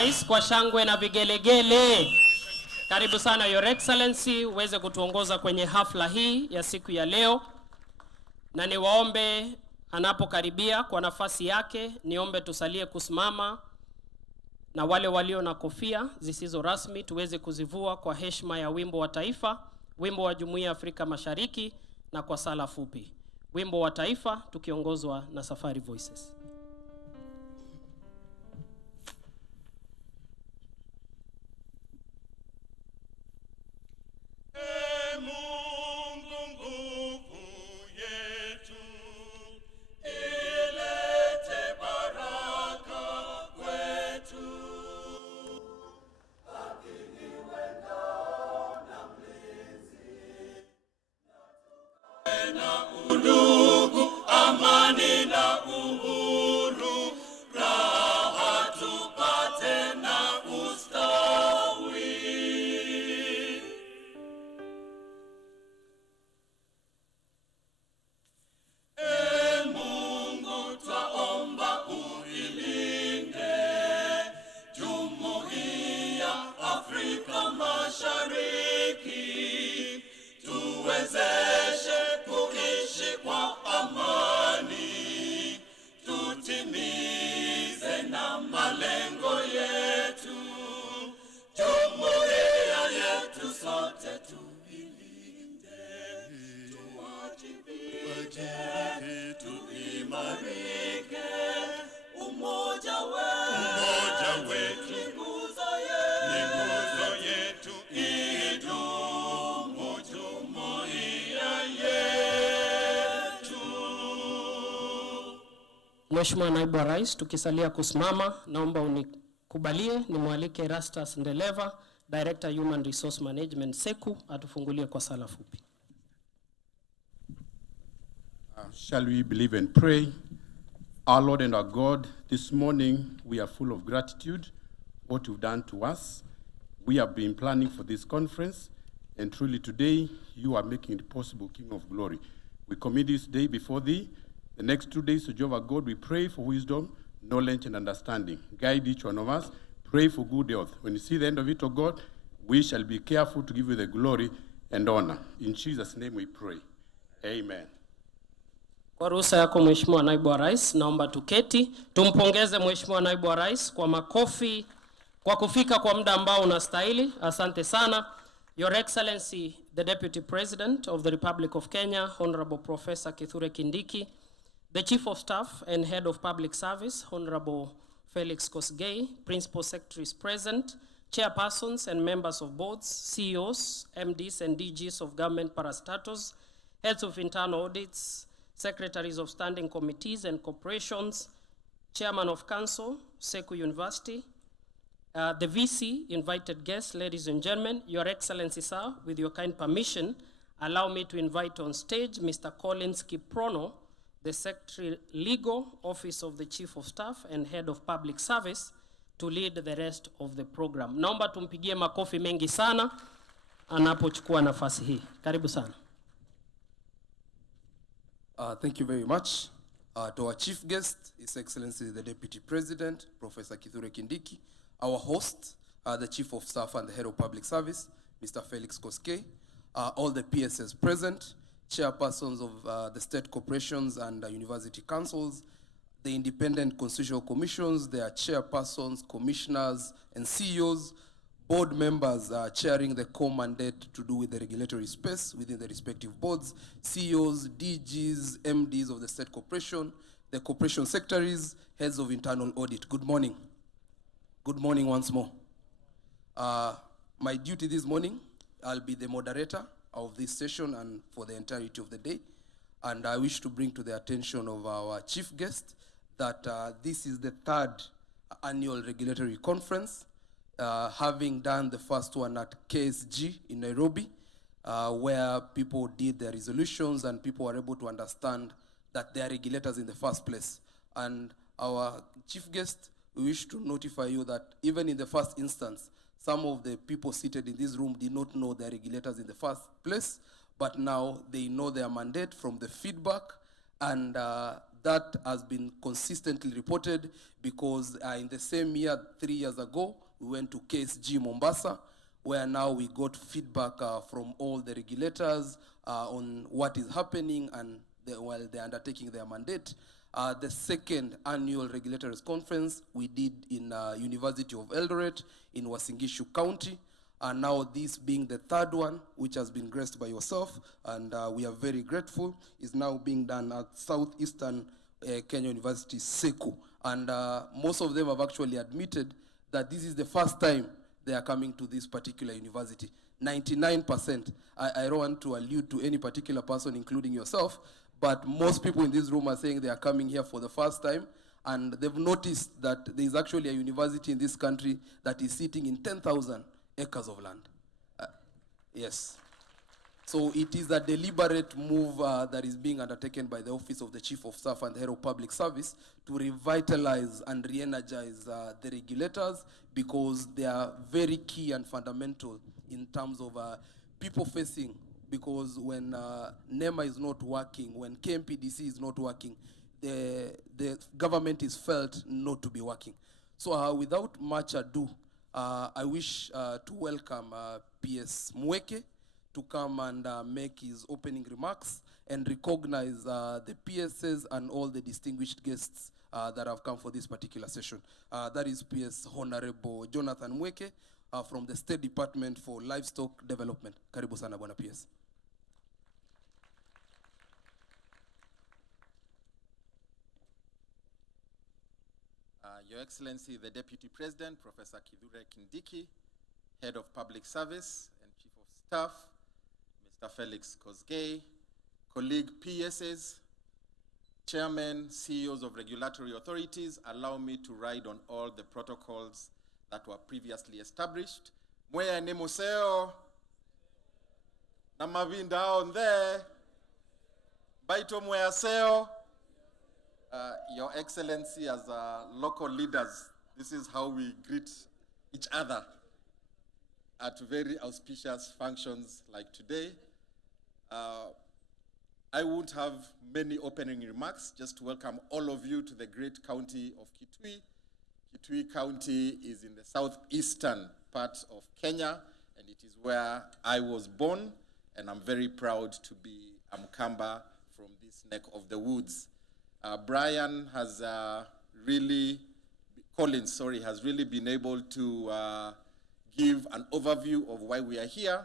Rais kwa shangwe na vigelegele. Karibu sana Your Excellency uweze kutuongoza kwenye hafla hii ya siku ya leo. Na niwaombe anapokaribia kwa nafasi yake, niombe tusalie kusimama na wale walio na kofia zisizo rasmi tuweze kuzivua kwa heshima ya wimbo wa taifa, wimbo wa Jumuiya ya Afrika Mashariki na kwa sala fupi. Wimbo wa taifa tukiongozwa na Safari Voices. Mheshimiwa Naibu wa Rais, tukisalia kusimama, naomba unikubalie nimwalike Rastas Ndeleva, Director Human Resource Management SEKU, atufungulie kwa sala fupi. Shall we believe and pray? Our Lord and our God, this morning we are full of gratitude for what you've done to us. We have been planning for this conference, and truly today you are making it possible, King of Glory. We commit this day before thee. The next 2 days, to Jehovah God, we pray for wisdom, knowledge, and understanding. Guide each one of us. Pray for good health. When you see the end of it, O God, we shall be careful to give you the glory and honor. In Jesus' name we pray. Amen. Kwa ruhusa yako Mheshimiwa Naibu wa Rais, naomba tuketi. Tumpongeze Mheshimiwa Naibu wa Rais kwa makofi kwa kufika kwa muda ambao unastahili. Asante sana. Your Excellency, the Deputy President of the Republic of Kenya, Honorable Professor Kitui Kindiki, the Chief of Staff and Head of Public Service, Honorable Felix Kosgei, Principal Secretaries present, Chairpersons and members of boards, CEOs, MDs and DGs of government parastatals, Heads of Internal Audits, Secretaries of Standing Committees and Corporations, Chairman of Council, SEKU University, the VC, invited guests, ladies and gentlemen, Your Excellency, sir, with your kind permission, allow me to invite on stage Mr. Collins Kiprono, the Secretary Legal Office of the Chief of Staff and Head of Public Service, to lead the rest of the program. Naomba tumpigie makofi mengi sana anapochukua nafasi hii. Karibu sana. Thank you very much. To our chief guest, His Excellency the Deputy President, Professor Kitui Kindiki, our host, the Chief of Staff and the Head of Public Service, Mr. Felix Kosgei, all the PSS present, chairpersons of the state corporations and university councils, the independent constitutional commissions, their chairpersons, commissioners, and CEOs, board members chairing the core mandate to do with the regulatory space within the respective boards, CEOs, DGs, MDs of the state corporation, the corporation secretaries, heads of internal audit. Good morning. Good morning once more. My duty this morning, I'll be the moderator of this session and for the entirety of the day. And I wish to bring to the attention of our chief guest that this is the third annual regulatory conference, having done the first one at KSG in Nairobi, where people did their resolutions and people were able to understand that they are regulators in the first place. And our chief guest, we wish to notify you that even in the first instance, some of the people seated in this room did not know they're regulators in the first place, but now they know their mandate from the feedback and that has been consistently reported because in the same year, 3 years ago, we went to KSG Mombasa, where now we got feedback from all the regulators on what is happening and while they're undertaking their mandate. The second annual regulators conference we did in University of Eldoret in Wasingishu County. And now this being the third one, which has been graced by yourself, and we are very grateful, is now being done at Southeastern Kenya University, SEKU. And most of them have actually admitted that this is the first time they are coming to this particular university. 99%. I don't want to allude to any particular person, including yourself, but most people in this room are saying they are coming here for the first time, and they've noticed that there is actually a university in this country that is sitting in 10,000 acres of land. Yes. So it is a deliberate move that is being undertaken by the Office of the Chief of Staff and the Head of Public Service to revitalize and re-energize the regulators, because they are very key and fundamental in terms of people facing, because when NEMA is not working, when KMPDC is not working, the government is felt not to be working. So without much ado, I wish to welcome PS Mweke to come and make his opening remarks and recognize the PSs and all the distinguished guests that have come for this particular session. That is PS Honorable Jonathan Mweke from the State Department for Livestock Development. Karibu sana bwana PS. Your Excellency, the Deputy President, Professor Kitui Kindiki, Head of Public Service and Chief of Staff, Mr. Felix Kosgei, colleague PSs, Chairmen, CEOs of regulatory authorities, allow me to ride on all the protocols that were previously established. Mwea ni museo, na mavinda on there, baito mwea seo. Your Excellency, as local leaders, this is how we greet each other at very auspicious functions like today. I won't have many opening remarks, just to welcome all of you to the great county of Kitui. Kitui County is in the southeastern part of Kenya, and it is where I was born, and I'm very proud to be a Mkamba from this neck of the woods. Brian has Collins, has really been able to give an overview of why we are here.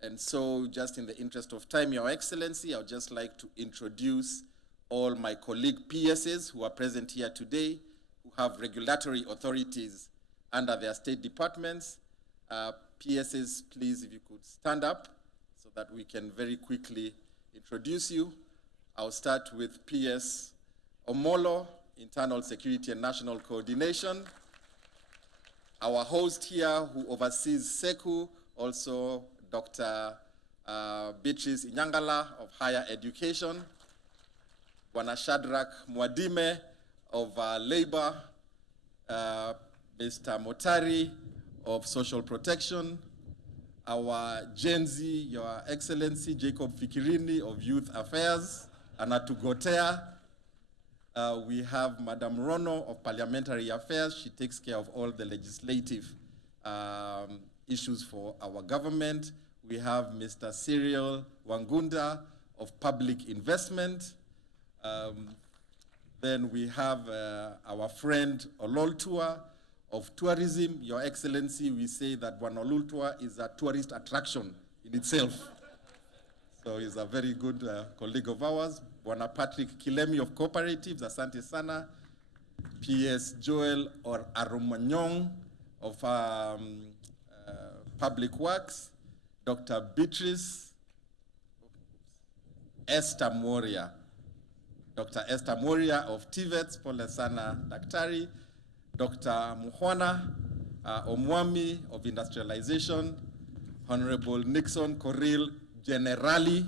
And so just in the interest of time, Your Excellency, I would just like to introduce all my colleague PSs who are present here today, who have regulatory authorities under their state departments. PSs, please, if you could stand up so that we can very quickly introduce you. I'll start with PS Omolo, Internal Security and National Coordination. Our host here who oversees SEKU, also Dr. Beatrice Inyangala of Higher Education. Bwana Shadrach Mwadime of Labor. Mr. Motari of Social Protection. Our Gen Z, Your Excellency, Jacob Fikirini of Youth Affairs. Anatu Gotea. We have Madam Rono of Parliamentary Affairs. She takes care of all the legislative issues for our government. We have Mr. Cyril Wangunda of Public Investment. Then we have our friend Ololtua of Tourism. Your Excellency, we say that Ololtua is a tourist attraction in itself. So he's a very good colleague of ours. Bwana Patrick Kilemi of Cooperatives, Asante Sana. PS Joel or Arumanyong of Public Works. Dr. Beatrice Esther Moria. Dr. Esther Moria of TVETS, Pole Sana Daktari. Dr. Muhwana Omwami of Industrialization. Honorable Nixon Koril Generali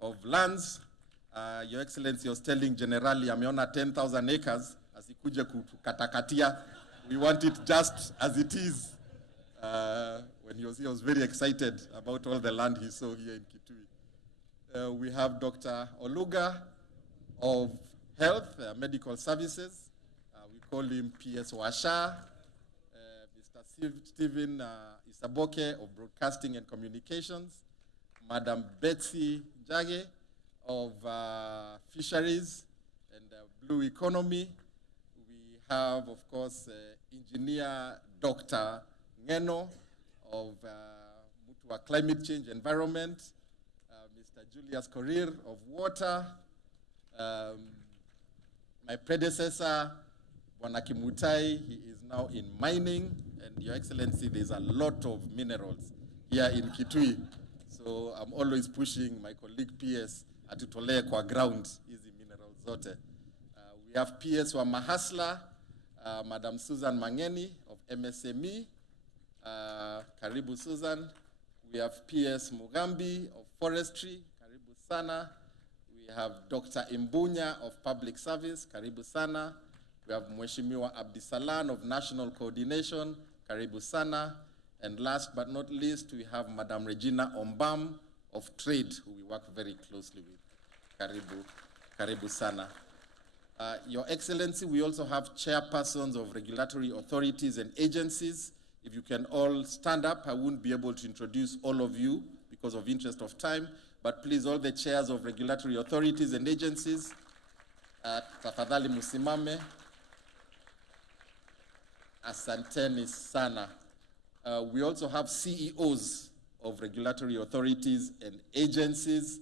of Lands. Your Excellency was telling Generali, ameona 10,000 acres, asikuje kukatakatia. We want it just as it is. When he was here, I was very excited about all the land he saw here in Kitui. We have Dr. Oluga of Health, Medical Services. We call him PS Washa. Mr. Stephen Isaboke of Broadcasting and Communications. Madam Betsy Jage of Fisheries and Blue Economy. We have, of course, Engineer Dr. Ngeno of Mutua Climate Change Environment, Mr. Julius Korir of Water, my predecessor, Bwana Kimutai, he is now in mining, and Your Excellency, there's a lot of minerals here in Kitui. So I'm always pushing my colleague PS atutolee kwa ground hizi minerals zote. We have PS wa Mahasla, Madam Susan Mangeni of MSME. Karibu Susan. We have PS Mugambi of Forestry. Karibu Sana. We have Dr. Imbunya of Public Service. Karibu Sana. We have Mheshimiwa Abdisalan of National Coordination. Karibu Sana. And last but not least, we have Madam Regina Ombam of Trade, who we work very closely with. Karibu Sana. Your Excellency, we also have chairpersons of regulatory authorities and agencies. If you can all stand up, I won't be able to introduce all of you because of interest of time, but please, all the chairs of regulatory authorities and agencies, tafadhali musimame. Asanteni sana. We also have CEOs of regulatory authorities and agencies.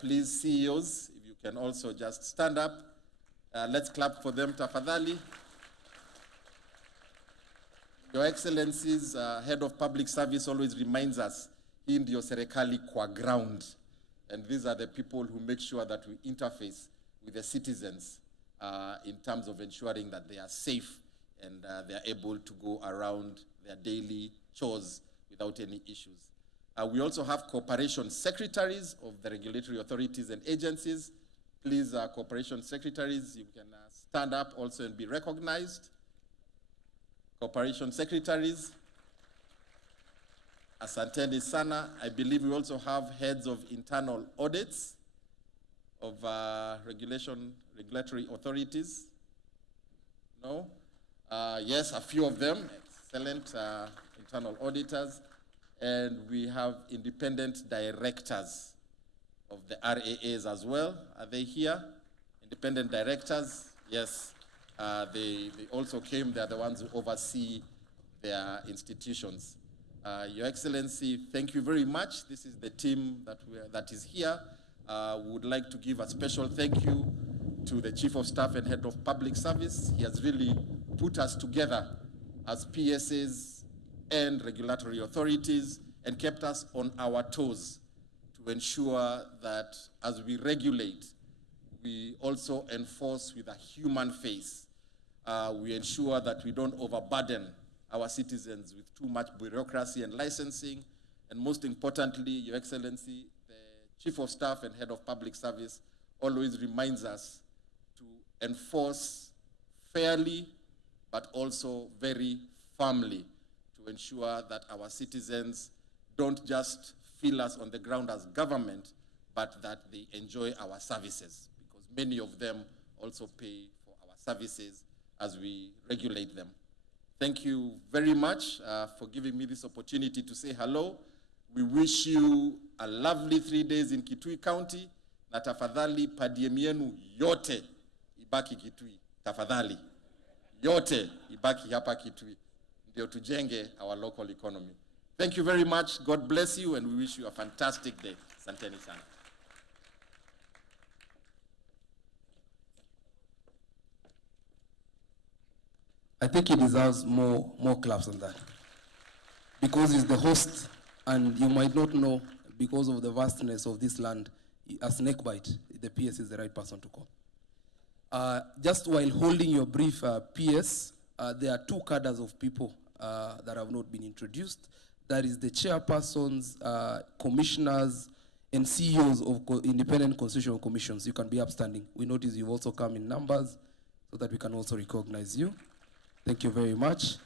Please, CEOs, if you can also just stand up. Let's clap for them, tafadhali. Your Excellencies, Head of Public Service always reminds us, hii ndio serikali kwa ground. And these are the people who make sure that we interface with the citizens in terms of ensuring that they are safe and they are able to go around their daily chores without any issues. We also have cooperation secretaries of the regulatory authorities and agencies. Please, cooperation secretaries, you can stand up also and be recognized. Cooperation secretaries. Asanteni sana. I believe we also have heads of internal audits of regulatory authorities. No? Yes, a few of them. Excellent internal auditors. And we have independent directors of the RAAs as well. Are they here? Independent directors? Yes. They also came. They're the ones who oversee their institutions. Your Excellency, thank you very much. This is the team that is here. We would like to give a special thank you to the Chief of Staff and Head of Public Service. He has really put us together as PSAs and regulatory authorities and kept us on our toes to ensure that as we regulate, we also enforce with a human face. We ensure that we don't overburden our citizens with too much bureaucracy and licensing. And most importantly, Your Excellency, the Chief of Staff and Head of Public Service always reminds us to enforce fairly, but also very firmly to ensure that our citizens don't just feel us on the ground as government, but that they enjoy our services, because many of them also pay for our services as we regulate them. Thank you very much for giving me this opportunity to say hello. We wish you a lovely 3 days in Kitui County. Na tafadhali padiem yenu yote ibaki Kitui. Tafadhali. Yote ibaki hapa Kitui. Ndio tujenge our local economy. Thank you very much. God bless you, and we wish you a fantastic day. Asanteni sana. I think he deserves more claps than that, because he's the host, and you might not know, because of the vastness of this land, a snake bite, the PS is the right person to call. Just while holding your brief, PS, there are two cadres of people that have not been introduced. That is the chairpersons, commissioners, and CEOs of independent constitutional commissions. You can be upstanding. We notice you've also come in numbers so that we can also recognize you. Thank you very much.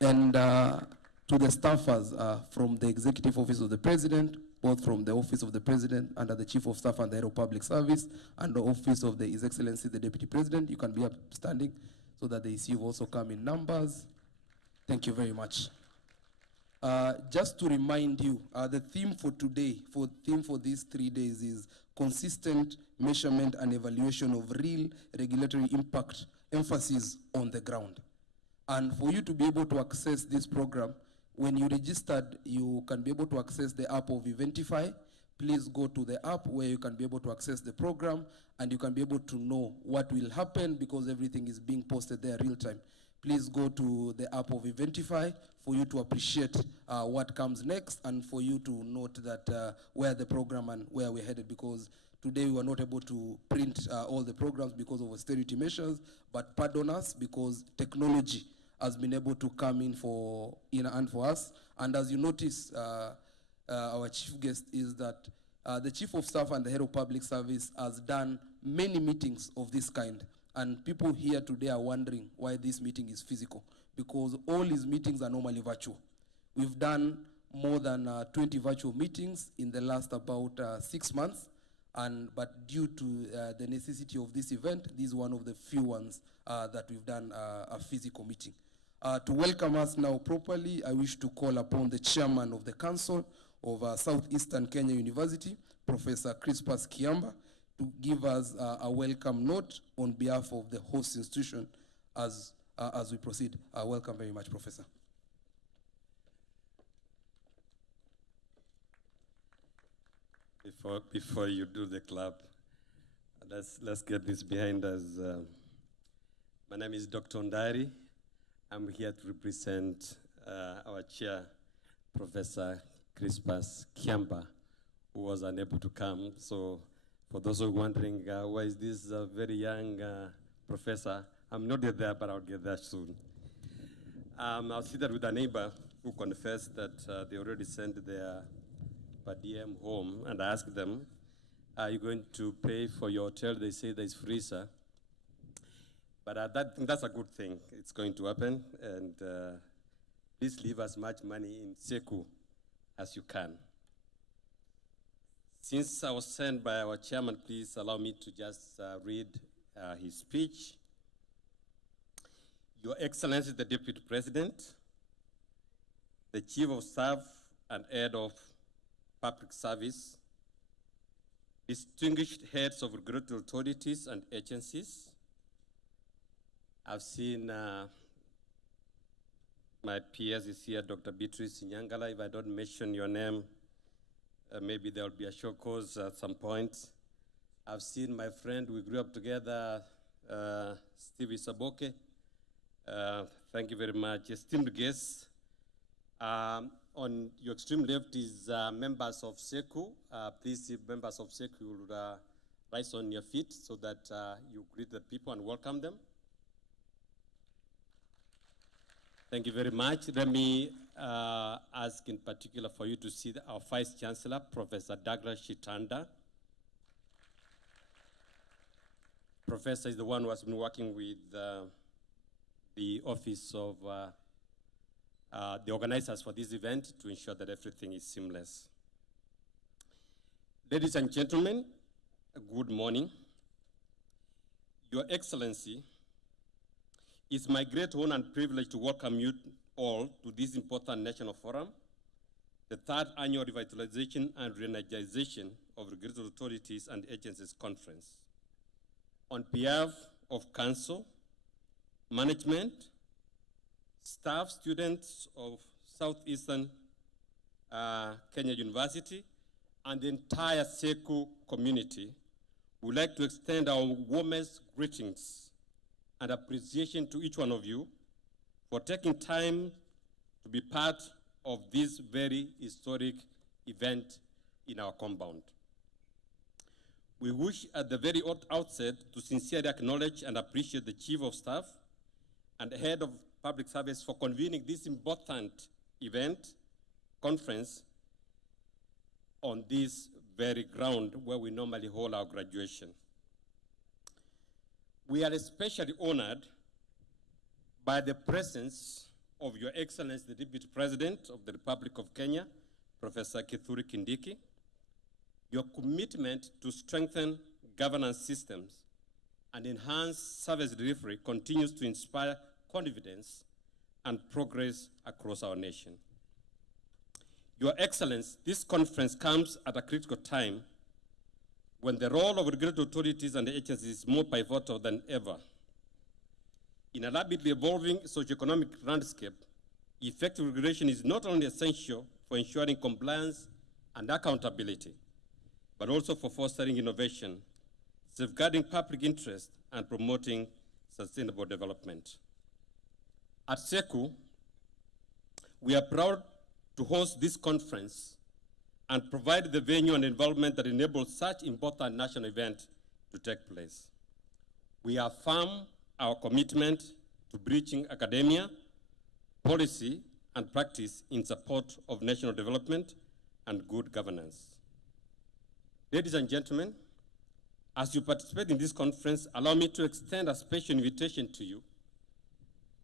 And to the staffers from the Executive Office of the President, both from the Office of the President under the Chief of Staff and the Head of Public Service and the Office of His Excellency the Deputy President. You can be upstanding so that the ECU also come in numbers. Thank you very much. Just to remind you, the theme for today, for these 3 days is consistent measurement and evaluation of real regulatory impact, emphasis on the ground. And for you to be able to access this program, when you registered, you can be able to access the app of Eventify. Please go to the app where you can be able to access the program and you can be able to know what will happen because everything is being posted there real time. Please go to the app of Eventify for you to appreciate what comes next and for you to note that where the program and where we're headed, because today we were not able to print all the programs because of austerity measures, but pardon us because technology has been able to come in for us. And as you notice, our chief guest is that the Chief of Staff and the Head of Public Service has done many meetings of this kind. And people here today are wondering why this meeting is physical, because all his meetings are normally virtual. We've done more than 20 virtual meetings in the last about 6 months, but due to the necessity of this event, this is one of the few ones that we've done a physical meeting. To welcome us now properly, I wish to call upon the chairman of the Council of Southeastern Kenya University, Professor Crispus Kiamba, to give us a welcome note on behalf of the host institution as we proceed. Welcome very much, Professor. Before you do the clap, let's get this behind us. My name is Dr. Ndari. I'm here to represent our chair, Professor Crispus Kiamba, who was unable to come. So for those who are wondering, why is this very young professor? I'm not yet there, but I'll get there soon. I was seated with a neighbor who confessed that they already sent their per diem home, and I asked them, are you going to pay for your hotel? They say there's free, sir. But that's a good thing. It's going to happen, and please leave as much money in SEKU as you can. Since I was sent by our chairman, please allow me to just read his speech. Your Excellency, the Deputy President, the Chief of Staff and Head of Public Service, distinguished heads of regulatory authorities and agencies. I've seen my peers is here, Dr. Beatrice Nyangala. If I don't mention your name, maybe there will be a show cause at some point. I've seen my friend, we grew up together, Stevie Saboke. Thank you very much. Esteemed guests, on your extreme left is members of SEKU. Please, members of SEKU, will rise on your feet so that you greet the people and welcome them. Thank you very much. Let me ask in particular for you to see our Vice Chancellor, Professor Douglas Shitanda. Professor is the one who has been working with the office of the organizers for this event to ensure that everything is seamless. Ladies and gentlemen, good morning. Your Excellency, it's my great honor and privilege to welcome you all to this important national forum, the 3rd Annual Revitalization and Re-energization of Regulatory Authorities and Agencies Conference. On behalf of Council, management, staff, students of Southeastern Kenya University, and the entire SEKU community, we'd like to extend our warmest greetings and appreciation to each one of you for taking time to be part of this very historic event in our compound. We wish at the very outset to sincerely acknowledge and appreciate the Chief of Staff and Head of Public Service for convening this important event, conference, on this very ground where we normally hold our graduation. We are especially honored by the presence of Your Excellency, the Deputy President of the Republic of Kenya, Professor Kitui Kindiki, your commitment to strengthen governance systems and enhance service delivery continues to inspire confidence and progress across our nation. Your Excellence, this conference comes at a critical time when the role of regulatory authorities and agencies is more pivotal than ever. In a rapidly evolving socioeconomic landscape, effective regulation is not only essential for ensuring compliance and accountability, but also for fostering innovation, safeguarding public interest, and promoting sustainable development. At SEKU, we are proud to host this conference and provide the venue and environment that enables such important national event to take place. We affirm our commitment to bridging academia, policy, and practice in support of national development and good governance. Ladies and gentlemen, as you participate in this conference, allow me to extend a special invitation to you,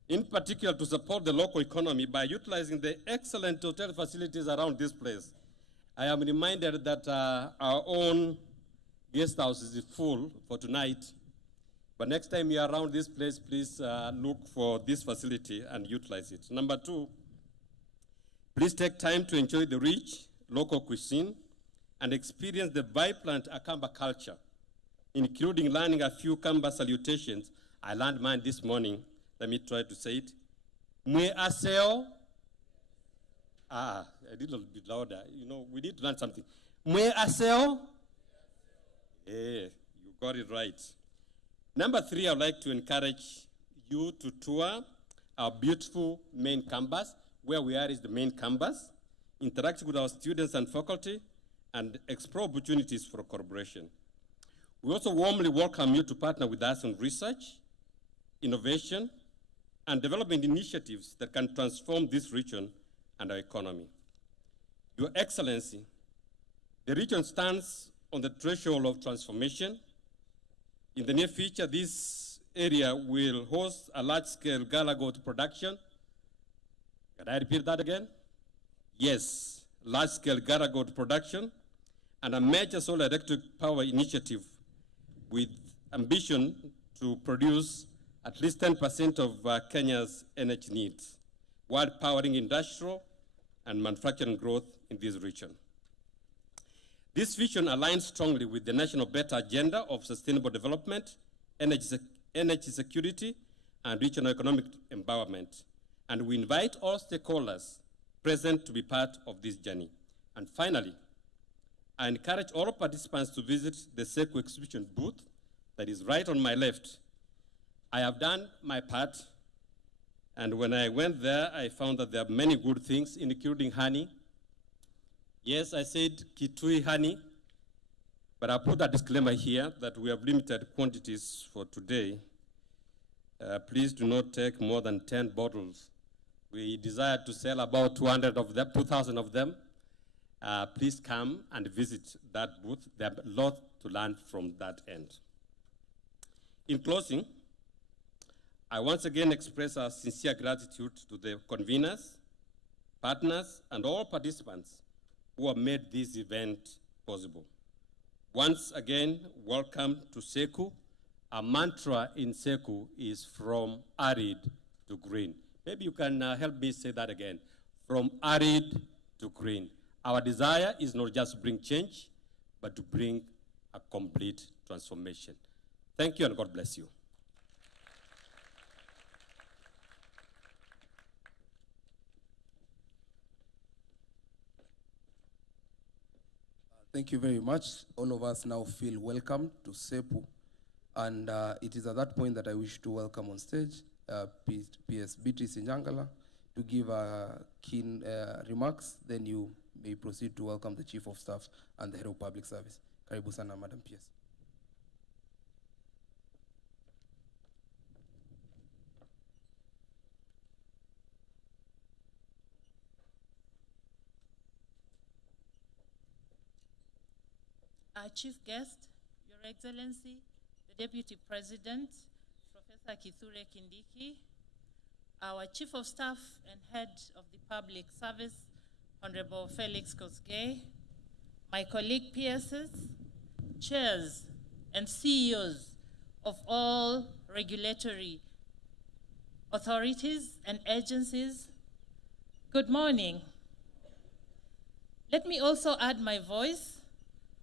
in particular to support the local economy by utilizing the excellent hotel facilities around this place. I am reminded that our own guest house is full for tonight, but next time you're around this place, please look for this facility and utilize it. Number two, please take time to enjoy the rich local cuisine and experience the vibrant Akamba culture, including learning a few Kamba salutations. I learned mine this morning. Let me try to say it. Mwe aseo. I did a little bit louder. You know, we need to learn something. Mwe aseo. Yeah, you got it right. Number three, I would like to encourage you to tour our beautiful main campus. Where we are is the main campus. Interact with our students and faculty, and explore opportunities for collaboration. We also warmly welcome you to partner with us on research, innovation, and development initiatives that can transform this region and our economy. Your Excellency, the region stands on the threshold of transformation. In the near future, this area will host a large-scale gala goat production. Can I repeat that again? Yes, large-scale gala goat production and a major solar electric power initiative with ambition to produce at least 10% of Kenya's energy needs, while powering industrial and manufacturing growth in this region. This vision aligns strongly with the National Better Agenda of Sustainable Development, energy security, and regional economic empowerment. And we invite all stakeholders present to be part of this journey. And finally, I encourage all participants to visit the SEKU exhibition booth that is right on my left. I have done my part, and when I went there, I found that there are many good things, including honey. Yes, I said Kitui honey, but I put a disclaimer here that we have limited quantities for today. Please do not take more than 10 bottles. We desire to sell about 200 of them, 2,000 of them. Please come and visit that booth. There are a lot to learn from that end. In closing, I once again express our sincere gratitude to the conveners, partners, and all participants who have made this event possible. Once again, welcome to SEKU. Our mantra in SEKU is from arid to green. Maybe you can help me say that again. From arid to green. Our desire is not just to bring change, but to bring a complete transformation. Thank you, and God bless you. Thank you very much. All of us now feel welcome to SEPU. And it is at that point that I wish to welcome on stage PS Beatrice Nyangala to give keen remarks. Then you may proceed to welcome the Chief of Staff and the Head of Public Service. Karibu sana, Madam PS. Our chief guest, Your Excellency, the Deputy President, Professor Kitui Kindiki, our Chief of Staff and Head of the Public Service, Honorable Felix Kosgei, my colleague PSs, chairs, and CEOs of all regulatory authorities and agencies, good morning. Let me also add my voice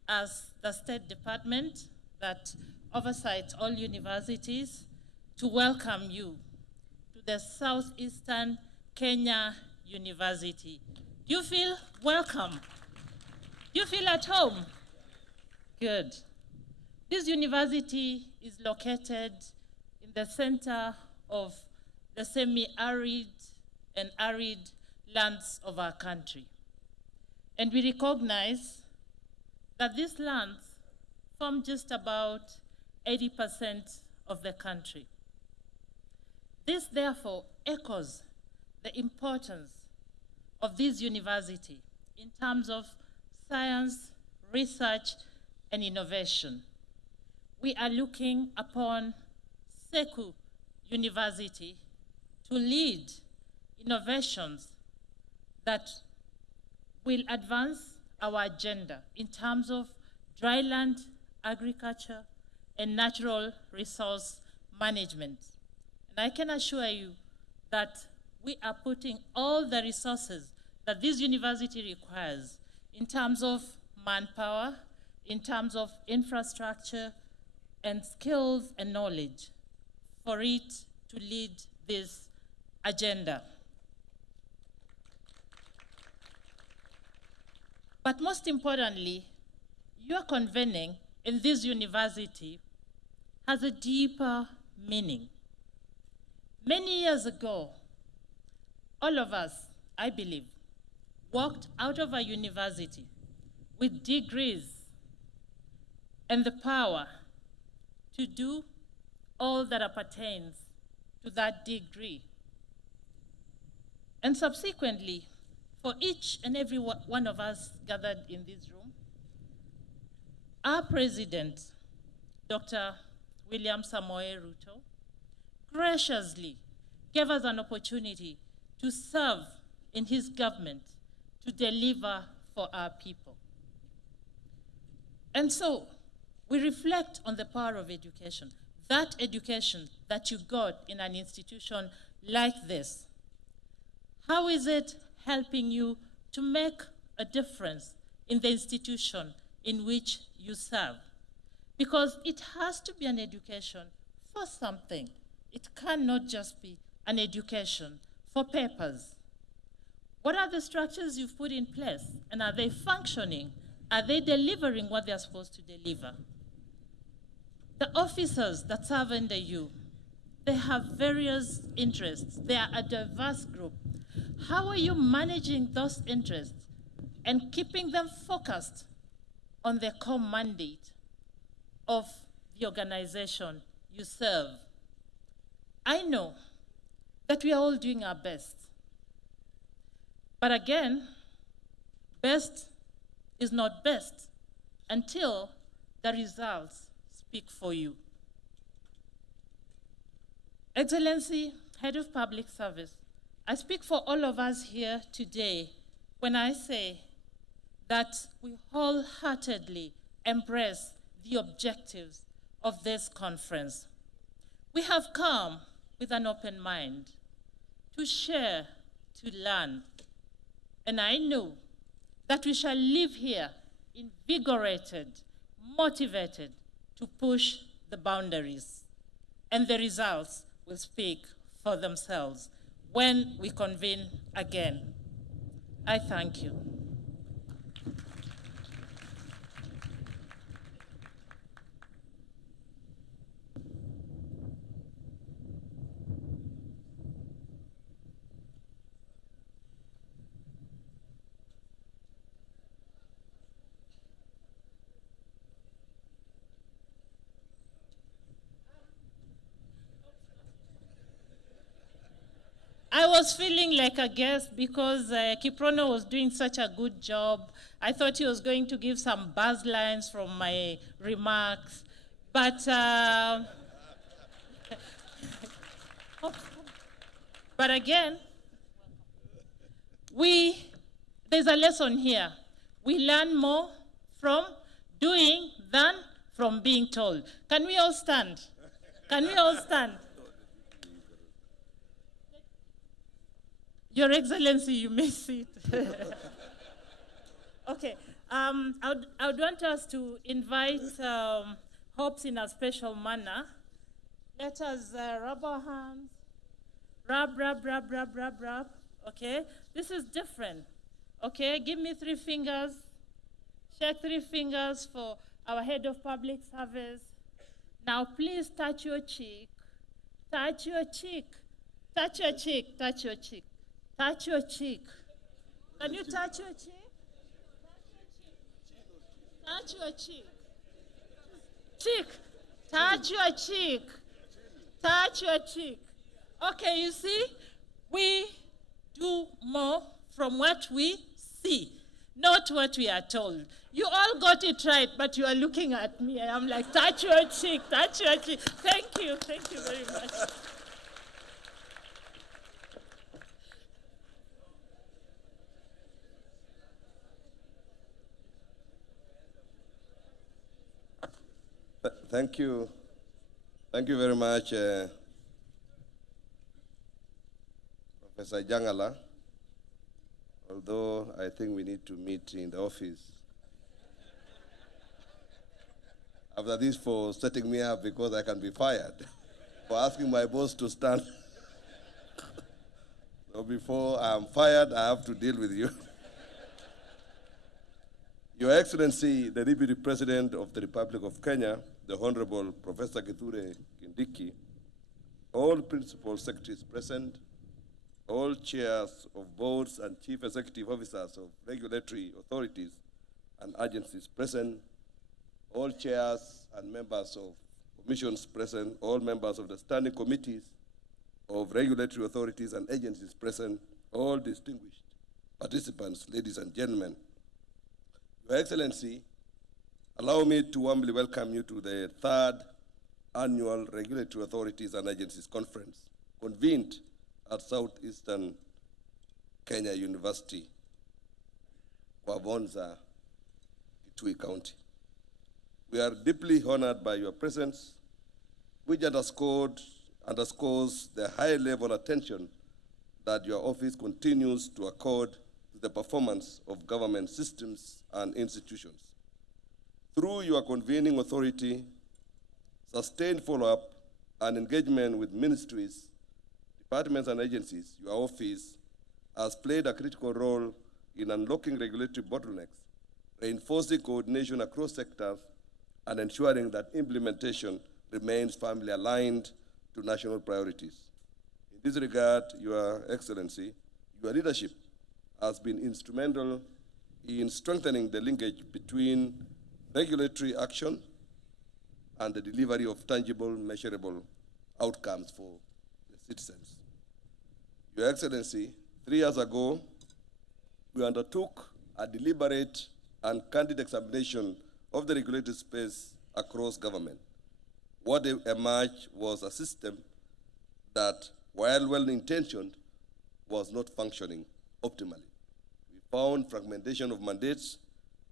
as the State Department that oversights all universities to welcome you to the Southeastern Kenya University. Do you feel welcome? Do you feel at home? Good. This university is located in the center of the semi-arid and arid lands of our country. And we recognize that these lands form just about 80% of the country. This therefore echoes the importance of this university in terms of science, research, and innovation. We are looking upon SEKU University to lead innovations that will advance our agenda in terms of dryland agriculture and natural resource management. And I can assure you that we are putting all the resources that this university requires in terms of manpower, in terms of infrastructure, and skills and knowledge for it to lead this agenda. But most importantly, your convening in this university has a deeper meaning. Many years ago, all of us, I believe, walked out of a university with degrees and the power to do all that appertains to that degree. And subsequently, for each and every one of us gathered in this room, our president, Dr. William Samoei Ruto, graciously gave us an opportunity to serve in his government, to deliver for our people. And so, we reflect on the power of education, that education that you got in an institution like this. How is it helping you to make a difference in the institution in which you serve? Because it has to be an education for something. It cannot just be an education for papers. What are the structures you've put in place? And are they functioning? Are they delivering what they're supposed to deliver? The officers that serve under you, they have various interests. They are a diverse group. How are you managing those interests and keeping them focused on the core mandate of the organization you serve? I know that we are all doing our best. But again, best is not best until the results speak for you. Excellency, Head of Public Service, I speak for all of us here today when I say that we wholeheartedly embrace the objectives of this conference. We have come with an open mind to share, to learn, and I know that we shall live here invigorated, motivated to push the boundaries, and the results will speak for themselves when we convene again. I thank you. I was feeling like a guest because Kiprono was doing such a good job. I thought he was going to give some buzz lines from my remarks. But, but again, there's a lesson here. We learn more from doing than from being told. Can we all stand? Can we all stand? Your Excellency, you may sit. Okay, I would want us to invite Hopes in a special manner. Let us rub our hands. Rub, rub, rub, rub, rub, rub. Okay, this is different. Okay, give me 3 fingers. Shake 3 fingers for our head of public service. Now please touch your cheek. Touch your cheek. Touch your cheek. Touch your cheek. Touch your cheek. Can you touch your cheek? Touch your cheek. Cheek. Touch your cheek. Touch your cheek. Okay, you see, we do more from what we see, not what we are told. You all got it right, but you are looking at me. I'm like, touch your cheek, touch your cheek. Thank you very much. Thank you very much, Professor Jangala. Although I think we need to meet in the office. After this, for setting me up because I can be fired, for asking my boss to stand. So before I'm fired, I have to deal with you. Your Excellency, the Deputy President of the Republic of Kenya, the Honorable Professor Kitui Kindiki, all principal secretaries present, all chairs of boards and chief executive officers of regulatory authorities and agencies present, all chairs and members of commissions present, all members of the standing committees of regulatory authorities and agencies present, all distinguished participants, ladies and gentlemen. Your Excellency, allow me to warmly welcome you to the 3rd Annual Regulatory Authorities and Agencies Conference, convened at Southeastern Kenya University, Kwavonza, Kitui County. We are deeply honored by your presence, which underscores the high-level attention that your office continues to accord to the performance of government systems and institutions. Through your convening authority, sustained follow-up, and engagement with ministries, departments, and agencies, your office has played a critical role in unlocking regulatory bottlenecks, reinforcing coordination across sectors, and ensuring that implementation remains firmly aligned to national priorities. In this regard, Your Excellency, your leadership has been instrumental in strengthening the linkage between regulatory action and the delivery of tangible, measurable outcomes for the citizens. Your Excellency, 3 years ago, we undertook a deliberate and candid examination of the regulatory space across government. What emerged was a system that, while well-intentioned, was not functioning optimally. We found fragmentation of mandates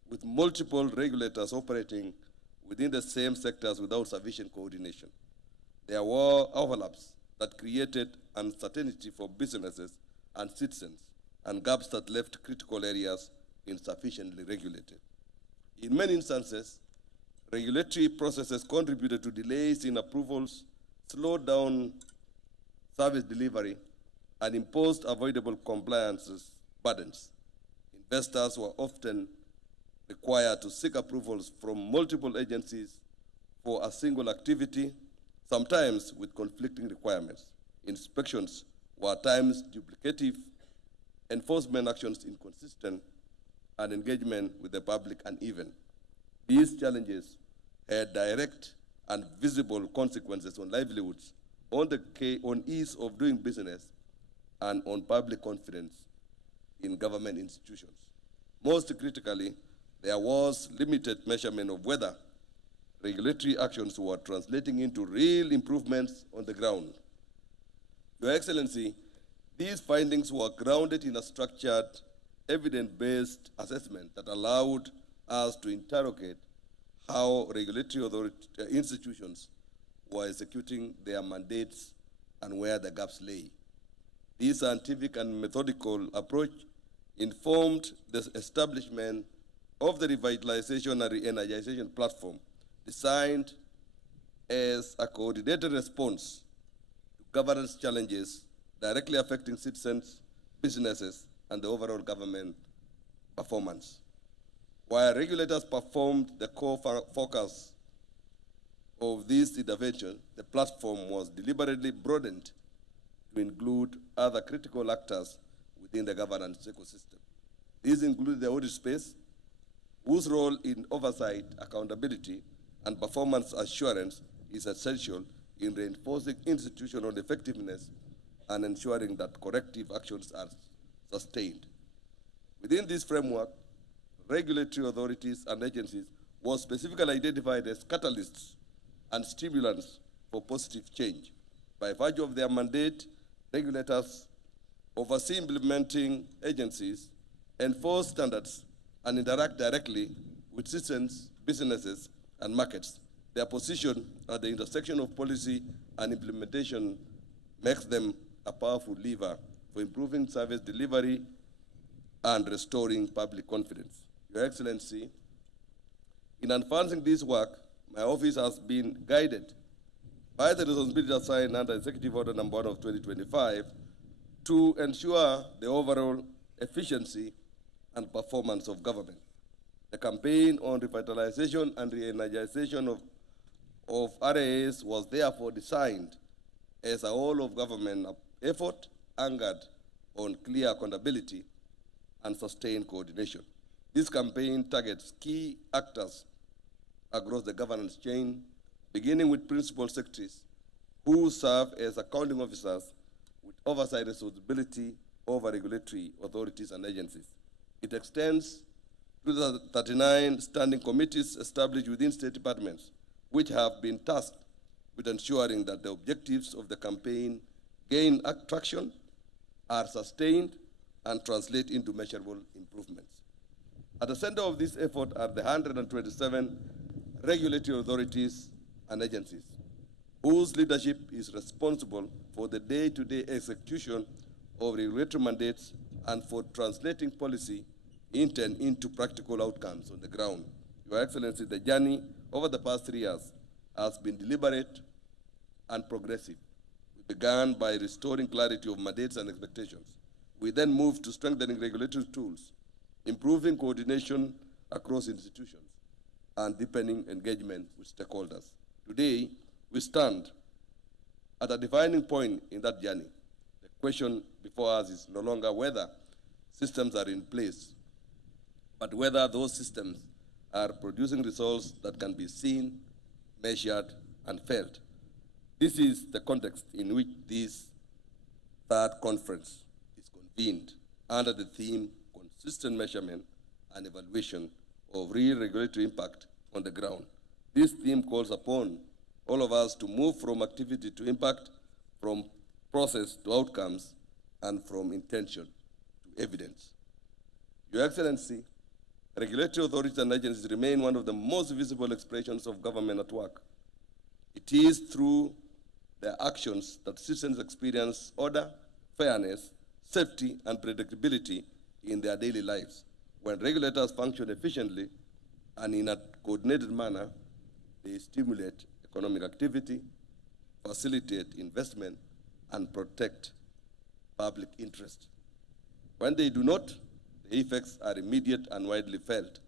with multiple regulators operating within the same sectors without sufficient coordination. There were overlaps that created uncertainty for businesses and citizens, and gaps that left critical areas insufficiently regulated. In many instances, regulatory processes contributed to delays in approvals, slowed down service delivery, and imposed avoidable compliance burdens. Investors were often required to seek approvals from multiple agencies for a single activity, sometimes with conflicting requirements. Inspections were at times duplicative, enforcement actions inconsistent, and engagement with the public uneven. These challenges had direct and visible consequences on livelihoods, on ease of doing business, and on public confidence in government institutions. Most critically, there was limited measurement of whether regulatory actions were translating into real improvements on the ground. Your Excellency, these findings were grounded in a structured, evidence-based assessment that allowed us to interrogate how regulatory institutions were executing their mandates and where the gaps lay. This scientific and methodical approach informed the establishment of the revitalization and re-energization platform designed as a coordinated response to governance challenges directly affecting citizens, businesses, and the overall government performance. While regulators performed the core focus of this intervention, the platform was deliberately broadened to include other critical actors within the governance ecosystem. These include the audit space, whose role in oversight, accountability, and performance assurance is essential in reinforcing institutional effectiveness and ensuring that corrective actions are sustained. Within this framework, regulatory authorities and agencies were specifically identified as catalysts and stimulants for positive change. By virtue of their mandate, regulators oversee implementing agencies, enforce standards, and interact directly with citizens, businesses, and markets. Their position at the intersection of policy and implementation makes them a powerful lever for improving service delivery and restoring public confidence. Your Excellency, in advancing this work, my office has been guided by the responsibility assigned under Executive Order Number 1 of 2025 to ensure the overall efficiency and performance of government. The campaign on revitalization and re-energization of RAs was therefore designed as a whole-of-government effort anchored on clear accountability and sustained coordination. This campaign targets key actors across the governance chain, beginning with principal secretaries who serve as accounting officers with oversight responsibility over regulatory authorities and agencies. It extends to the 39 standing committees established within state departments, which have been tasked with ensuring that the objectives of the campaign gain traction, are sustained, and translate into measurable improvements. At the center of this effort are the 127 regulatory authorities and agencies, whose leadership is responsible for the day-to-day execution of regulatory mandates and for translating policy intent into practical outcomes on the ground. Your Excellency, the journey over the past 3 years has been deliberate and progressive. We began by restoring clarity of mandates and expectations. We then moved to strengthening regulatory tools, improving coordination across institutions, and deepening engagement with stakeholders. Today, we stand at a defining point in that journey. The question before us is no longer whether systems are in place, but whether those systems are producing results that can be seen, measured, and felt. This is the context in which this third conference is convened under the theme Consistent Measurement and Evaluation of Real Regulatory Impact on the Ground. This theme calls upon all of us to move from activity to impact, from process to outcomes, and from intention to evidence. Your Excellency, regulatory authorities and agencies remain one of the most visible expressions of government at work. It is through their actions that citizens experience order, fairness, safety, and predictability in their daily lives. When regulators function efficiently and in a coordinated manner, they stimulate economic activity, facilitate investment, and protect public interest. When they do not, the effects are immediate and widely felt.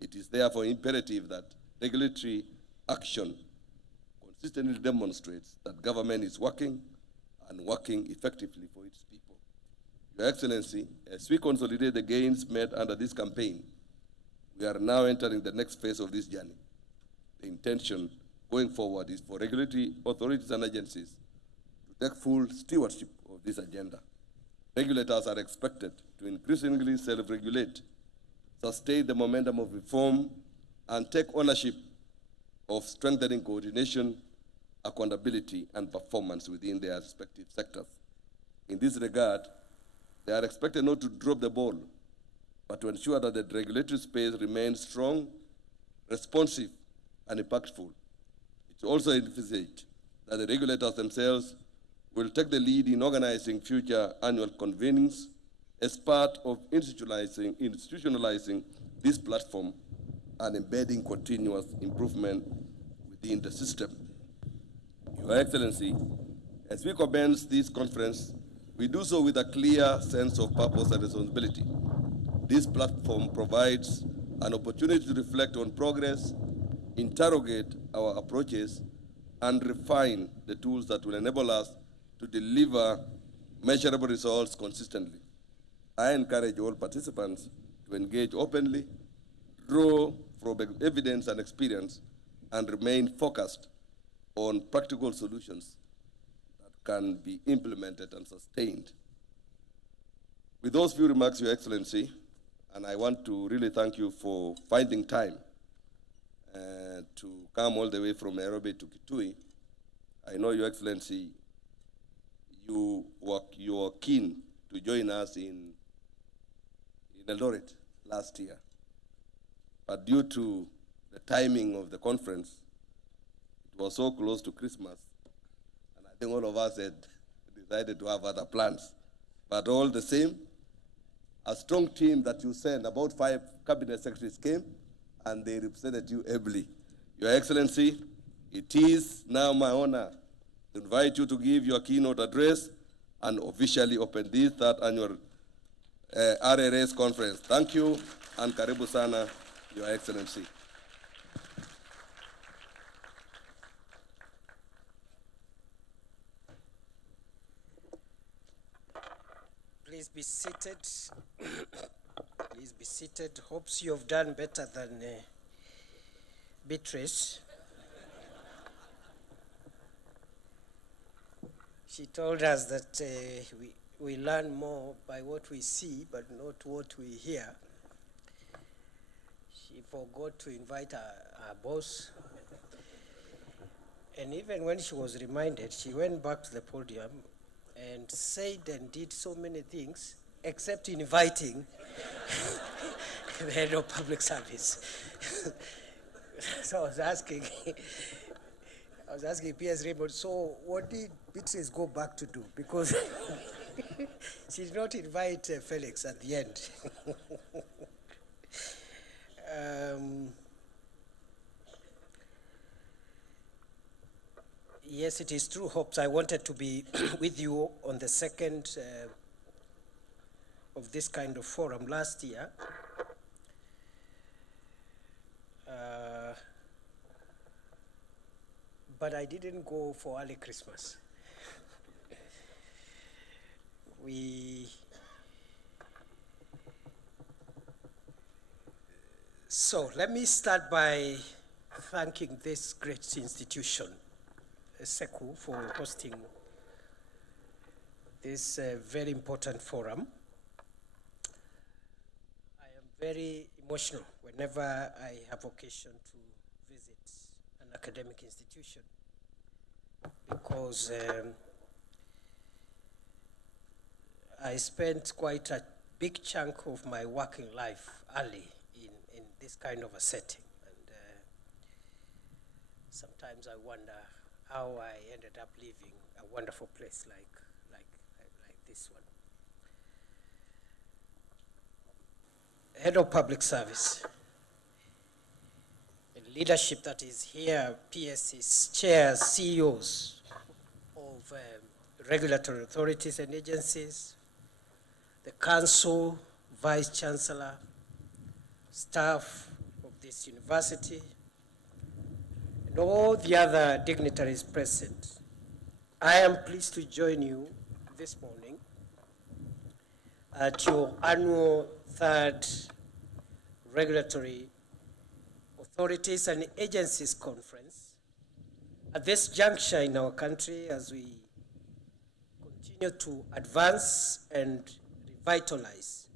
It is therefore imperative that regulatory action consistently demonstrates that government is working and working effectively for its people. Your Excellency, as we consolidate the gains made under this campaign, we are now entering the next phase of this journey. The intention going forward is for regulatory authorities and agencies to take full stewardship of this agenda. Regulators are expected to increasingly self-regulate, sustain the momentum of reform, and take ownership of strengthening coordination, accountability, and performance within their respective sectors. In this regard, they are expected not to drop the ball, but to ensure that the regulatory space remains strong, responsive, and impactful. It also envisaged that the regulators themselves will take the lead in organizing future annual convenings as part of institutionalizing this platform and embedding continuous improvement within the system. Your Excellency, as we commence this conference, we do so with a clear sense of purpose and responsibility. This platform provides an opportunity to reflect on progress, interrogate our approaches, and refine the tools that will enable us to deliver measurable results consistently. I encourage all participants to engage openly, draw from evidence and experience, and remain focused on practical solutions that can be implemented and sustained. With those few remarks, Your Excellency, and I want to really thank you for finding time to come all the way from Nairobi to Kitui. I know, Your Excellency, you were keen to join us in Eldoret last year. But due to the timing of the conference, it was so close to Christmas, and I think all of us had decided to have other plans. But all the same, a strong team that you sent, about 5 cabinet secretaries came, and they represented you ably. Your Excellency, it is now my honor to invite you to give your keynote address and officially open this 3rd annual RRS conference. Thank you, and karibu sana, Your Excellency. Please be seated. Please be seated. Hopes you have done better than Beatrice. She told us that we learn more by what we see, but not what we hear. She forgot to invite her boss. And even when she was reminded, she went back to the podium and said and did so many things, except inviting the head of public service. So I was asking P.S. Raymond, so what did Beatrice go back to do? Because she did not invite Felix at the end. Yes, it is true, Hopes. I wanted to be with you on the 2nd of this kind of forum last year. But I didn't go for early Christmas. So let me start by thanking this great institution, SEKU, for hosting this very important forum. I am very emotional whenever I have occasion to visit an academic institution, because I spent quite a big chunk of my working life early in this kind of a setting. And sometimes I wonder how I ended up leaving a wonderful place like this one. Head of Public Service, the leadership that is here, PS's chairs, CEOs of regulatory authorities and agencies, the council, vice chancellor, staff of this university, and all the other dignitaries present. I am pleased to join you this morning at your annual 3rd Regulatory Authorities and Agencies Conference. At this juncture in our country, as we continue to advance and revitalize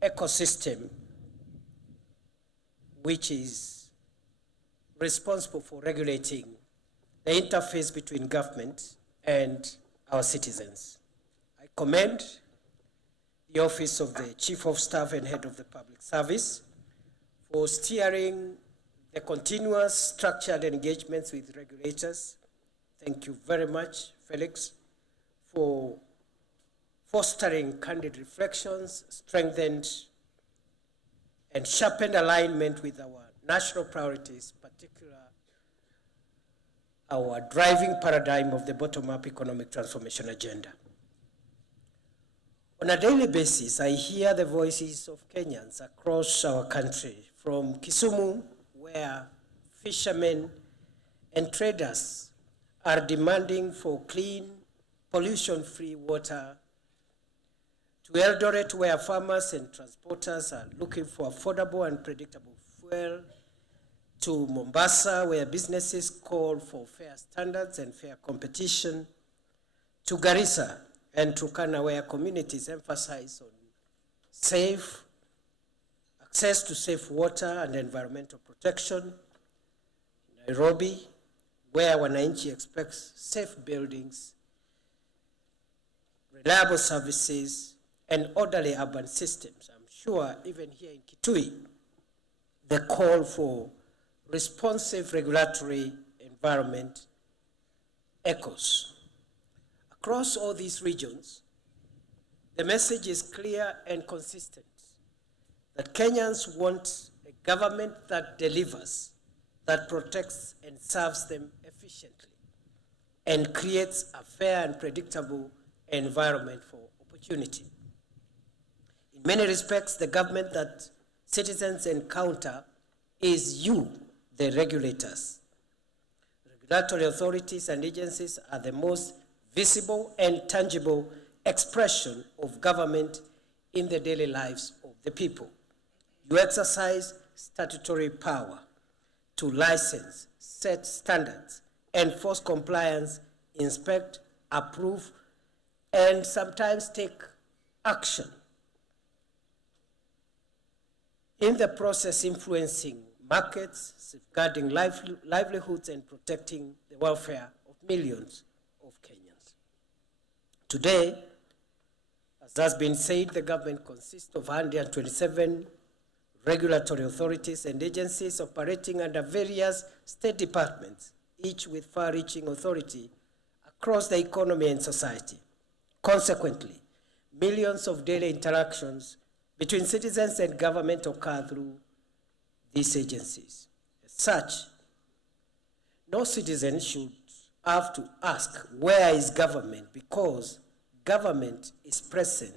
the ecosystem which is responsible for regulating the interface between government and our citizens. I commend the Office of the Chief of Staff and Head of the Public Service for steering the continuous structured engagements with regulators. Thank you very much, Felix, for fostering candid reflections, strengthened and sharpened alignment with our national priorities, particularly our driving paradigm of the bottom-up economic transformation agenda. On a daily basis, I hear the voices of Kenyans across our country, from Kisumu, where fishermen and traders are demanding for clean, pollution-free water, to Eldoret, where farmers and transporters are looking for affordable and predictable fuel, to Mombasa, where businesses call for fair standards and fair competition, to Garissa and Turkana, where communities emphasize on access to safe water and environmental protection, Nairobi, where wananchi expects safe buildings, reliable services, and orderly urban systems. I'm sure even here in Kitui, the call for responsive regulatory environment echoes. Across all these regions, the message is clear and consistent that Kenyans want a government that delivers, that protects and serves them efficiently, and creates a fair and predictable environment for opportunity. In many respects, the government that citizens encounter is you, the regulators. Regulatory authorities and agencies are the most visible and tangible expression of government in the daily lives of the people. You exercise statutory power to license, set standards, enforce compliance, inspect, approve, and sometimes take action. In the process, influencing markets, safeguarding livelihoods, and protecting the welfare of millions of Kenyans. Today, as has been said, the government consists of 127 regulatory authorities and agencies operating under various state departments, each with far-reaching authority across the economy and society. Consequently, millions of daily interactions between citizens and government occur through these agencies. As such, no citizen should have to ask, where is government? Because government is present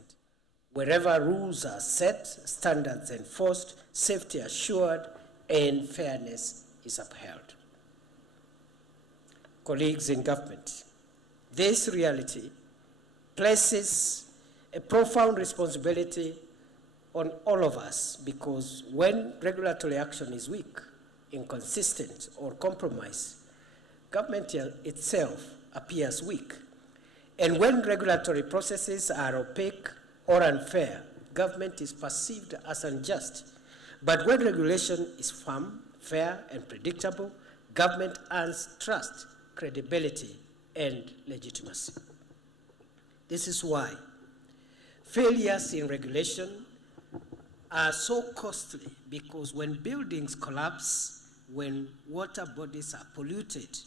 wherever rules are set, standards enforced, safety assured, and fairness is upheld. Colleagues in government, this reality places a profound responsibility on all of us, because when regulatory action is weak, inconsistent, or compromised, government itself appears weak. And when regulatory processes are opaque or unfair, government is perceived as unjust. But when regulation is firm, fair, and predictable, government earns trust, credibility, and legitimacy. This is why failures in regulation are so costly, because when buildings collapse, when water bodies are polluted,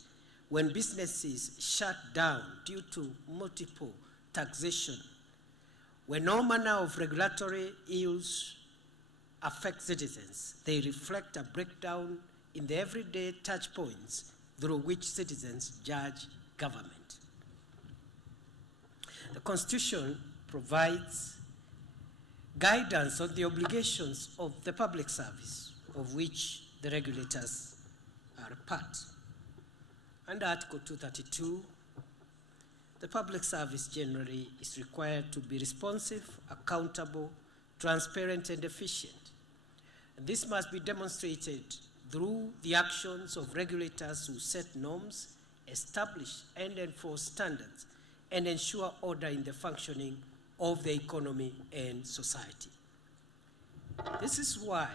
when businesses shut down due to multiple taxation, when no manner of regulatory ills affect citizens, they reflect a breakdown in the everyday touch points through which citizens judge government. The Constitution provides guidance on the obligations of the public service, of which the regulators are a part. Under Article 232, the public service generally is required to be responsive, accountable, transparent, and efficient. And this must be demonstrated through the actions of regulators who set norms, establish and enforce standards, and ensure order in the functioning of the economy and society. This is why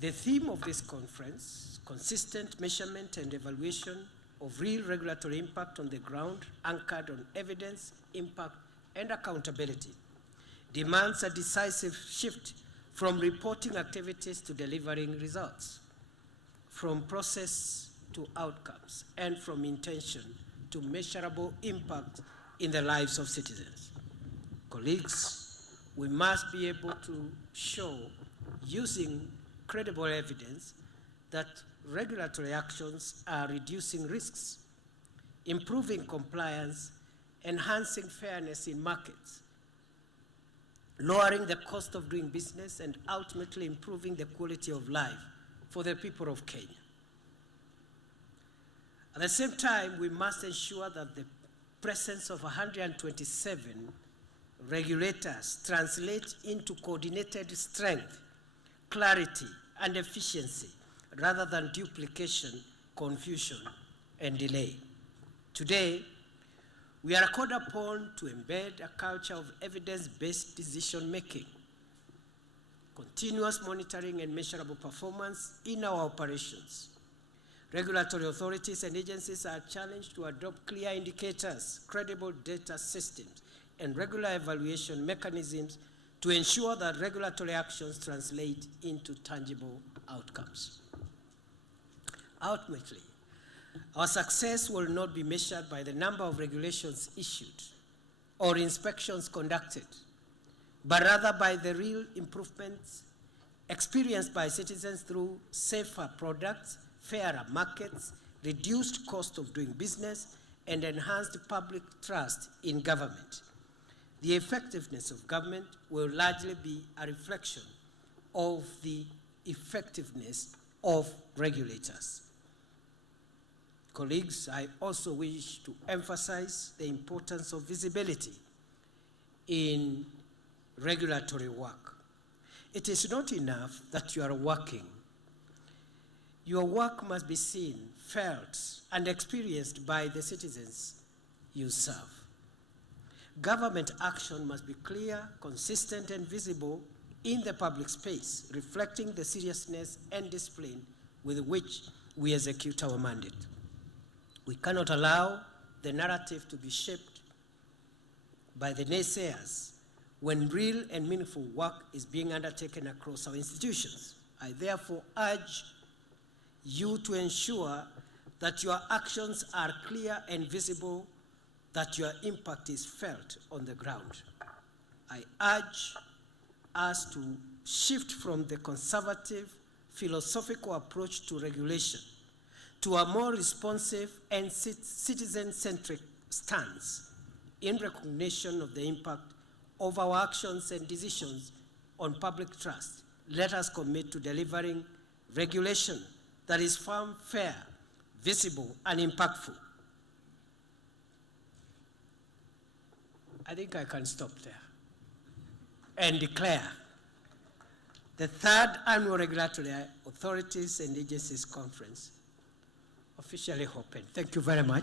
the theme of this conference, consistent measurement and evaluation of real regulatory impact on the ground, anchored on evidence, impact, and accountability, demands a decisive shift from reporting activities to delivering results, from process to outcomes, and from intention to measurable impact in the lives of citizens. Colleagues, we must be able to show, using credible evidence, that regulatory actions are reducing risks, improving compliance, enhancing fairness in markets, lowering the cost of doing business, and ultimately improving the quality of life for the people of Kenya. At the same time, we must ensure that the presence of 127 regulators translates into coordinated strength, clarity, and efficiency, rather than duplication, confusion, and delay. Today, we are called upon to embed a culture of evidence-based decision-making, continuous monitoring and measurable performance in our operations. Regulatory authorities and agencies are challenged to adopt clear indicators, credible data systems, and regular evaluation mechanisms to ensure that regulatory actions translate into tangible outcomes. Ultimately, our success will not be measured by the number of regulations issued or inspections conducted, but rather by the real improvements experienced by citizens through safer products, fairer markets, reduced cost of doing business, and enhanced public trust in government. The effectiveness of government will largely be a reflection of the effectiveness of regulators. Colleagues, I also wish to emphasize the importance of visibility in regulatory work. It is not enough that you are working. Your work must be seen, felt, and experienced by the citizens you serve. Government action must be clear, consistent, and visible in the public space, reflecting the seriousness and discipline with which we execute our mandate. We cannot allow the narrative to be shaped by the naysayers when real and meaningful work is being undertaken across our institutions. I therefore urge you to ensure that your actions are clear and visible, that your impact is felt on the ground. I urge us to shift from the conservative, philosophical approach to regulation to a more responsive and citizen-centric stance in recognition of the impact of our actions and decisions on public trust. Let us commit to delivering regulation that is firm, fair, visible, and impactful. I think I can stop there and declare the third annual Regulatory Authorities and Agencies Conference officially open. Thank you very much.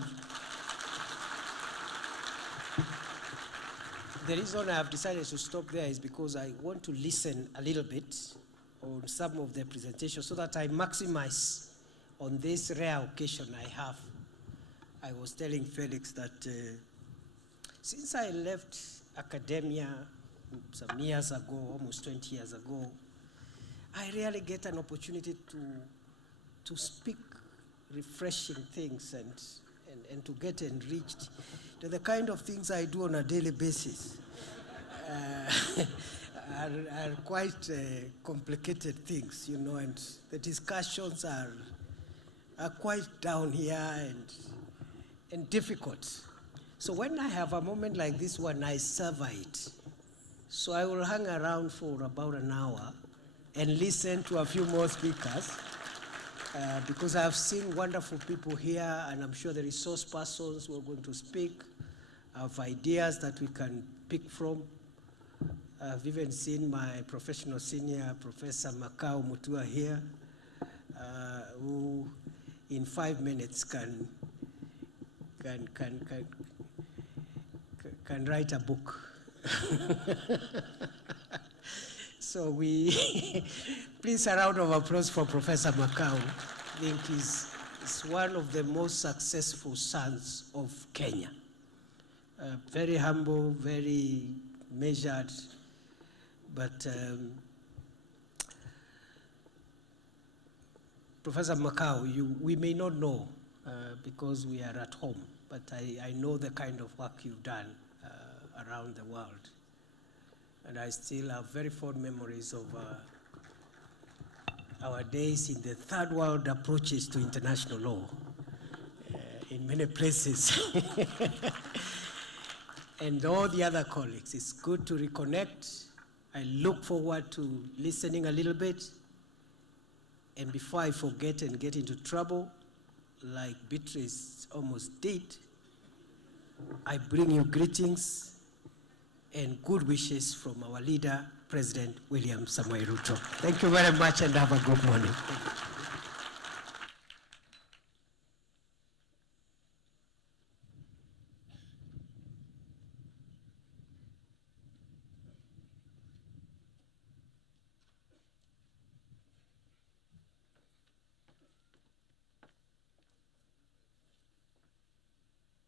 The reason I have decided to stop there is because I want to listen a little bit on some of the presentations so that I maximize on this rare occasion I have. I was telling Felix that since I left academia some years ago, almost 20 years ago, I rarely get an opportunity to speak refreshing things and to get enriched. The kind of things I do on a daily basis are quite complicated things, you know, and the discussions are quite down here and difficult. So when I have a moment like this one, I savor it. So I will hang around for about an hour and listen to a few more speakers because I have seen wonderful people here, and I'm sure the resource persons who are going to speak have ideas that we can pick from. I've even seen my professional senior, Professor Makau Mutua here, who in 5 minutes can write a book. So please a round of applause for Professor Makau. I think he's one of the most successful sons of Kenya. Very humble, very measured, but Professor Macau, we may not know because we are at home, but I know the kind of work you've done around the world. And I still have very fond memories of our days in the third world approaches to international law in many places. And all the other colleagues, it's good to reconnect. I look forward to listening a little bit. And before I forget and get into trouble, like Beatrice almost did, I bring you greetings and good wishes from our leader, President William Samoei Ruto. Thank you very much and have a good morning.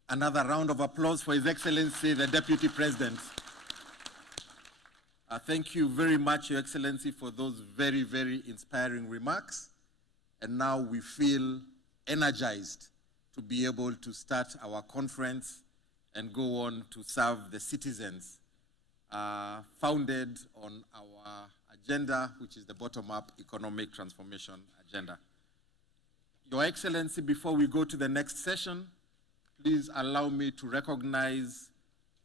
Another round of applause for His Excellency, the Deputy President. Thank you very much, Your Excellency, for those very, very inspiring remarks. And now we feel energized to be able to start our conference and go on to serve the citizens, founded on our agenda, which is the bottom-up economic transformation agenda. Your Excellency, before we go to the next session, please allow me to recognize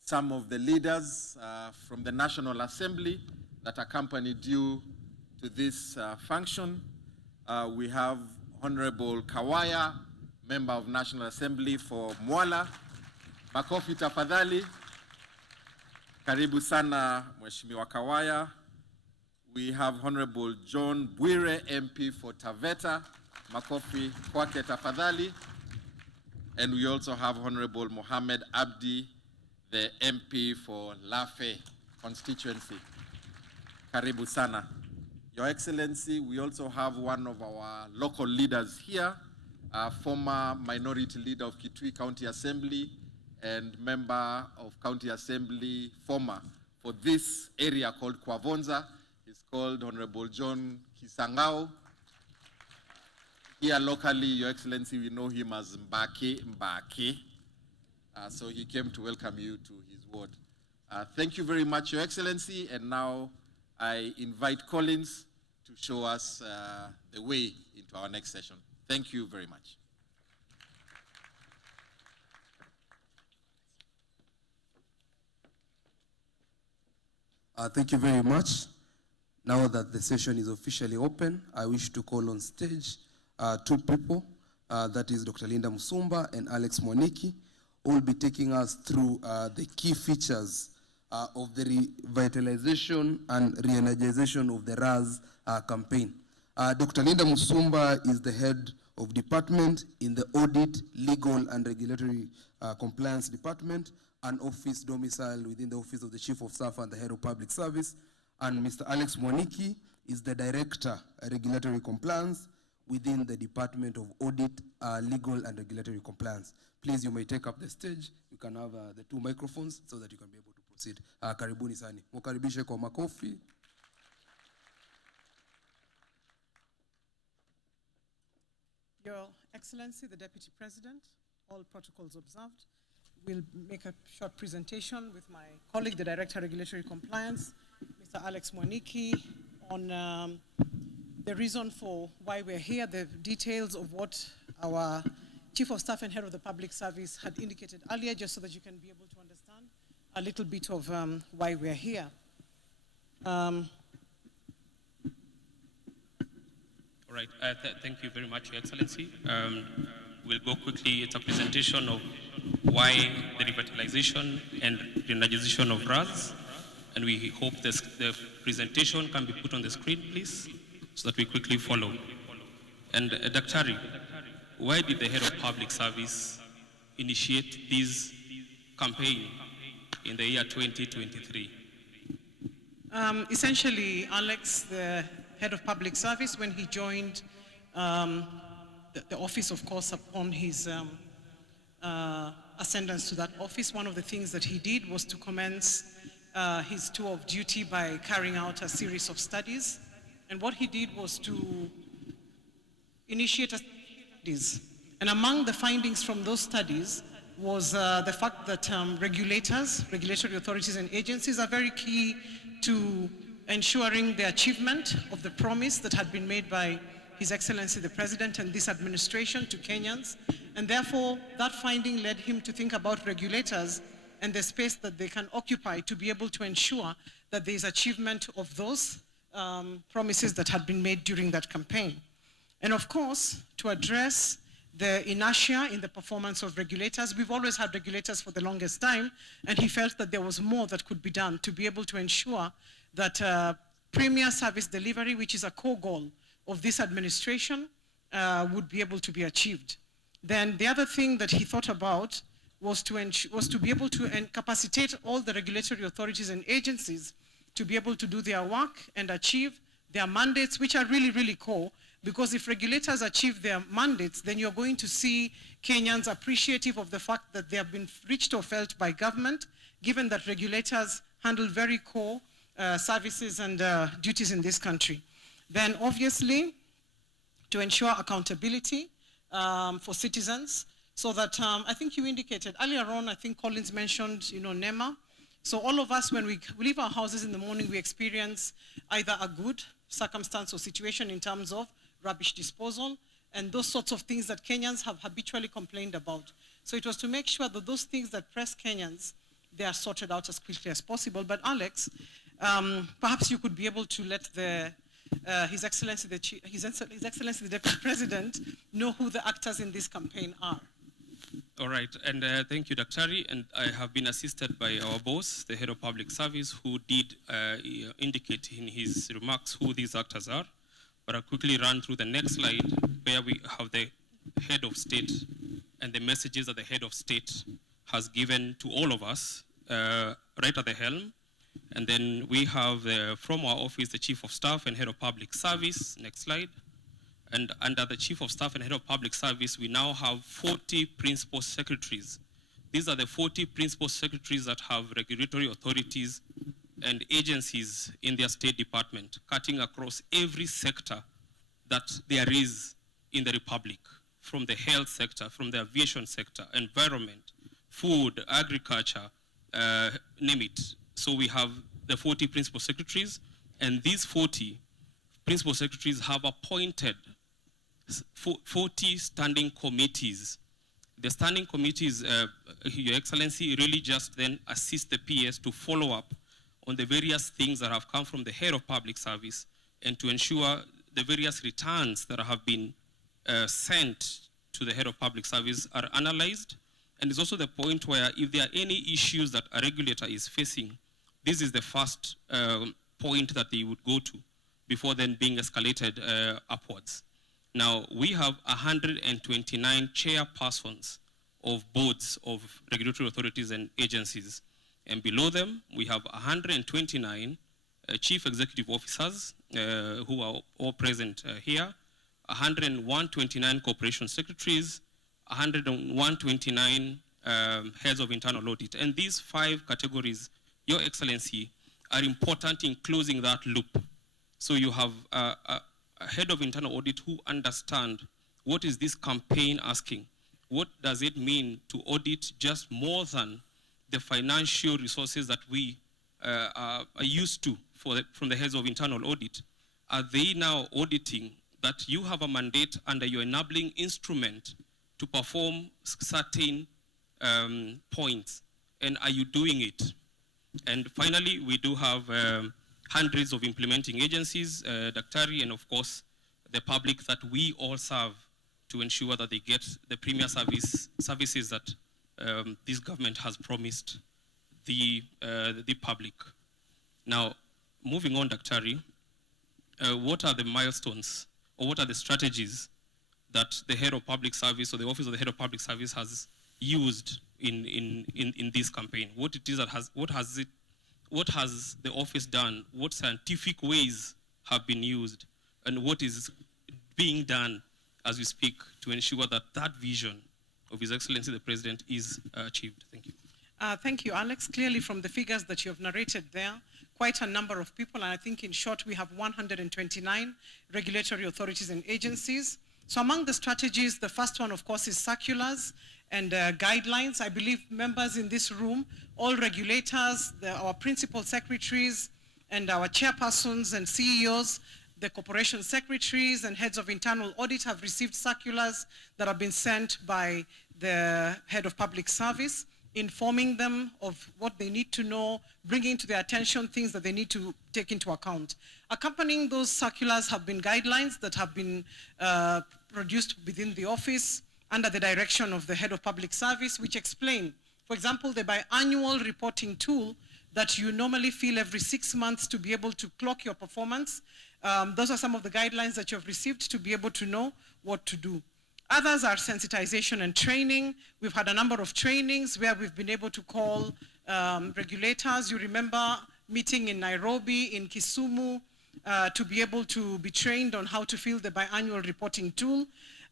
some of the leaders from the National Assembly that accompanied you to this function. We have Honorable Kawaya, Member of National Assembly for Mwala. Makofi tafadhali. Karibu sana, Mheshimiwa Kawaya. We have Honorable John Bwire, MP for Taveta. Makofi kwake tafadhali. And we also have Honorable Mohammed Abdi, the MP for Lafe constituency. Karibu sana. Your Excellency, we also have one of our local leaders here, a former minority leader of Kitui County Assembly and member of County Assembly, former, for this area called Kwavonza. He's called Honorable John Kisangao. Here locally, Your Excellency, we know him as Mbake. So he came to welcome you to his ward. Thank you very much, Your Excellency. And now I invite Collins to show us the way into our next session. Thank you very much. Thank you very much. Now that the session is officially open, I wish to call on stage two people, that is Dr. Linda Musumba and Alex Mwaniki, who will be taking us through the key features of the revitalization and re-energization of the RAS campaign. Dr. Linda Musumba is the head of department in the Audit, Legal and Regulatory Compliance Department, an office domiciled within the Office of the Chief of Staff and the Head of Public Service. And Mr. Alex Mwaniki is the Director, Regulatory Compliance within the Department of Audit, Legal and Regulatory Compliance. Please, you may take up the stage. You can have the two microphones so that you can be able to proceed. Karibuni sani. Mukaribishe kwa makofi. Your Excellency, the Deputy President, all protocols observed. We'll make a short presentation with my colleague, the Director of Regulatory Compliance, Mr. Alex Mwaniki, on the reason for why we're here, the details of what our Chief of Staff and Head of the Public Service had indicated earlier, just so that you can be able to understand a little bit of why we're here. All right, thank you very much, Your Excellency. We'll go quickly. It's a presentation of why the revitalization and re-energization of RAS, and we hope the presentation can be put on the screen, please, so that we quickly follow. And Daktari, why did the Head of Public Service initiate this campaign in the year 2023? Essentially, Alex, the Head of Public Service, when he joined the office, of course, upon his ascendance to that office, one of the things that he did was to commence his tour of duty by carrying out a series of studies. And what he did was to initiate studies. And among the findings from those studies was the fact that regulatory authorities and agencies are very key to ensuring the achievement of the promise that had been made by His Excellency the President and this administration to Kenyans. And therefore, that finding led him to think about regulators and the space that they can occupy to be able to ensure that there is achievement of those promises that had been made during that campaign. And of course, to address the inertia in the performance of regulators, we've always had regulators for the longest time, and he felt that there was more that could be done to be able to ensure that premier service delivery, which is a core goal of this administration, would be able to be achieved. Then the other thing that he thought about was to be able to capacitate all the regulatory authorities and agencies to be able to do their work and achieve their mandates, which are really, really core. Because if regulators achieve their mandates, then you're going to see Kenyans appreciative of the fact that they have been reached or felt by government, given that regulators handle very core services and duties in this country. Then obviously, to ensure accountability for citizens, so that I think you indicated earlier on, I think Collins mentioned, NEMA. So all of us, when we leave our houses in the morning, we experience either a good circumstance or situation in terms of rubbish disposal and those sorts of things that Kenyans have habitually complained about. So it was to make sure that those things that press Kenyans, they are sorted out as quickly as possible. But Alex, perhaps you could be able to let His Excellency the Deputy President know who the actors in this campaign are. All right, and thank you, Daktari. And I have been assisted by our boss, the head of public service, who did indicate in his remarks who these actors are. But I'll quickly run through the next slide where we have the head of state and the messages that the head of state has given to all of us right at the helm. And then we have from our office, the Chief of Staff and Head of Public Service. Next slide. And under the Chief of Staff and Head of Public Service, we now have 40 principal secretaries. These are the 40 principal secretaries that have regulatory authorities and agencies in their State Department, cutting across every sector that there is in the Republic, from the health sector, from the aviation sector, environment, food, agriculture, name it. So we have the 40 principal secretaries, and these 40 principal secretaries have appointed 40 standing committees. The standing committees, Your Excellency, really just then assist the PS to follow up on the various things that have come from the head of public service and to ensure the various returns that have been sent to the head of public service are analyzed. And it's also the point where if there are any issues that a regulator is facing, this is the first point that they would go to before then being escalated upwards. Now, we have 129 chairpersons of boards of regulatory authorities and agencies. And below them, we have 129 chief executive officers who are all present here, 129 corporation secretaries, 129 heads of internal audit. And these 5 categories, Your Excellency, are important in closing that loop. So you have a head of internal audit who understand what is this campaign asking? What does it mean to audit just more than the financial resources that we are used to from the heads of internal audit? Are they now auditing that you have a mandate under your enabling instrument to perform certain points, and are you doing it? And finally, we do have hundreds of implementing agencies, Daktari, and of course, the public that we all serve to ensure that they get the premier services that this government has promised the public. Now, moving on, Daktari, what are the milestones or what are the strategies that the head of public service or the office of the head of public service has used in this campaign? What it is that what has the office done? What scientific ways have been used? And what is being done as we speak to ensure that that vision of His Excellency the President is achieved? Thank you. Thank you, Alex. Clearly from the figures that you have narrated there, quite a number of people, and I think in short we have 129 regulatory authorities and agencies. So among the strategies, the first one, of course, is circulars and guidelines. I believe members in this room, all regulators, our principal secretaries, and our chairpersons and CEOs, the corporation secretaries and heads of internal audit have received circulars that have been sent by the head of public service, informing them of what they need to know, bringing to their attention things that they need to take into account. Accompanying those circulars have been guidelines that have been produced within the office under the direction of the head of public service, which explain, for example, the biannual reporting tool that you normally fill every 6 months to be able to clock your performance. Those are some of the guidelines that you have received to be able to know what to do. Others are sensitization and training. We've had a number of trainings where we've been able to call regulators. You remember meeting in Nairobi, in Kisumu, to be able to be trained on how to fill the biannual reporting tool.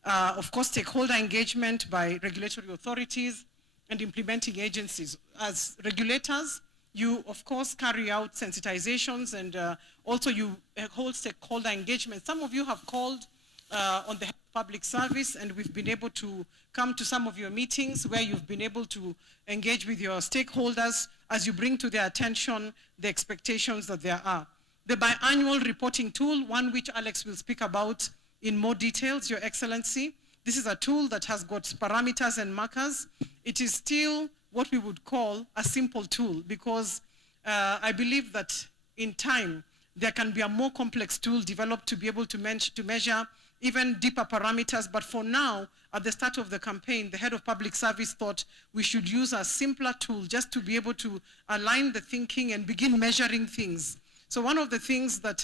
Of course, stakeholder engagement by regulatory authorities and implementing agencies. As regulators, you, of course, carry out sensitizations and also you hold stakeholder engagement. Some of you have called on the public service, and we've been able to come to some of your meetings where you've been able to engage with your stakeholders as you bring to their attention the expectations that there are. The biannual reporting tool, one which Alex will speak about in more details, Your Excellency. This is a tool that has got parameters and markers. It is still what we would call a simple tool because I believe that in time, there can be a more complex tool developed to be able to measure even deeper parameters. But for now, at the start of the campaign, the head of public service thought we should use a simpler tool just to be able to align the thinking and begin measuring things. So one of the things that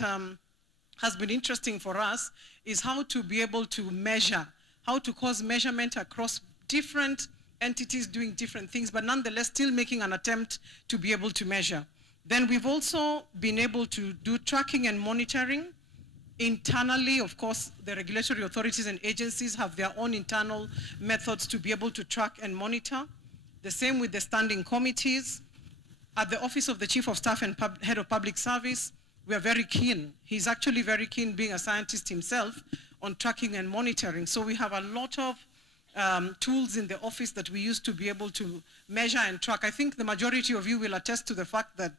has been interesting for us is how to be able to measure, how to cause measurement across different entities doing different things, but nonetheless still making an attempt to be able to measure. Then we've also been able to do tracking and monitoring. Internally, of course, the regulatory authorities and agencies have their own internal methods to be able to track and monitor. The same with the standing committees. At the Office of the Chief of Staff and Head of Public Service, we are very keen. He's actually very keen, being a scientist himself, on tracking and monitoring. So we have a lot of tools in the office that we use to be able to measure and track. I think the majority of you will attest to the fact that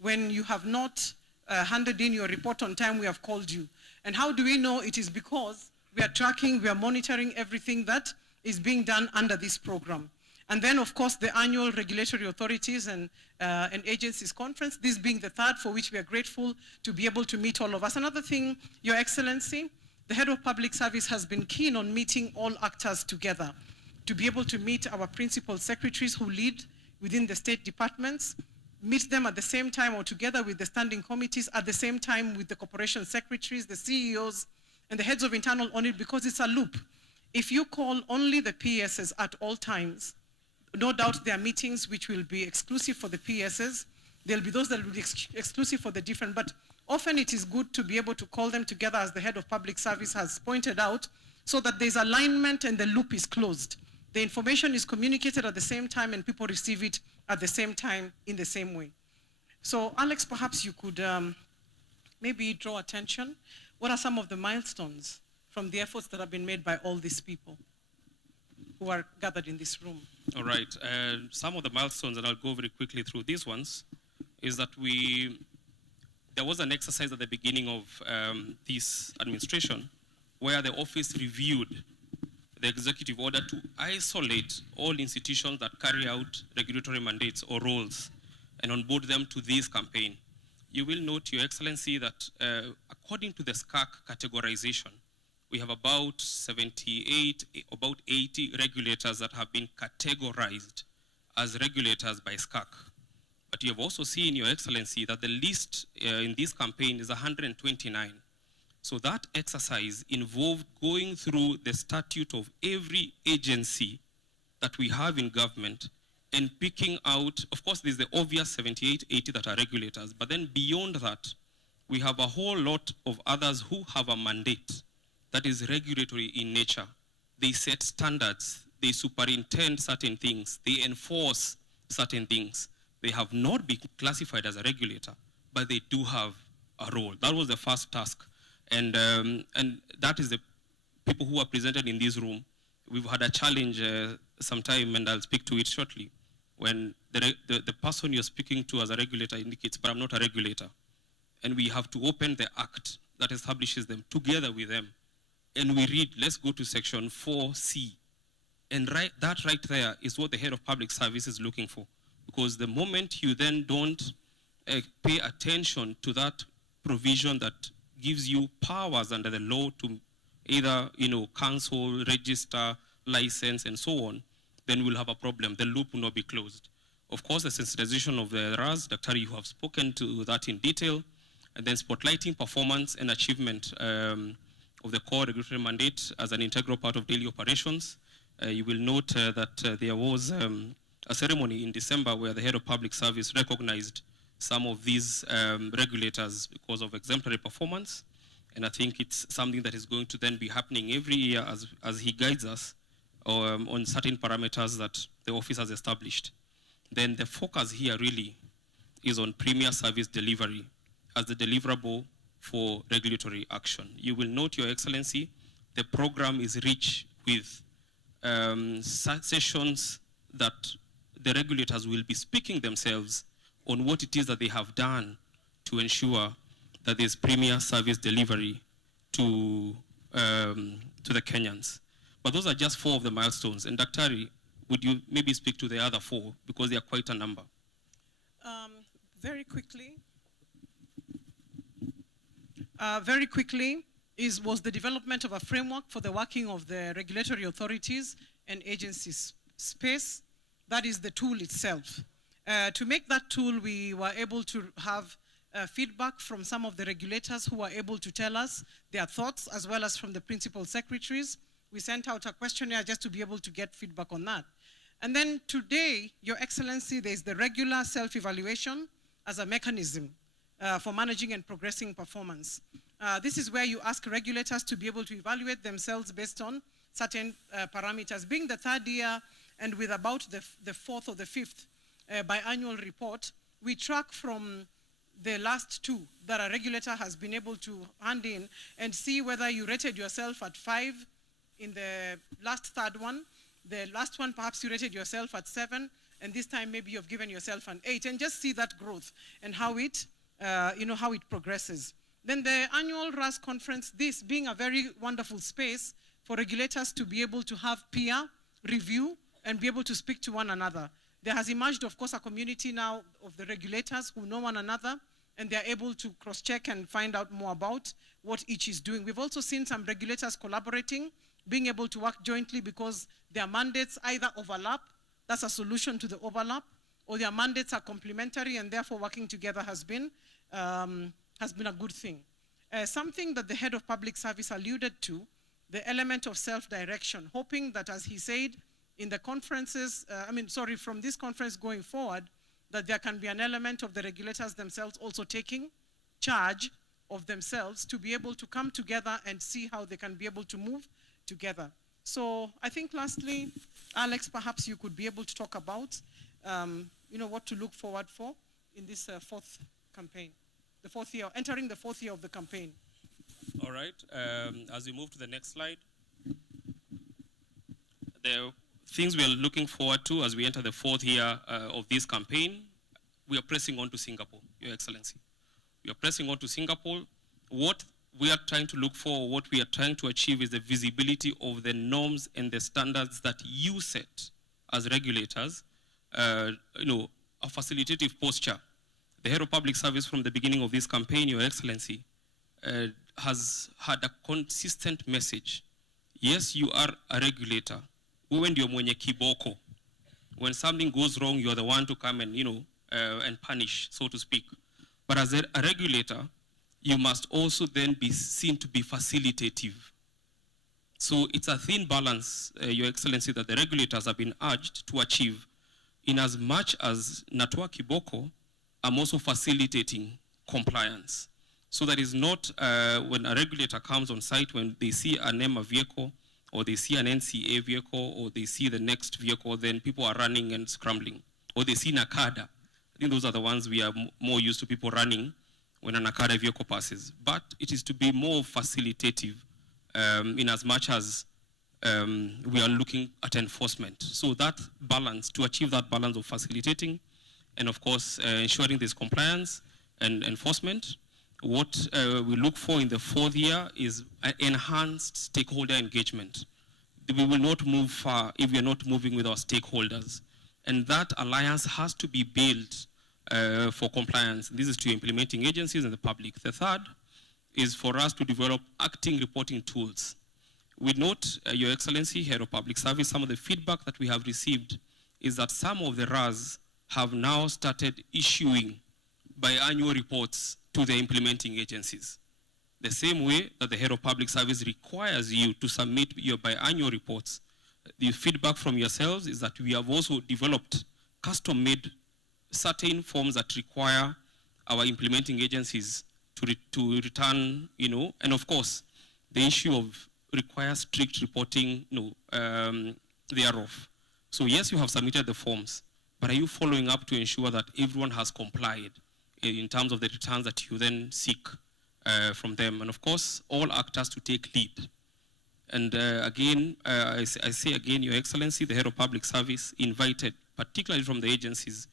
when you have not handed in your report on time, we have called you. And how do we know? It is because we are tracking, we are monitoring everything that is being done under this program. And then, of course, the annual regulatory authorities and agencies conference, this being the third, for which we are grateful to be able to meet all of us. Another thing, Your Excellency, the head of public service has been keen on meeting all actors together to be able to meet our principal secretaries who lead within the state departments, meet them at the same time or together with the standing committees, at the same time with the corporation secretaries, the CEOs, and the heads of internal audit, because it's a loop. If you call only the PSs at all times, no doubt there are meetings which will be exclusive for the PSs. There'll be those that will be exclusive for the different, but often it is good to be able to call them together, as the head of public service has pointed out, so that there's alignment and the loop is closed. The information is communicated at the same time and people receive it at the same time in the same way. So Alex, perhaps you could maybe draw attention. What are some of the milestones from the efforts that have been made by all these people who are gathered in this room? All right, some of the milestones, and I'll go very quickly through these ones, is that there was an exercise at the beginning of this administration where the office reviewed the executive order to isolate all institutions that carry out regulatory mandates or roles and onboard them to this campaign. You will note, Your Excellency, that according to the SEKU categorization, we have about 78, about 80 regulators that have been categorized as regulators by SEKU. But you have also seen, Your Excellency, that the list in this campaign is 129. So that exercise involved going through the statute of every agency that we have in government and picking out, of course, there's the obvious 78, 80 that are regulators, but then beyond that, we have a whole lot of others who have a mandate that is regulatory in nature. They set standards, they superintend certain things, they enforce certain things. They have not been classified as a regulator, but they do have a role. That was the first task. And that is the people who are presented in this room. We've had a challenge sometime, and I'll speak to it shortly, when the person you're speaking to as a regulator indicates, but I'm not a regulator. And we have to open the act that establishes them together with them. And we read, let's go to section 4C. And that right there is what the head of public service is looking for. Because the moment you then don't pay attention to that provision that gives you powers under the law to either cancel, register, license, and so on, then we'll have a problem. The loop will not be closed. Of course, the sensitization of the RAS, Dr. You have spoken to that in detail, and then spotlighting performance and achievement of the core regulatory mandate as an integral part of daily operations. You will note that there was a ceremony in December where the head of public service recognized some of these regulators because of exemplary performance. And I think it's something that is going to then be happening every year as he guides us on certain parameters that the office has established. Then the focus here really is on premier service delivery as the deliverable for regulatory action. You will note, Your Excellency, the program is rich with sessions that the regulators will be speaking themselves on what it is that they have done to ensure that there's premier service delivery to the Kenyans. But those are just 4 of the milestones. And Daktari, would you maybe speak to the other 4, because they are quite a number? Very quickly, was the development of a framework for the working of the regulatory authorities and agencies space. That is the tool itself. To make that tool, we were able to have feedback from some of the regulators who were able to tell us their thoughts, as well as from the principal secretaries. We sent out a questionnaire just to be able to get feedback on that. And then today, Your Excellency, there's the regular self-evaluation as a mechanism for managing and progressing performance. This is where you ask regulators to be able to evaluate themselves based on certain parameters. Being the 3rd year and with about the 4th or the 5th biannual report, we track from the last 2 that a regulator has been able to hand in and see whether you rated yourself at 5 in the last 3rd one. The last one, perhaps you rated yourself at 7, and this time maybe you've given yourself an 8, and just see that growth and how it, how it progresses. Then the annual RAS conference, this being a very wonderful space for regulators to be able to have peer review and be able to speak to one another. There has emerged, of course, a community now of the regulators who know one another, and they're able to cross-check and find out more about what each is doing. We've also seen some regulators collaborating, being able to work jointly because their mandates either overlap, that's a solution to the overlap, or their mandates are complementary, and therefore working together has been a good thing. Something that the head of public service alluded to, the element of self-direction, hoping that, as he said, in the conferences, from this conference going forward, that there can be an element of the regulators themselves also taking charge of themselves to be able to come together and see how they can be able to move together. So I think lastly, Alex, perhaps you could be able to talk about what to look forward for in this 4th campaign, the 4th year, entering the 4th year of the campaign. All right, as we move to the next slide, the things we are looking forward to as we enter the 4th year of this campaign, we are pressing on to Singapore, Your Excellency. We are pressing on to Singapore. What we are trying to look for, what we are trying to achieve is the visibility of the norms and the standards that you set as regulators, a facilitative posture. The head of public service from the beginning of this campaign, Your Excellency, has had a consistent message. Yes, you are a regulator. Wewe ndio mwenye kiboko. When something goes wrong, you are the one to come and, and punish, so to speak. But as a regulator, you must also then be seen to be facilitative. So it's a thin balance, Your Excellency, that the regulators have been urged to achieve, in as much as Natua Kiboko, I'm also facilitating compliance. So that is not when a regulator comes on site, when they see a NEMA vehicle, or they see an NCA vehicle, or they see the next vehicle, then people are running and scrambling. or they see NACADA. I think those are the ones we are more used to, people running when a NACADA vehicle passes. But it is to be more facilitative in as much as we are looking at enforcement. So that balance, to achieve that balance of facilitating and of course ensuring there's compliance and enforcement, what we look for in the fourth year is enhanced stakeholder engagement. We will not move far if we are not moving with our stakeholders. And that alliance has to be built for compliance. This is to implementing agencies and the public. The third is for us to develop acting reporting tools. We note, Your Excellency, Head of Public Service, some of the feedback that we have received is that some of the RAS have now started issuing biannual reports to the implementing agencies. The same way that the Head of Public Service requires you to submit your biannual reports, the feedback from yourselves is that we have also developed custom-made certain forms that require our implementing agencies to return, and of course, the issue of requires strict reporting, thereof. So yes, you have submitted the forms, but are you following up to ensure that everyone has complied in terms of the returns that you then seek from them? And of course, all actors to take lead. And again, I say again, Your Excellency, the Head of Public Service invited, particularly from the agencies,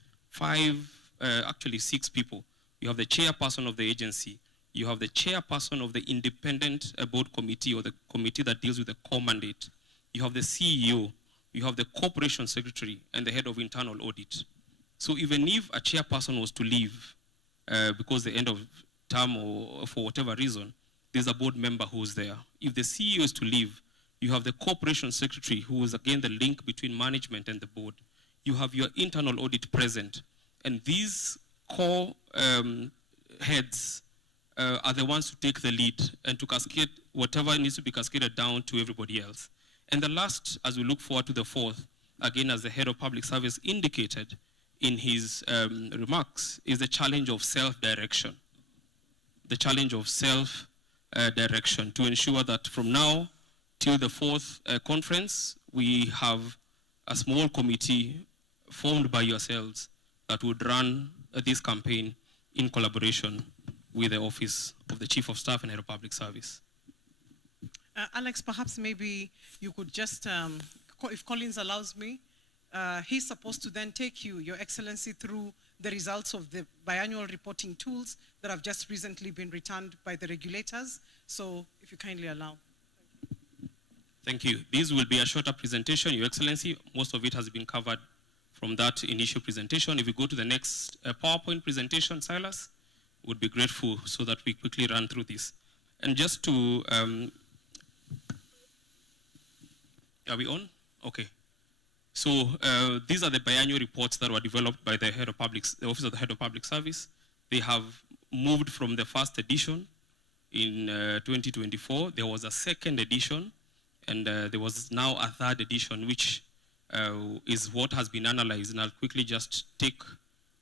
actually 6 people. You have the chairperson of the agency, you have the chairperson of the independent board committee or the committee that deals with the core mandate, you have the CEO, you have the corporation secretary, and the head of internal audit. So even if a chairperson was to leave because the end of term or for whatever reason, there's a board member who's there. If the CEO is to leave, you have the corporation secretary, who is again the link between management and the board. You have your internal audit present. And these core heads are the ones to take the lead and to cascade whatever needs to be cascaded down to everybody else. And the last, as we look forward to the fourth, again, as the Head of Public Service indicated in his remarks, is the challenge of self-direction. The challenge of self-direction to ensure that from now till the fourth conference, we have a small committee formed by yourselves that would run this campaign in collaboration with the Office of the Chief of Staff and Head of Public Service. Alex, perhaps maybe you could just, if Collins allows me, he's supposed to then take you, Your Excellency, through the results of the biannual reporting tools that have just recently been returned by the regulators. So if you kindly allow. Thank you. This will be a shorter presentation, Your Excellency. Most of it has been covered from that initial presentation. If we go to the next PowerPoint presentation, Silas, would be grateful so that we quickly run through this. And just to, are we on? Okay. So these are the biannual reports that were developed by the Office of the Head of Public Service. They have moved from the first edition in 2024. There was a second edition, and there was now a third edition, which is what has been analyzed. And I'll quickly just take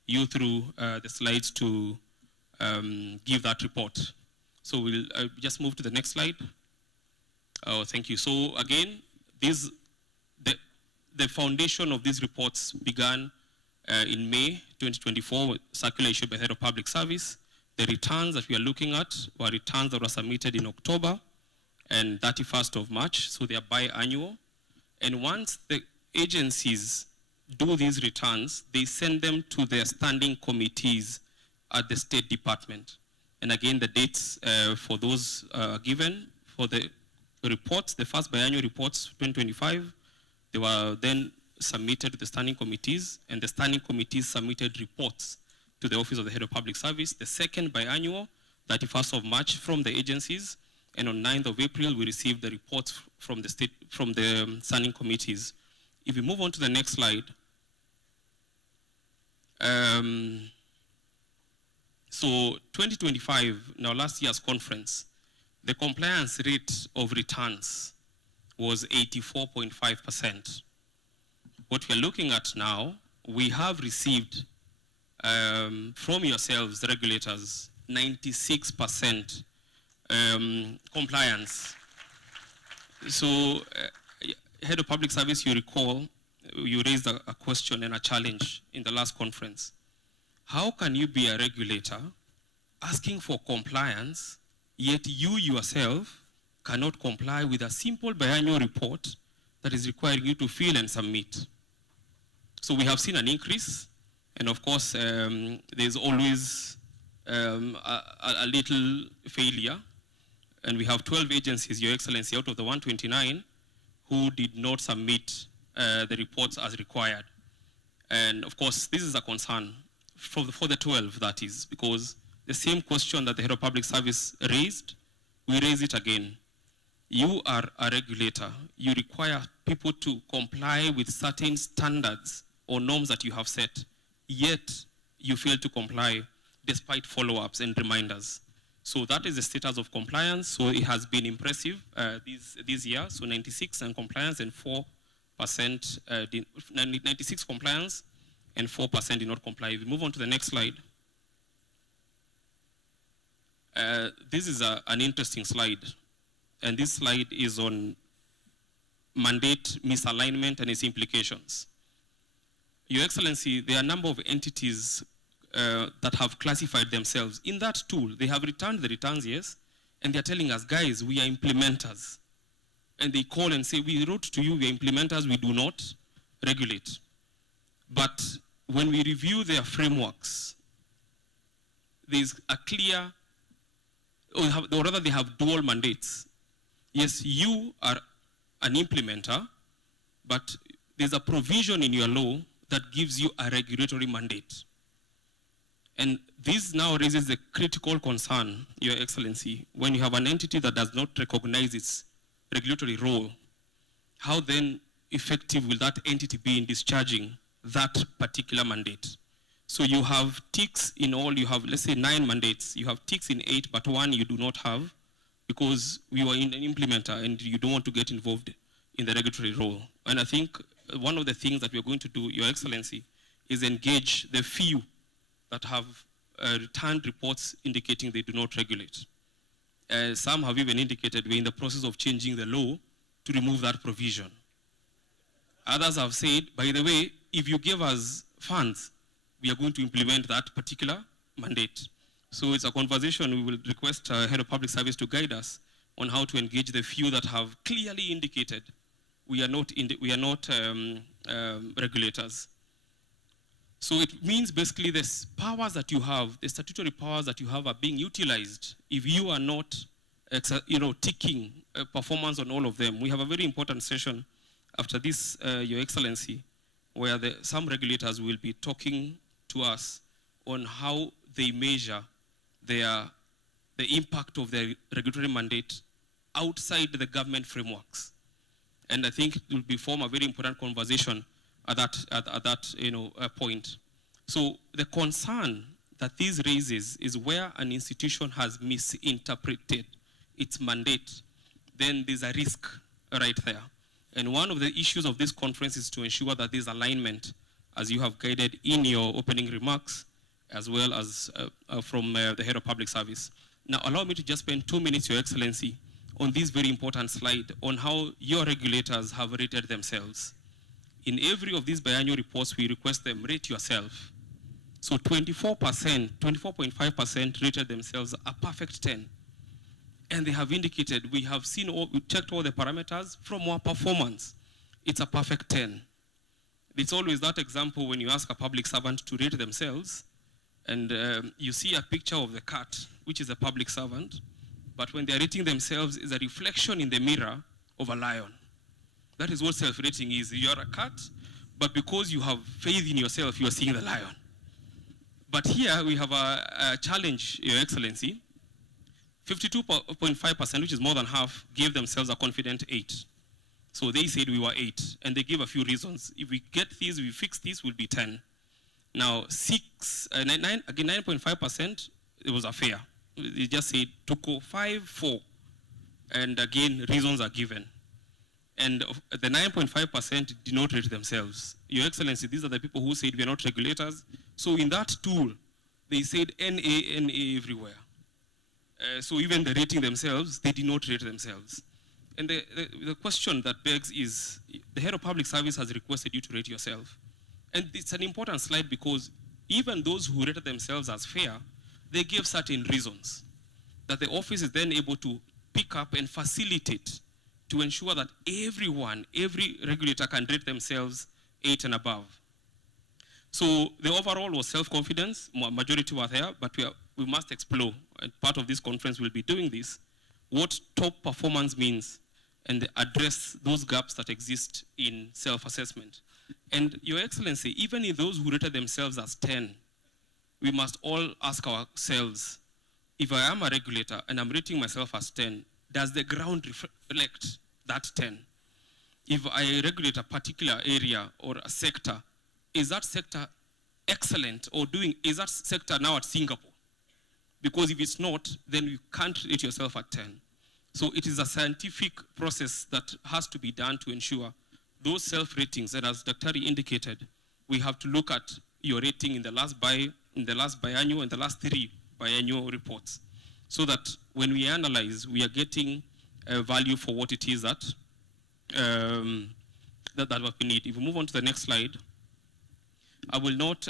you through the slides to give that report. So we'll just move to the next slide. Oh, thank you. So again, the foundation of these reports began in May 2024, circular issued by the Head of Public Service. The returns that we are looking at were returns that were submitted in October and 31st of March, so they are biannual. And once the agencies do these returns, they send them to their standing committees at the State Department. And again, the dates for those given for the reports, the first biannual reports, 2025, they were then submitted to the standing committees, and the standing committees submitted reports to the Office of the Head of Public Service. The second biannual, 31st of March, from the agencies, and on 9th of April, we received the reports from the standing committees. If we move on to the next slide, so 2025, now last year's conference, the compliance rate of returns was 84.5%. What we're looking at now, we have received from yourselves, the regulators, 96% compliance. So, Head of Public Service, you recall, you raised a question and a challenge in the last conference. How can you be a regulator asking for compliance, yet you yourself cannot comply with a simple biannual report that is requiring you to fill and submit? So we have seen an increase, and of course, there's always a little failure, and we have 12 agencies, Your Excellency, out of the 129 who did not submit the reports as required. And of course, this is a concern for the 12, that is, because the same question that the Head of Public Service raised, we raise it again. You are a regulator. You require people to comply with certain standards or norms that you have set, yet you fail to comply despite follow-ups and reminders. So that is the status of compliance. So it has been impressive this year. So 96 in compliance and 4%, 96 compliance and 4% did not comply. We move on to the next slide. This is an interesting slide. And this slide is on mandate misalignment and its implications. Your Excellency, there are a number of entities that have classified themselves. In that tool, they have returned the returns, yes, and they're telling us, guys, we are implementers. And they call and say, we wrote to you, we are implementers, we do not regulate. But when we review their frameworks, there's a clear, or rather they have dual mandates. Yes, you are an implementer, but there's a provision in your law that gives you a regulatory mandate. And this now raises a critical concern, Your Excellency, when you have an entity that does not recognize its regulatory role, how then effective will that entity be in discharging that particular mandate? So you have ticks in all, you have, let's say, 9 mandates. You have ticks in 8, but 1 you do not have because you are an implementer and you don't want to get involved in the regulatory role. And I think one of the things that we're going to do, Your Excellency, is engage the few that have returned reports indicating they do not regulate. Some have even indicated we're in the process of changing the law to remove that provision. Others have said, by the way, if you give us funds, we are going to implement that particular mandate. So it's a conversation we will request Head of Public Service to guide us on how to engage the few that have clearly indicated we are not regulators. So it means basically the powers that you have, the statutory powers that you have are being utilized if you are not ticking performance on all of them. We have a very important session after this, Your Excellency, where some regulators will be talking to us on how they measure the impact of their regulatory mandate outside the government frameworks. And I think it will form a very important conversation at that point. So the concern that this raises is where an institution has misinterpreted its mandate, then there's a risk right there. And one of the issues of this conference is to ensure that there's alignment, as you have guided in your opening remarks, as well as from the Head of Public Service. Now, allow me to just spend 2 minutes, Your Excellency, on this very important slide on how your regulators have rated themselves. In every of these biannual reports, we request them rate yourself. So 24%, 24.5% rated themselves a perfect 10. And they have indicated, we have seen, we checked all the parameters from our performance. It's a perfect 10. It's always that example when you ask a public servant to rate themselves, and you see a picture of the cat, which is a public servant, but when they're rating themselves, is a reflection in the mirror of a lion. That is what self-rating is. You're a cat, but because you have faith in yourself, you are seeing the lion. But here we have a challenge, Your Excellency. 52.5%, which is more than half, gave themselves a confident 8. So they said we were 8, and they gave a few reasons. If we get these, we fix this, we'll be 10. Now, 9.5%, it was a fair. They just said Tuko 5, 4. And again, reasons are given. And the 9.5% did not rate themselves. Your Excellency, these are the people who said we are not regulators. So in that tool, they said NA everywhere. So even the rating themselves, they did not rate themselves. And the question that begs is, the head of public service has requested you to rate yourself. And it's an important slide because even those who rated themselves as fair, they gave certain reasons that the office is then able to pick up and facilitate to ensure that every regulator can rate themselves 8 and above. So the overall was self-confidence, majority were there, but we must explore, and part of this conference will be doing this, what top performance means and address those gaps that exist in self-assessment. And Your Excellency, even in those who rated themselves as 10, we must all ask ourselves, if I am a regulator and I'm rating myself as 10, does the ground reflect that 10? If I regulate a particular area or a sector, is that sector excellent or is that sector now at Singapore? Because if it's not, then you can't rate yourself at 10. So it is a scientific process that has to be done to ensure those self-ratings, and as Dr. indicated, we have to look at your rating in the last biannual and the last 3 biannual reports, so that when we analyze, we are getting a value for what it is that what we need. If we move on to the next slide, I will not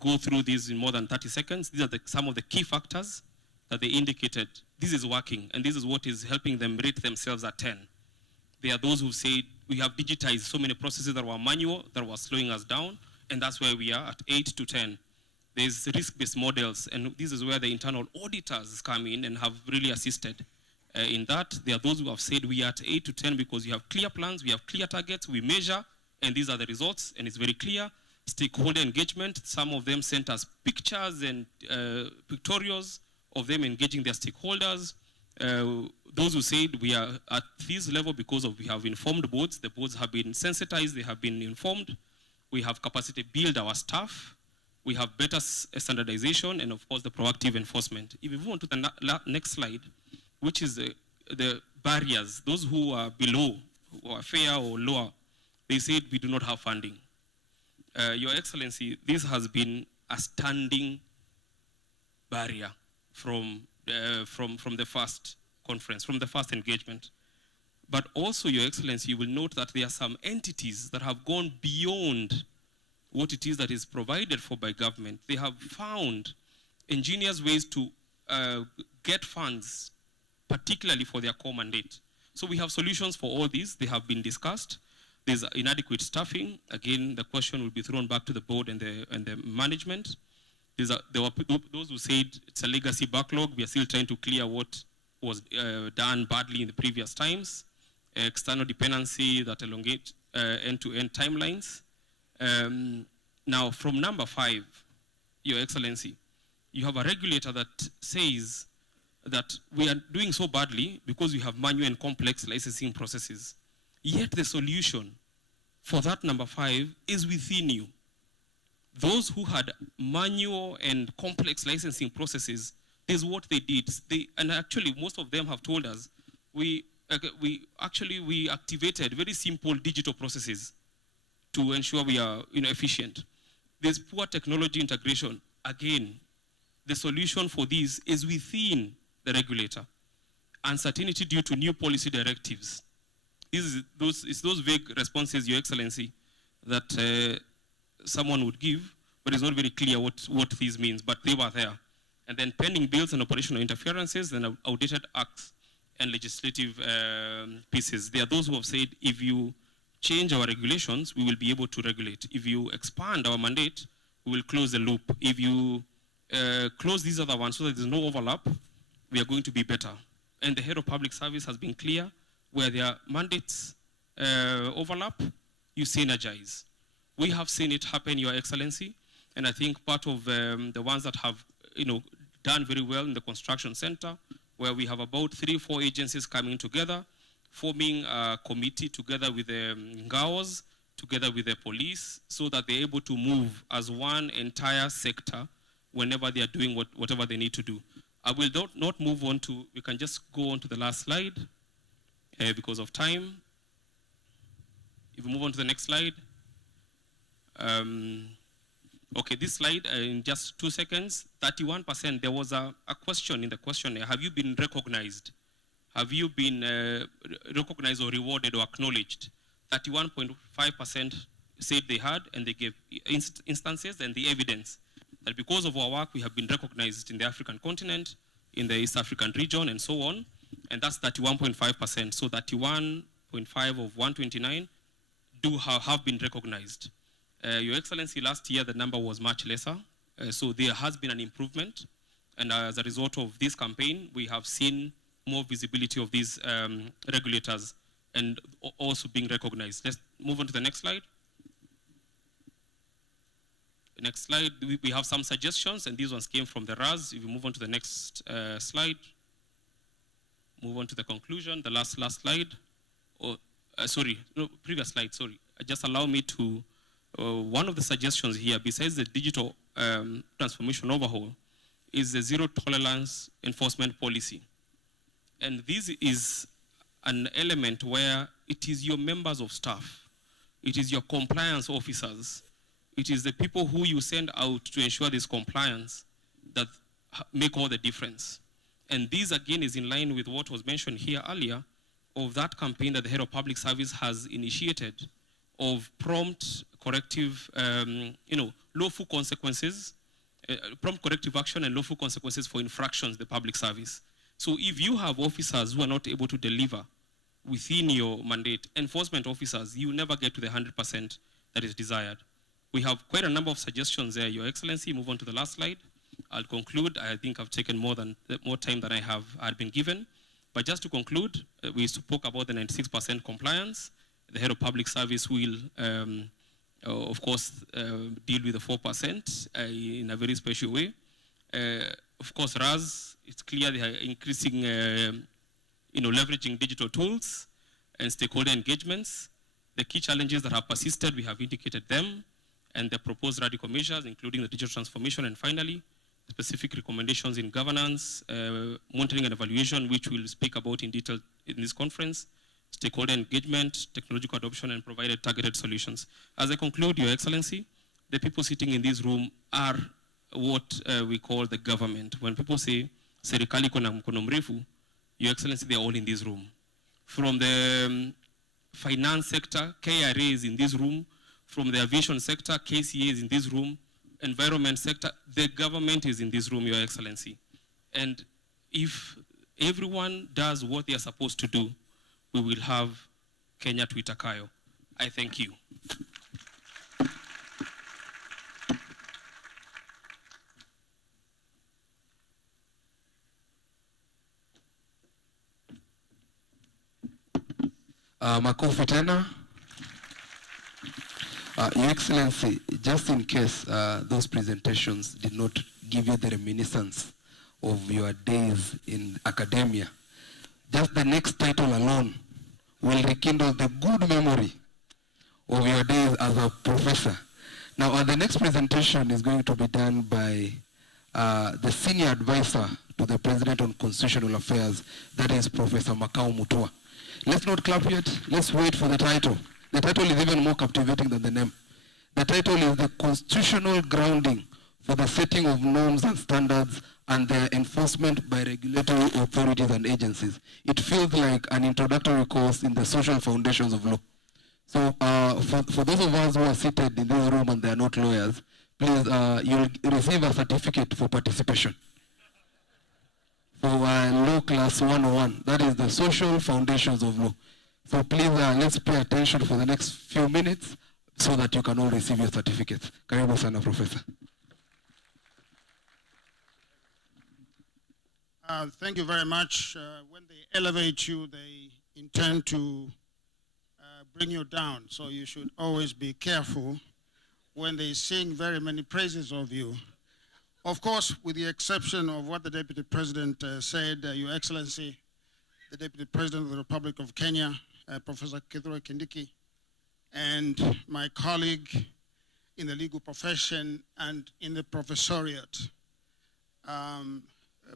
go through these in more than 30 seconds. These are some of the key factors that they indicated. This is working, and this is what is helping them rate themselves at 10. There are those who say we have digitized so many processes that were manual, that were slowing us down, and that's where we are at 8 to 10. There's risk-based models, and this is where the internal auditors come in and have really assisted in that. There are those who have said we are at 8 to 10 because we have clear plans, we have clear targets, we measure, and these are the results, and it's very clear. Stakeholder engagement, some of them sent us pictures and pictorials of them engaging their stakeholders. Those who said we are at this level because we have informed boards, the boards have been sensitized, they have been informed. We have capacity build our staff. We have better standardization, and of course the proactive enforcement. If we move on to the next slide, which is the barriers, those who are below, who are fair or lower, they said we do not have funding. Your Excellency, this has been a standing barrier from the first conference, from the first engagement. But also, Your Excellency, you will note that there are some entities that have gone beyond what it is that is provided for by government. They have found ingenious ways to get funds, particularly for their core mandate. So we have solutions for all these. They have been discussed. There's inadequate staffing. Again, the question will be thrown back to the board and the management. There were those who said it's a legacy backlog. We are still trying to clear what was done badly in the previous times. External dependency that elongate end-to-end timelines. Now, from number 5, Your Excellency, you have a regulator that says that we are doing so badly because we have manual and complex licensing processes. Yet the solution for that number 5 is within you. Those who had manual and complex licensing processes, this is what they did. And actually, most of them have told us, we activated very simple digital processes to ensure we are efficient. There's poor technology integration. Again, the solution for this is within the regulator. Uncertainty due to new policy directives. It's those vague responses, Your Excellency, that someone would give, but it's not very clear what this means, but they were there. And then pending bills and operational interferences, and outdated acts and legislative pieces. There are those who have said, if you change our regulations, we will be able to regulate. If you expand our mandate, we will close the loop. If you close these other ones so that there's no overlap, we are going to be better. And the head of public service has been clear, where their mandates overlap, you synergize. We have seen it happen, Your Excellency, and I think part of the ones that have done very well in the construction center, where we have about 3 or 4 agencies coming together, forming a committee together with the Ngaos, together with the police, so that they're able to move as one entire sector whenever they are doing whatever they need to do. I will not move on to, we can just go on to the last slide because of time. If we move on to the next slide. Okay, this slide, in just 2 seconds, 31%, there was a question in the questionnaire. Have you been recognized? have you been recognized or rewarded or acknowledged? 31.5% said they had, and they gave instances and the evidence that because of our work, we have been recognized in the African continent, in the East African region, and so on. And that's 31.5%. So 31.5 of 129 have been recognized. Your Excellency, last year the number was much lesser. So there has been an improvement. And as a result of this campaign, we have seen more visibility of these regulators and also being recognized. Let's move on to the next slide. Next slide, we have some suggestions, and these ones came from the RAS. If you move on to the next slide, move on to the conclusion, the last slide. Previous slide, sorry. Just allow me to, one of the suggestions here, besides the digital transformation overhaul, is the zero tolerance enforcement policy. And this is an element where it is your members of staff, it is your compliance officers, it is the people who you send out to ensure this compliance that make all the difference. And this again is in line with what was mentioned here earlier of that campaign that the Head of Public Service has initiated of prompt corrective, lawful consequences, prompt corrective action and lawful consequences for infractions the public service. So if you have officers who are not able to deliver within your mandate, enforcement officers, you never get to the 100% that is desired. We have quite a number of suggestions there, Your Excellency. Move on to the last slide. I'll conclude. I think I've taken more time than I had been given. But just to conclude, we spoke about the 96% compliance. The Head of Public Service will, of course, deal with the 4% in a very special way. Of course, RAS, it's clear they are increasing, leveraging digital tools and stakeholder engagements. The key challenges that have persisted, we have indicated them, and the proposed radical measures, including the digital transformation, and finally, specific recommendations in governance, monitoring and evaluation, which we'll speak about in detail in this conference, stakeholder engagement, technological adoption, and provided targeted solutions. As I conclude, Your Excellency, the people sitting in this room are what we call the government. When people say, serikali kuna mkono mrefu, Your Excellency, they're all in this room. From the finance sector, KRA is in this room. From the aviation sector, KCA is in this room. Environment sector, the government is in this room, Your Excellency. And if everyone does what they are supposed to do, we will have Kenya tuitakayo. I thank you. Makofi tena. Your Excellency, just in case those presentations did not give you the reminiscence of your days in academia, just the next title alone will rekindle the good memory of your days as a professor. Now, the next presentation is going to be done by the senior advisor to the President on Constitutional Affairs, that is Professor Makau Mutua. Let's not clap yet, let's wait for the title. The title is even more captivating than the name. The title is the constitutional grounding for the setting of norms and standards and their enforcement by regulatory authorities and agencies. It feels like an introductory course in the social foundations of law. So for those of us who are seated in this room and they are not lawyers, please, you'll receive a certificate for participation. For Law Class 101, that is the social foundations of law. So please, let's pay attention for the next few minutes so that you can all receive your certificates. Karibu sana, Professor. Thank you very much. When they elevate you, they intend to bring you down. So you should always be careful when they sing very many praises of you. Of course, with the exception of what the Deputy President said, Your Excellency, the Deputy President of the Republic of Kenya, Professor Kitui Kindiki, and my colleague in the legal profession and in the professoriate.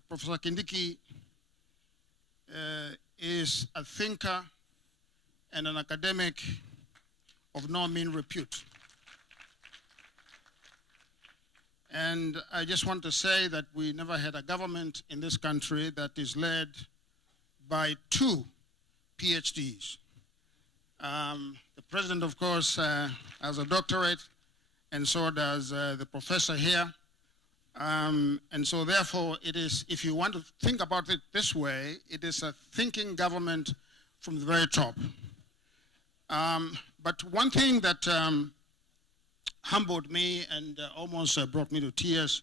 Professor Kindiki is a thinker and an academic of no mean repute. And I just want to say that we never had a government in this country that is led by 2 PhDs. The president, of course, has a doctorate, and so does the professor here. And so therefore it is, if you want to think about it this way, it is a thinking government from the very top. But one thing that humbled me and almost brought me to tears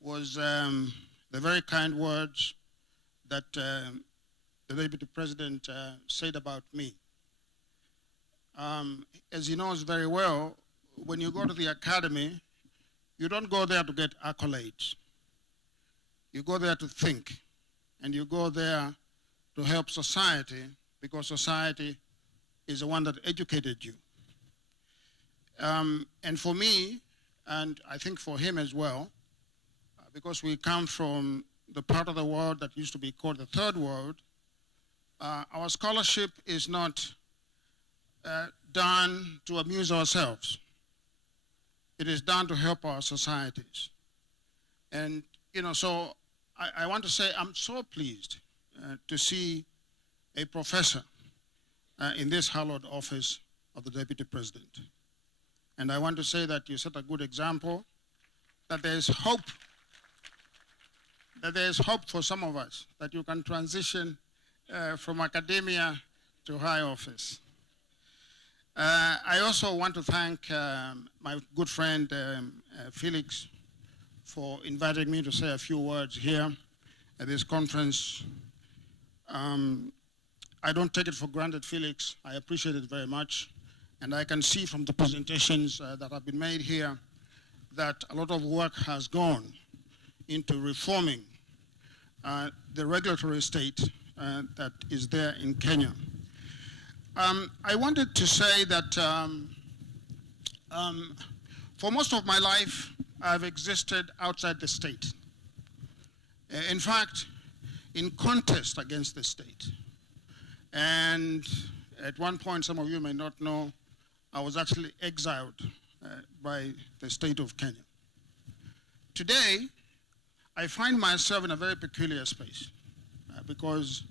was the very kind words that the Deputy President said about me. As he knows very well, when you go to the academy, you don't go there to get accolades. You go there to think, and you go there to help society, because society is the one that educated you. And for me, and I think for him as well, because we come from the part of the world that used to be called the third world, our scholarship is not done to amuse ourselves. It is done to help our societies. And, you know, so I want to say I'm so pleased to see a professor in this hallowed office of the Deputy President. And I want to say that you set a good example, that there is hope, for some of us, that you can transition from academia to high office. I also want to thank my good friend Felix for inviting me to say a few words here at this conference. I don't take it for granted, Felix. I appreciate it very much. And I can see from the presentations that have been made here that a lot of work has gone into reforming the regulatory state that is there in Kenya. I wanted to say that for most of my life, I've existed outside the state. In fact, in contest against the state. And at one point, some of you may not know, I was actually exiled by the state of Kenya. Today, I find myself in a very peculiar space because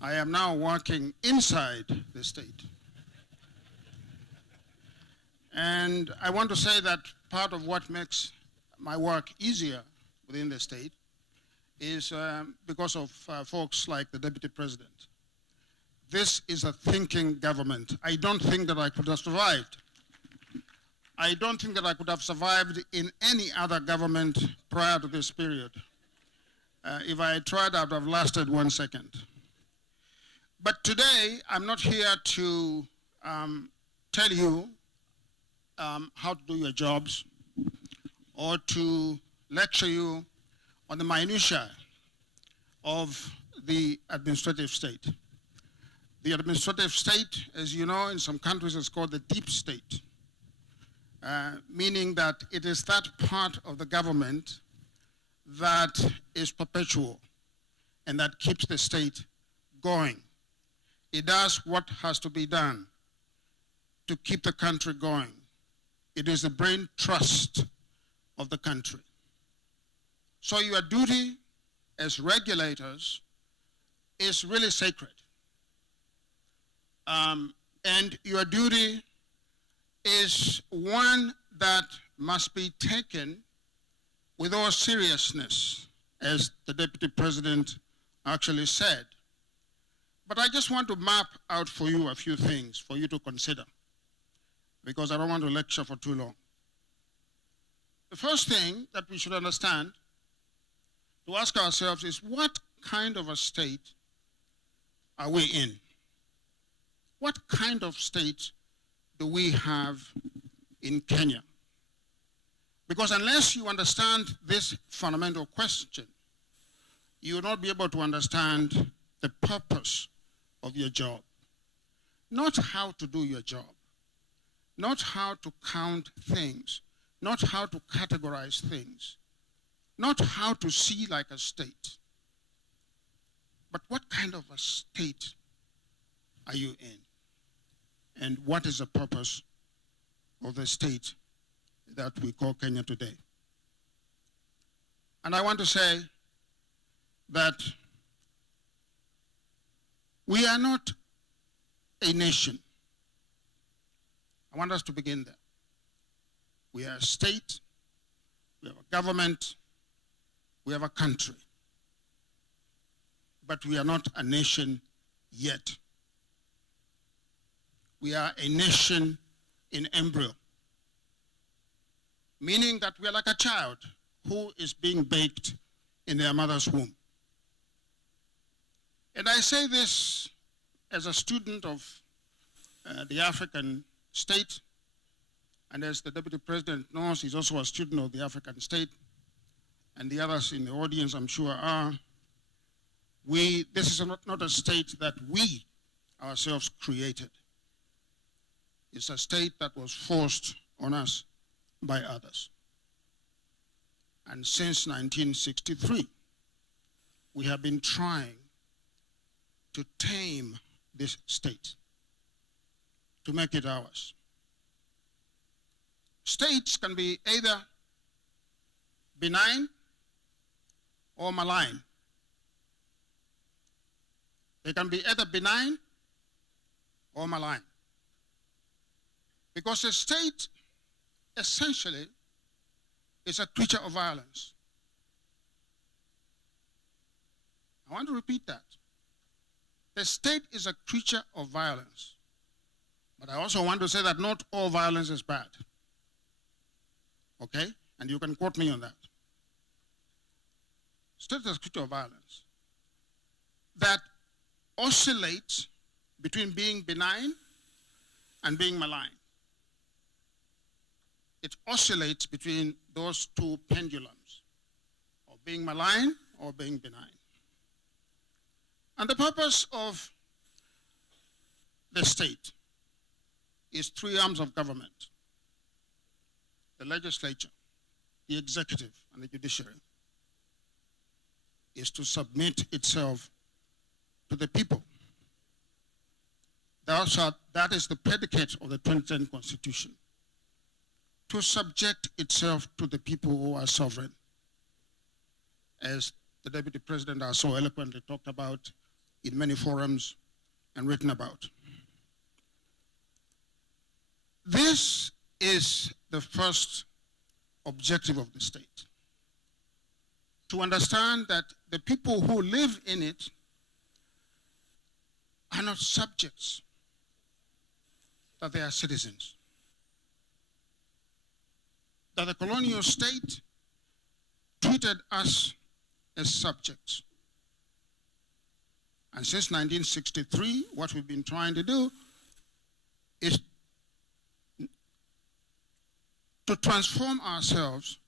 I am now working inside the state. And I want to say that part of what makes my work easier within the state is because of folks like the Deputy President. This is a thinking government. I don't think that I could have survived. I don't think that I could have survived in any other government prior to this period. If I had tried, I would have lasted 1 second. But today, I'm not here to tell you how to do your jobs or to lecture you on the minutiae of the administrative state. The administrative state, as you know, in some countries is called the deep state, meaning that it is that part of the government that is perpetual and that keeps the state going. It does what has to be done to keep the country going. It is the brain trust of the country. So your duty as regulators is really sacred. And your duty is one that must be taken with all seriousness, as the Deputy President actually said. But I just want to map out for you a few things for you to consider, because I don't want to lecture for too long. The first thing that we should understand, to ask ourselves, is what kind of a state are we in? What kind of state do we have in Kenya? Because unless you understand this fundamental question, you will not be able to understand the purpose of your job. Not how to do your job, not how to count things, not how to categorize things, not how to see like a state, but what kind of a state are you in? And what is the purpose of the state that we call Kenya today? And I want to say that We are not a nation. I want us to begin there. We are a state, we have a government, we have a country. But we are not a nation yet. We are a nation in embryo, meaning that we are like a child who is being baked in their mother's womb. And I say this as a student of the African state, and as the Deputy President knows, he's also a student of the African state, and the others in the audience I'm sure are. This is not a state that we ourselves created. It's a state that was forced on us by others. And since 1963, we have been trying to tame this state, to make it ours. States can be either benign or malign. They can be either benign or malign. Because a state essentially is a creature of violence. I want to repeat that. The state is a creature of violence. But I also want to say that not all violence is bad. Okay? And you can quote me on that. State is a creature of violence that oscillates between being benign and being malign. It oscillates between those two pendulums, of being malign or being benign. And the purpose of the state is three arms of government: the legislature, the executive, and the judiciary, is to submit itself to the people. That is the predicate of the 2010 Constitution, to subject itself to the people who are sovereign, as the Deputy President has so eloquently talked about in many forums and written about. This is the first objective of the state: to understand that the people who live in it are not subjects, that they are citizens. That the colonial state treated us as subjects. And since 1963, what we've been trying to do is to transform ourselves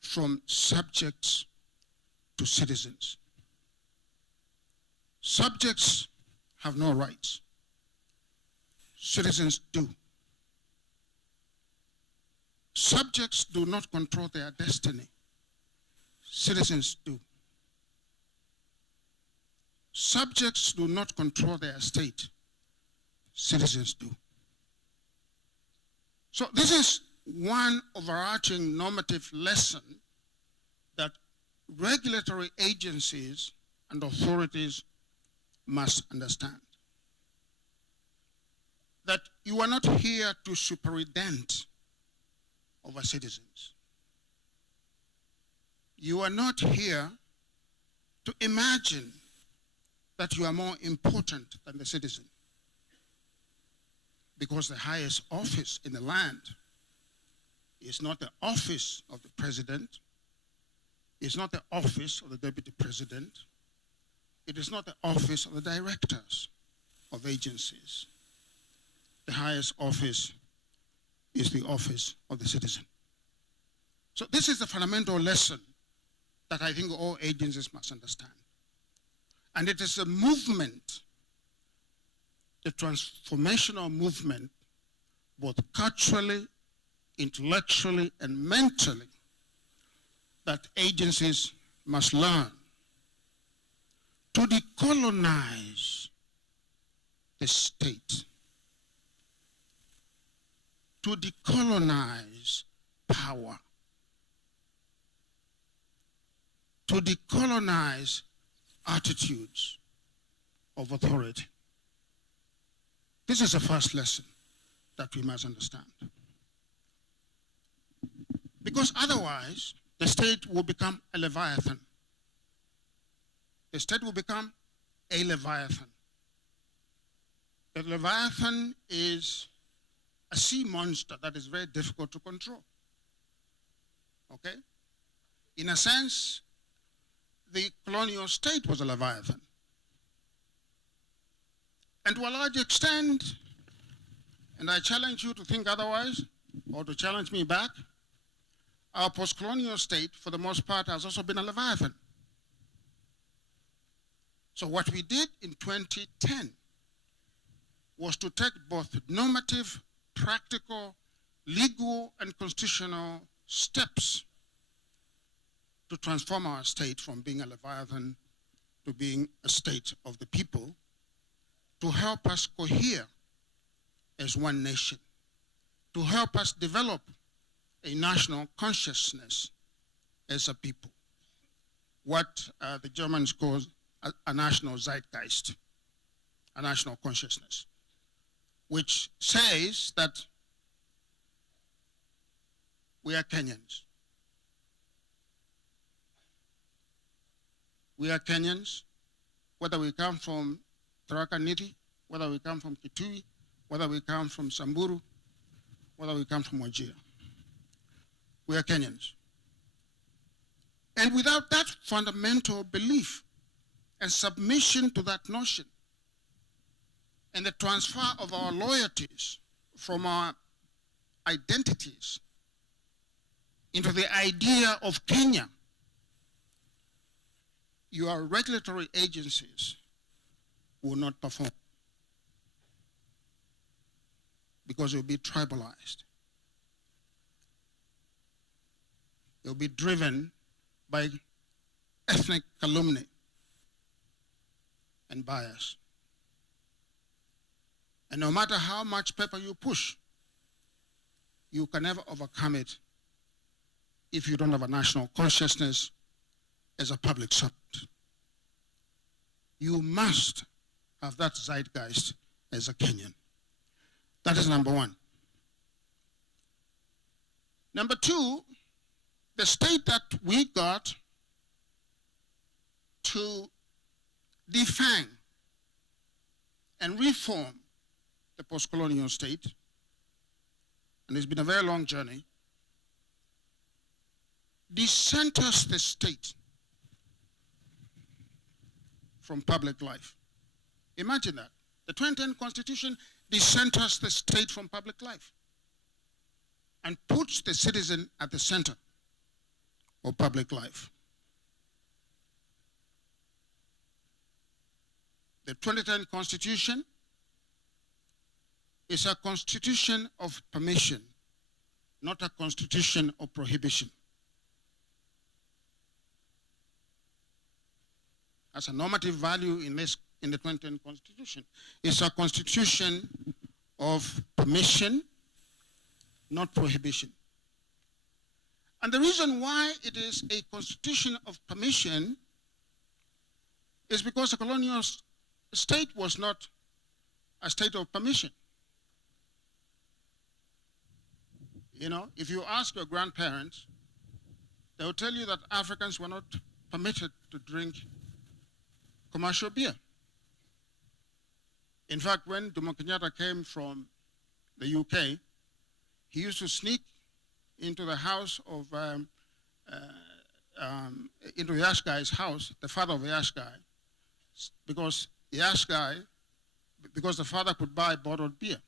from subjects to citizens. Subjects have no rights. Citizens do. Subjects do not control their destiny. Citizens do. Subjects do not control their state. Citizens do. So this is one overarching normative lesson that regulatory agencies and authorities must understand. That you are not here to superintend over citizens. You are not here to imagine that you are more important than the citizen, because the highest office in the land is not the office of the president, it's not the office of the deputy president, it is not the office of the directors of agencies. The highest office is the office of the citizen. So this is the fundamental lesson that I think all agencies must understand. And it is a movement, the transformational movement, both culturally, intellectually, and mentally, that agencies must learn to decolonize the state, to decolonize power, to decolonize attitudes of authority. This is the first lesson that we must understand. Because otherwise, the state will become a leviathan. The state will become a leviathan. The leviathan is a sea monster that is very difficult to control. Okay? In a sense, the colonial state was a leviathan. And to a large extent, and I challenge you to think otherwise, or to challenge me back, our post-colonial state, for the most part, has also been a leviathan. So what we did in 2010 was to take both normative, practical, legal, and constitutional steps to transform our state from being a leviathan to being a state of the people, to help us cohere as one nation, to help us develop a national consciousness as a people, what the Germans call a national zeitgeist, a national consciousness, which says that we are Kenyans. We are Kenyans, whether we come from Tharaka Nithi, whether we come from Kitui, whether we come from Samburu, whether we come from Wajir. We are Kenyans. And without that fundamental belief and submission to that notion, and the transfer of our loyalties from our identities into the idea of Kenya, your regulatory agencies will not perform because you'll be tribalized. You'll be driven by ethnic calumny and bias. And no matter how much paper you push, you can never overcome it if you don't have a national consciousness as a public servant. You must have that zeitgeist as a Kenyan. That is number one. Number two, the state that we got to defang and reform the post-colonial state, and it's been a very long journey, decenters the state from public life. Imagine that. The 2010 Constitution decenters the state from public life and puts the citizen at the center of public life. The 2010 Constitution is a constitution of permission, not a constitution of prohibition. As a normative value in the 2010 Constitution, it's a constitution of permission, not prohibition. And the reason why it is a constitution of permission is because the colonial state was not a state of permission. You know, if you ask your grandparents, they will tell you that Africans were not permitted to drink commercial beer. In fact, when Jomo Kenyatta came from the UK, he used to sneak into the house of, into the Ash guy's house, the father of the Ash guy, because the Ash guy, because the father could buy bottled beer,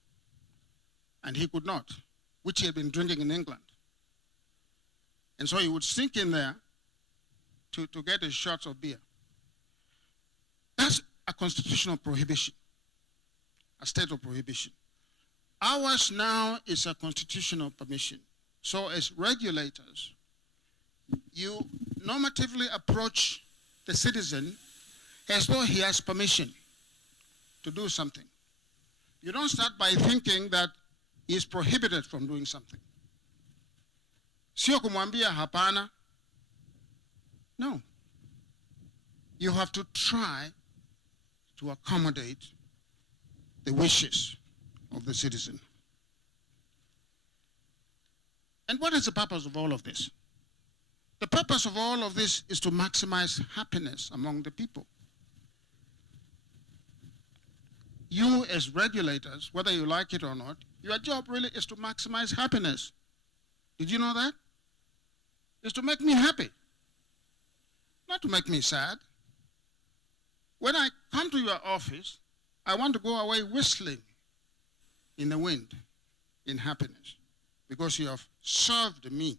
and he could not, which he had been drinking in England. And so he would sneak in there to get his shots of beer. That's a constitutional prohibition, a state of prohibition. Ours now is a constitutional permission. So as regulators, you normatively approach the citizen as though he has permission to do something. You don't start by thinking that he is prohibited from doing something. Sio kumwambia hapana. No. You have to try to accommodate the wishes of the citizen. And what is the purpose of all of this? The purpose of all of this is to maximize happiness among the people. You as regulators, whether you like it or not, your job really is to maximize happiness. Did you know that? It's to make me happy, not to make me sad. When I come to your office, I want to go away whistling in the wind in happiness because you have served me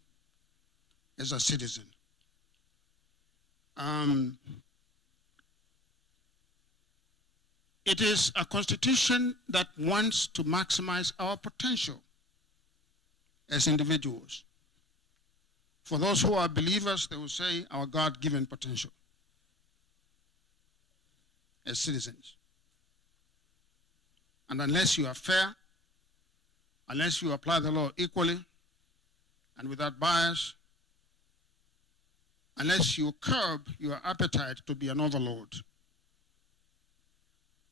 as a citizen. It is a constitution that wants to maximize our potential as individuals. For those who are believers, they will say our God-given potential as citizens. And unless you are fair, unless you apply the law equally and without bias, unless you curb your appetite to be an overlord,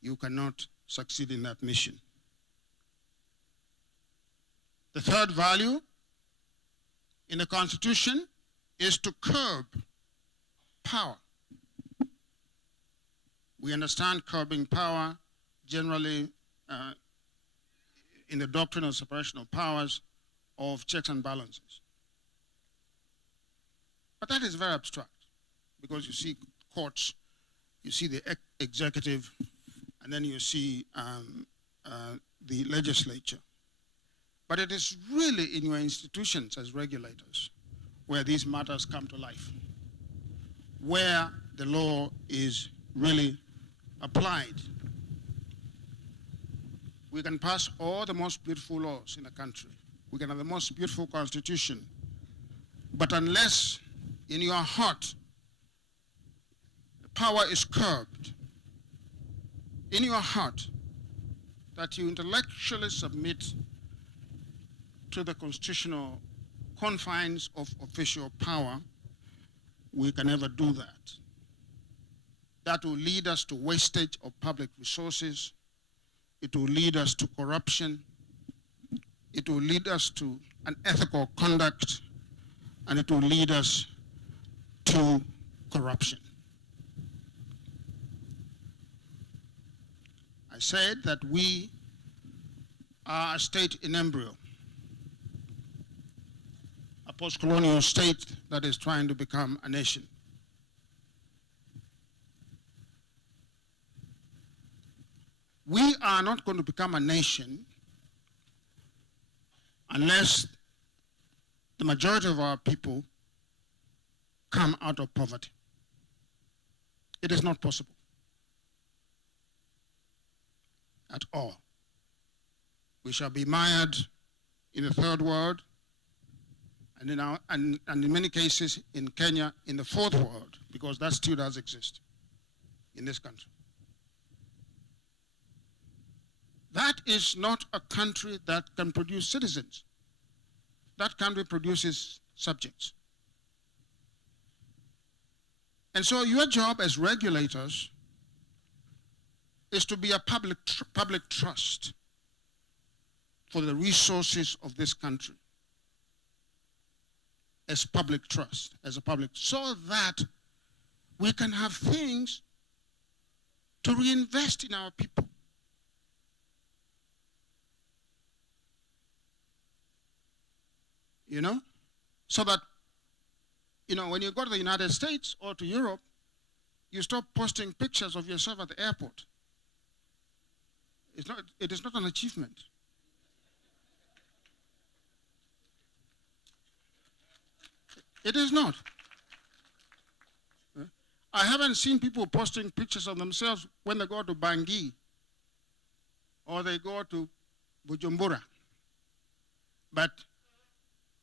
you cannot succeed in that mission. The third value in the Constitution is to curb power. We understand curbing power generally in the doctrine of separation of powers, of checks and balances. But that is very abstract because you see courts, you see the executive, and then you see the legislature. But it is really in your institutions as regulators where these matters come to life, where the law is really applied. We can pass all the most beautiful laws in the country. We can have the most beautiful constitution. But unless in your heart the power is curbed, in your heart that you intellectually submit to the constitutional confines of official power, we can never do that. That will lead us to wastage of public resources. It will lead us to corruption. It will lead us to unethical conduct, and it will lead us to corruption. I said that we are a state in embryo, a post-colonial state that is trying to become a nation. We are not going to become a nation unless the majority of our people come out of poverty. It is not possible at all. We shall be mired in the third world, and in many cases in Kenya, in the fourth world, because that still does exist in this country. That is not a country that can produce citizens. That country produces subjects. And so your job as regulators is to be a public trust for the resources of this country, as public trust, as a public, so that we can have things to reinvest in our people. You know, so that, you know, when you go to the United States or to Europe, you stop posting pictures of yourself at the airport. It is not an achievement. It is not. I haven't seen people posting pictures of themselves when they go to Bangui or they go to Bujumbura. But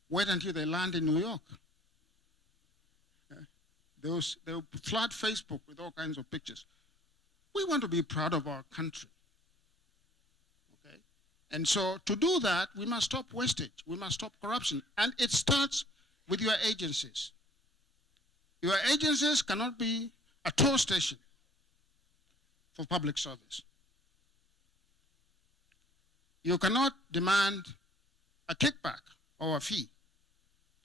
wait until they land in New York. They'll flood Facebook with all kinds of pictures. We want to be proud of our country. Okay? And so to do that, we must stop wastage. We must stop corruption. And it starts with your agencies. Your agencies cannot be a toll station for public service. You cannot demand a kickback or a fee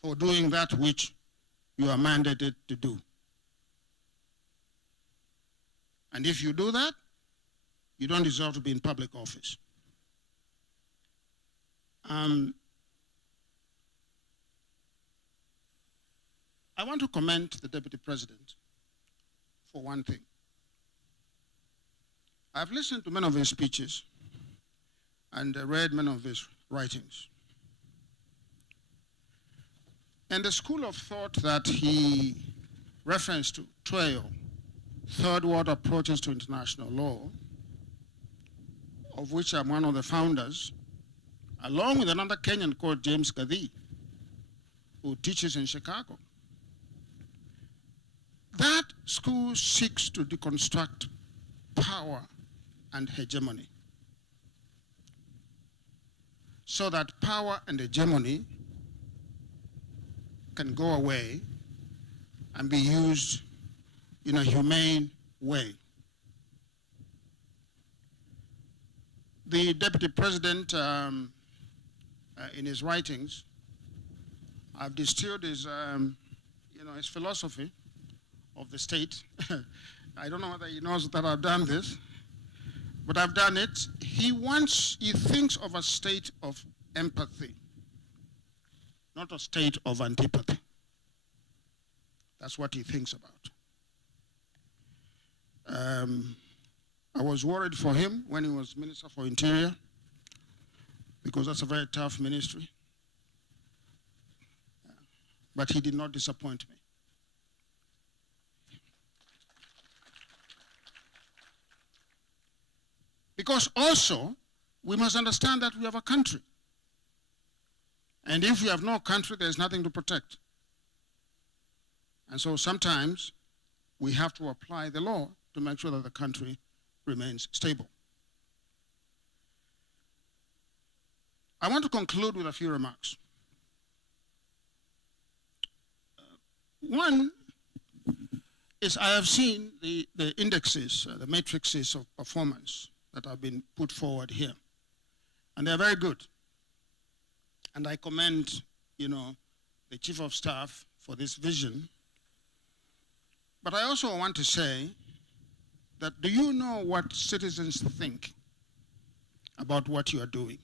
for doing that which you are mandated to do. And if you do that, you don't deserve to be in public office. I want to commend the Deputy President for one thing. I've listened to many of his speeches and read many of his writings. And the school of thought that he referenced to, TWAIO, Third World Approaches to International Law, of which I'm one of the founders, along with another Kenyan called James Gadhi, who teaches in Chicago. That school seeks to deconstruct power and hegemony, so that power and hegemony can go away and be used in a humane way. The Deputy President, in his writings, I've distilled his, his philosophy of the state. I don't know whether he knows that I've done this, but I've done it. He thinks of a state of empathy, not a state of antipathy. That's what he thinks about. I was worried for him when he was Minister for Interior, because that's a very tough ministry. But he did not disappoint me. Because also, we must understand that we have a country. And if we have no country, there's nothing to protect. And so sometimes we have to apply the law to make sure that the country remains stable. I want to conclude with a few remarks. One is I have seen the indexes, the matrices of performance that have been put forward here. And they're very good. And I commend, the Chief of Staff for this vision. But I also want to say that, do you know what citizens think about what you are doing?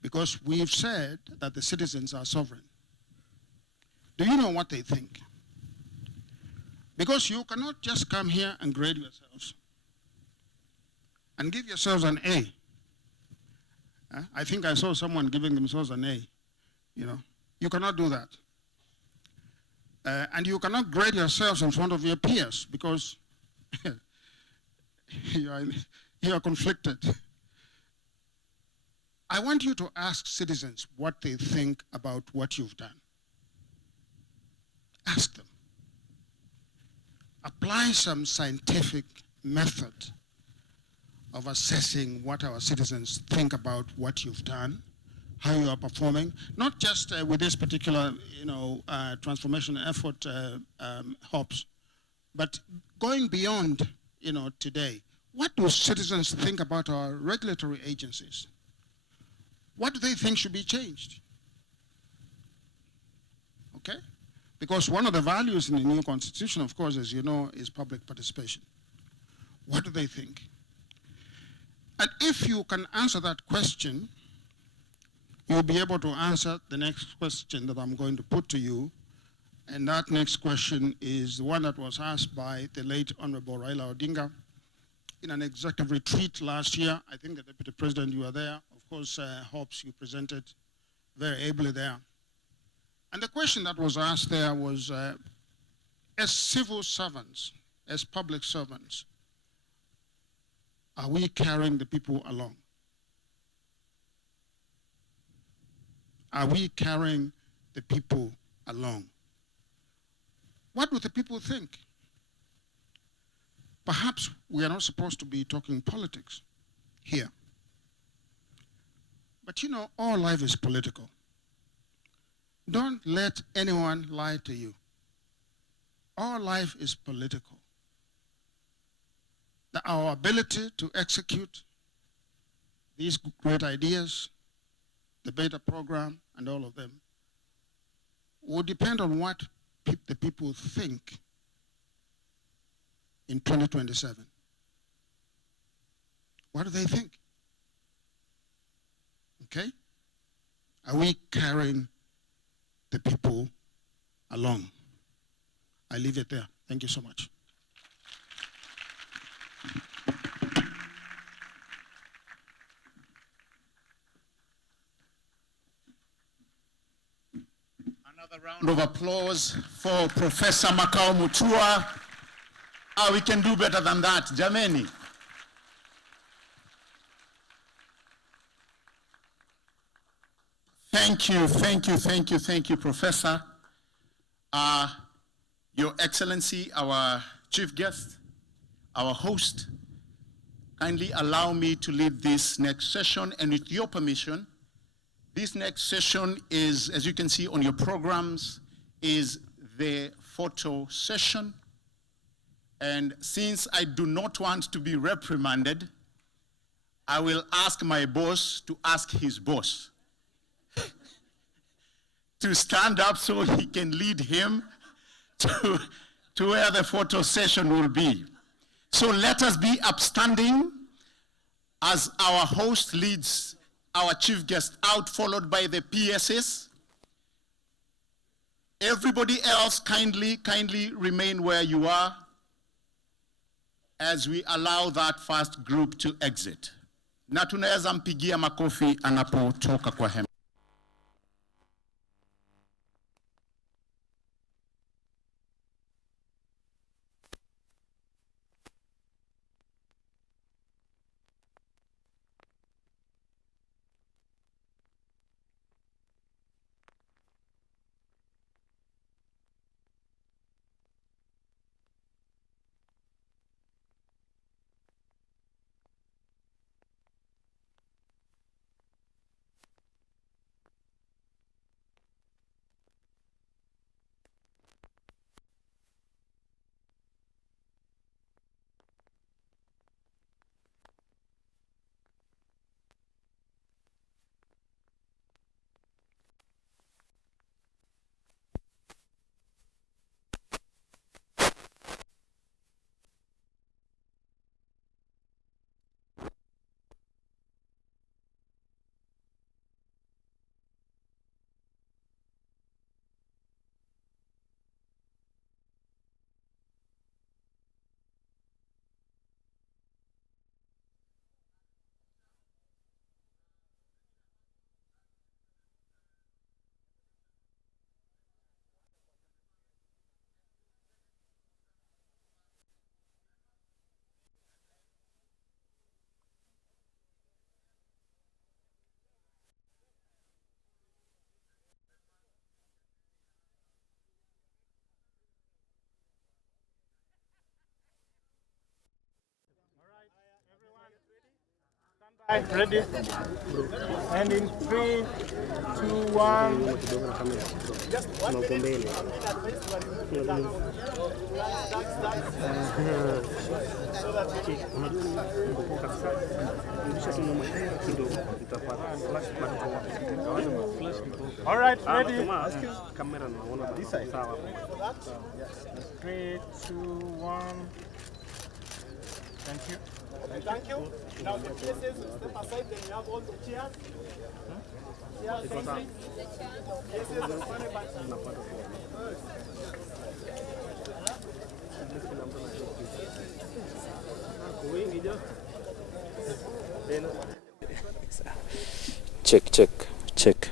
Because we've said that the citizens are sovereign. Do you know what they think? Because you cannot just come here and grade yourselves and give yourselves an A. I think I saw someone giving themselves an A. You cannot do that. And you cannot grade yourselves in front of your peers because you are conflicted. I want you to ask citizens what they think about what you've done. Ask them. Apply some scientific method of assessing what our citizens think about what you've done, how you are performing, not just with this particular, transformation effort, HOPS, but going beyond, today. What do citizens think about our regulatory agencies? What do they think should be changed? Okay? Because one of the values in the new constitution, of course, as you know, is public participation. What do they think? And if you can answer that question, you'll be able to answer the next question that I'm going to put to you. And that next question is the one that was asked by the late Honorable Raila Odinga in an executive retreat last year. I think the Deputy President, you were there. Of course, Hobbs, you presented very ably there. And the question that was asked there was, as civil servants, as public servants, are we carrying the people along? Are we carrying the people along? What do the people think? Perhaps we are not supposed to be talking politics here. But all life is political. Don't let anyone lie to you. All life is political. our ability to execute these great ideas, the beta program, and all of them, will depend on what the people think in 2027. What do they think? Okay? Are we carrying the people along? I leave it there. Thank you so much. Another round of applause for Professor Makao Mutua. We can do better than that, Jameni. Thank you, Professor. Your Excellency, our chief guest, our host, kindly allow me to lead this next session, and with your permission, this next session is, as you can see on your programs, is the photo session. And since I do not want to be reprimanded, I will ask my boss to ask his boss to stand up so he can lead him to where the photo session will be. So let us be upstanding as our host leads our chief guest out, followed by the PSS. Everybody else, kindly remain where you are as we allow that first group to exit. Na tunaweza mpigia makofi anapotoka kwa hema. Ready? And in 3, 2, 1. All right, ready? This side. 3, 2, 1. Thank you. Thank you. Now the PSS will step aside, then you have all the chairs. Chairs facing. PSS will find a back. Check.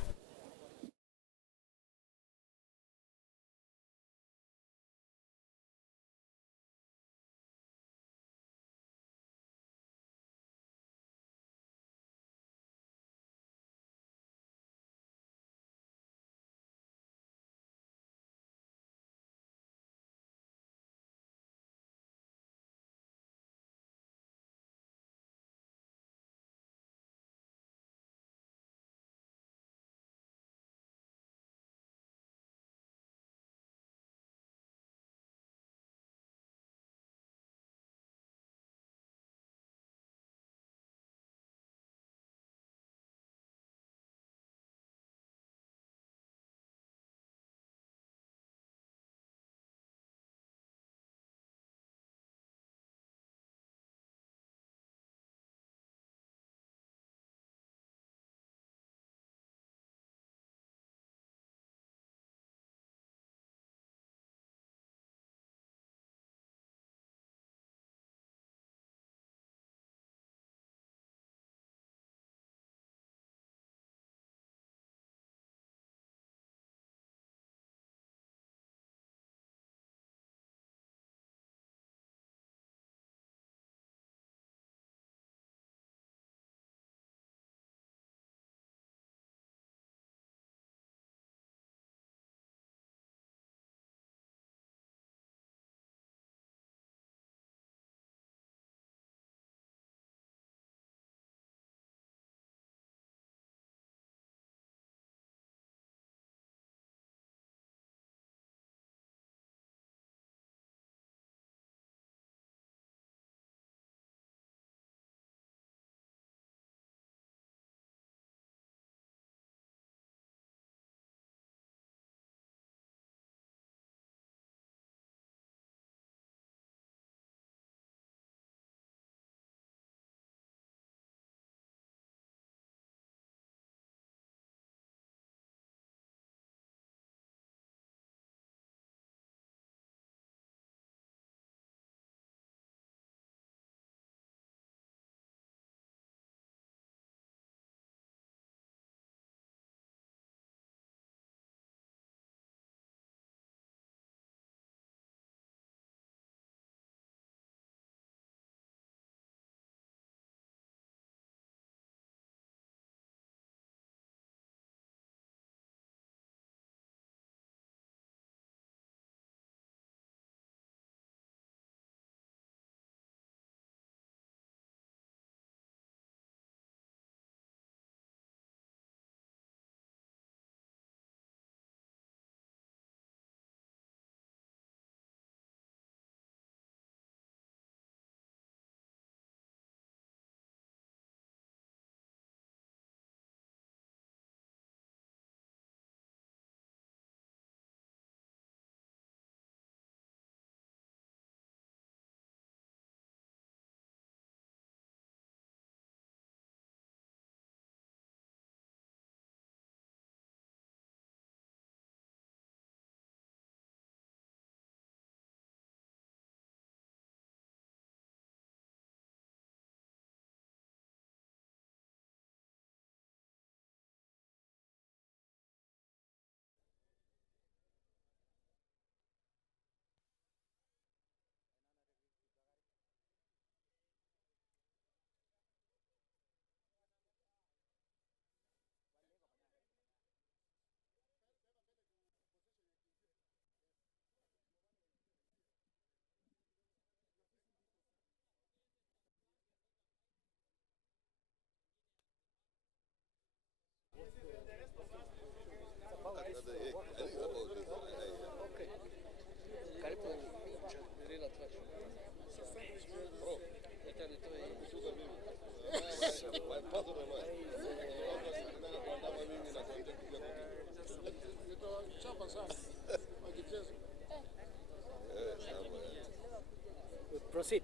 Proceed.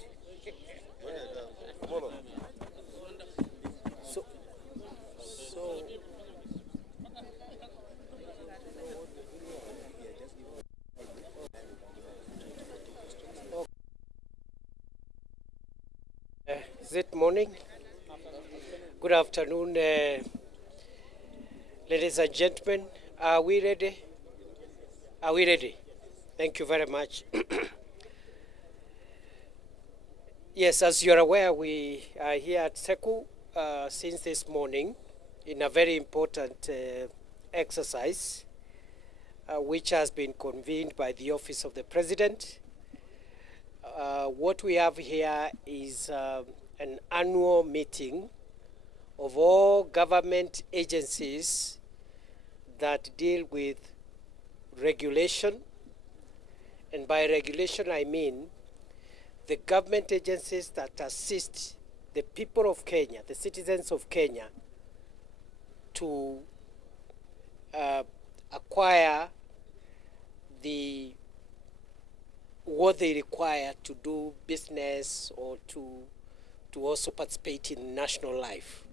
Is it morning? Good afternoon, ladies and gentlemen. Are we ready? Are we ready? Thank you very much. Yes, as you're aware, we are here at SEKU since this morning in a very important exercise which has been convened by the Office of the President. What we have here is an annual meeting of all government agencies that deal with regulation. And by regulation, I mean the government agencies that assist the people of Kenya, the citizens of Kenya, to acquire what they require to do business or to also participate in national life.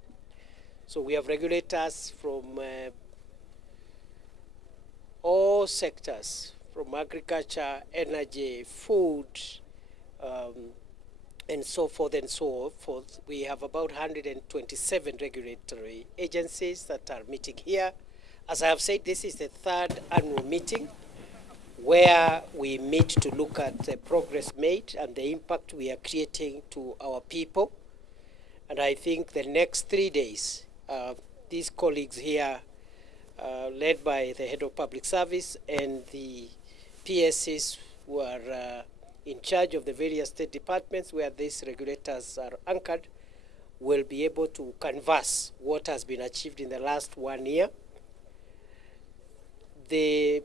So we have regulators from all sectors, from agriculture, energy, food, and so forth and so forth. We have about 127 regulatory agencies that are meeting here. As I have said, this is the third annual meeting where we meet to look at the progress made and the impact we are creating to our people. And I think the next 3 days, these colleagues here, led by the head of public service and the PSCs who are in charge of the various state departments where these regulators are anchored, will be able to canvass what has been achieved in the last 1 year. The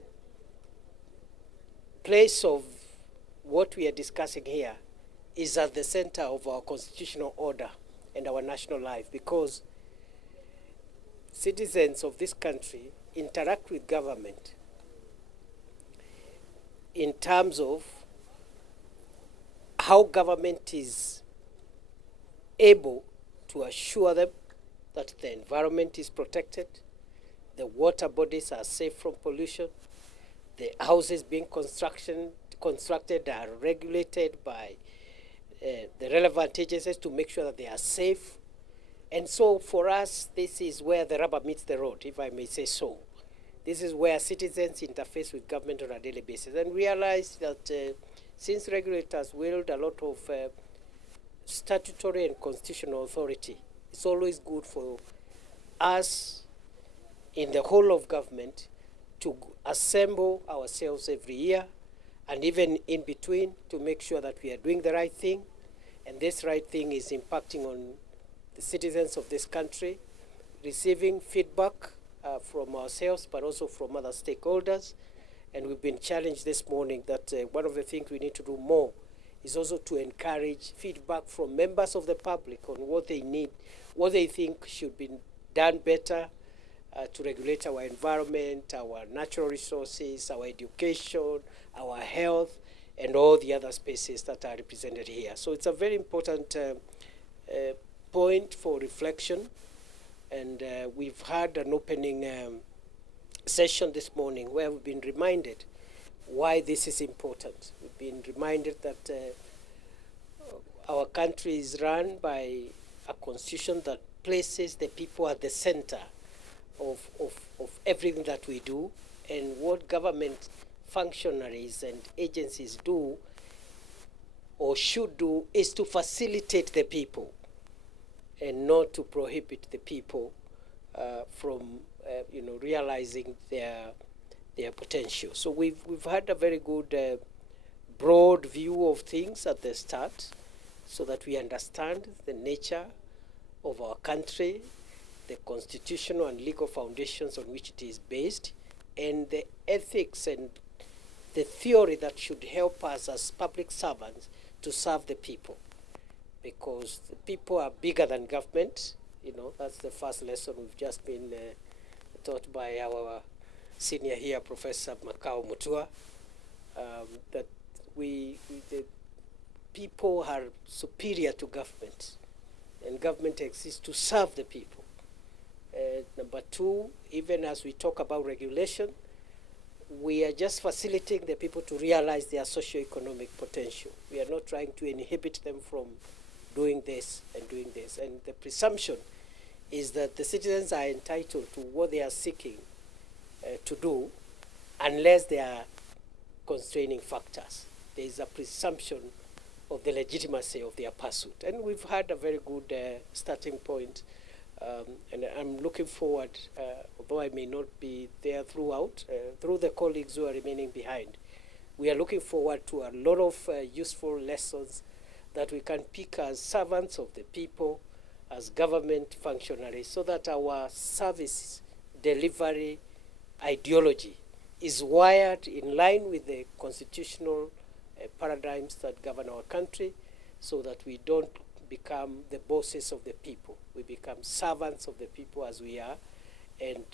place of what we are discussing here is at the center of our constitutional order and our national life, because citizens of this country interact with government in terms of how government is able to assure them that the environment is protected, the water bodies are safe from pollution, the houses being constructed are regulated by the relevant agencies to make sure that they are safe. And so for us, this is where the rubber meets the road, if I may say so. This is where citizens interface with government on a daily basis and realize that since regulators wield a lot of statutory and constitutional authority, it's always good for us in the whole of government to assemble ourselves every year and even in between to make sure that we are doing the right thing, and this right thing is impacting on the citizens of this country, receiving feedback from ourselves but also from other stakeholders. And we've been challenged this morning that one of the things we need to do more is also to encourage feedback from members of the public on what they need, what they think should be done better to regulate our environment, our natural resources, our education, our health, and all the other spaces that are represented here. So it's a very important point for reflection. And we've had an opening session this morning where we've been reminded why this is important. We've been reminded that our country is run by a constitution that places the people at the center of everything that we do, and what government functionaries and agencies do or should do is to facilitate the people and not to prohibit the people from realizing their potential. So we've had a very good broad view of things at the start, so that we understand the nature of our country, the constitutional and legal foundations on which it is based, and the ethics and the theory that should help us as public servants to serve the people. Because the people are bigger than government. You know, that's the first lesson we've just been taught by our senior here, Professor Makao Mutua, that the people are superior to government, and government exists to serve the people. Number two, even as we talk about regulation, we are just facilitating the people to realize their socio-economic potential. We are not trying to inhibit them from doing this and doing this. And the presumption is that the citizens are entitled to what they are seeking to do unless there are constraining factors. There is a presumption of the legitimacy of their pursuit. And we've had a very good starting point. And I'm looking forward, although I may not be there throughout, through the colleagues who are remaining behind. We are looking forward to a lot of useful lessons that we can pick as servants of the people, as government functionaries, so that our service delivery ideology is wired in line with the constitutional paradigms that govern our country, so that we don't become the bosses of the people. We become servants of the people as we are, and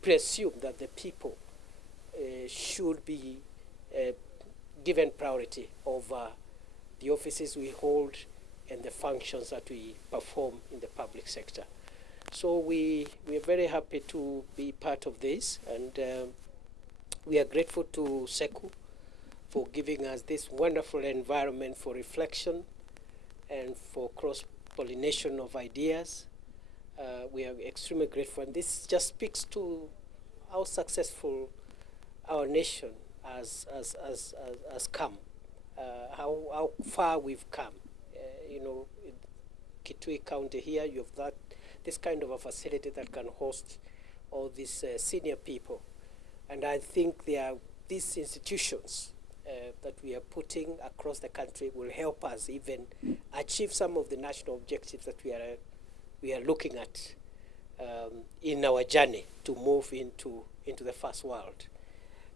presume that the people should be given priority over the offices we hold and the functions that we perform in the public sector. So we're very happy to be part of this, and we are grateful to SEKU for giving us this wonderful environment for reflection and for cross-pollination of ideas. We are extremely grateful, and this just speaks to how successful our nation has come, how far we've come. You know, in Kitui County here, you have this kind of a facility that can host all these senior people. And I think these institutions that we are putting across the country will help us even achieve some of the national objectives that we are looking at in our journey to move into the first world.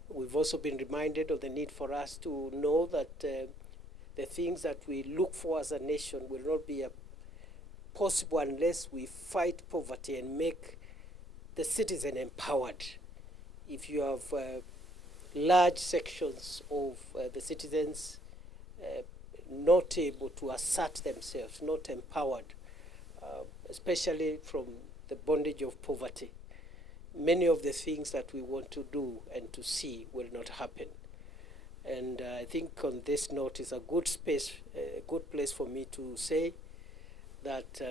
We've also been reminded of the need for us to know that the things that we look for as a nation will not be possible unless we fight poverty and make the citizen empowered. If you have large sections of the citizens not able to assert themselves, not empowered, especially from the bondage of poverty, many of the things that we want to do and to see will not happen. And I think on this note is a good space, a good place for me to say that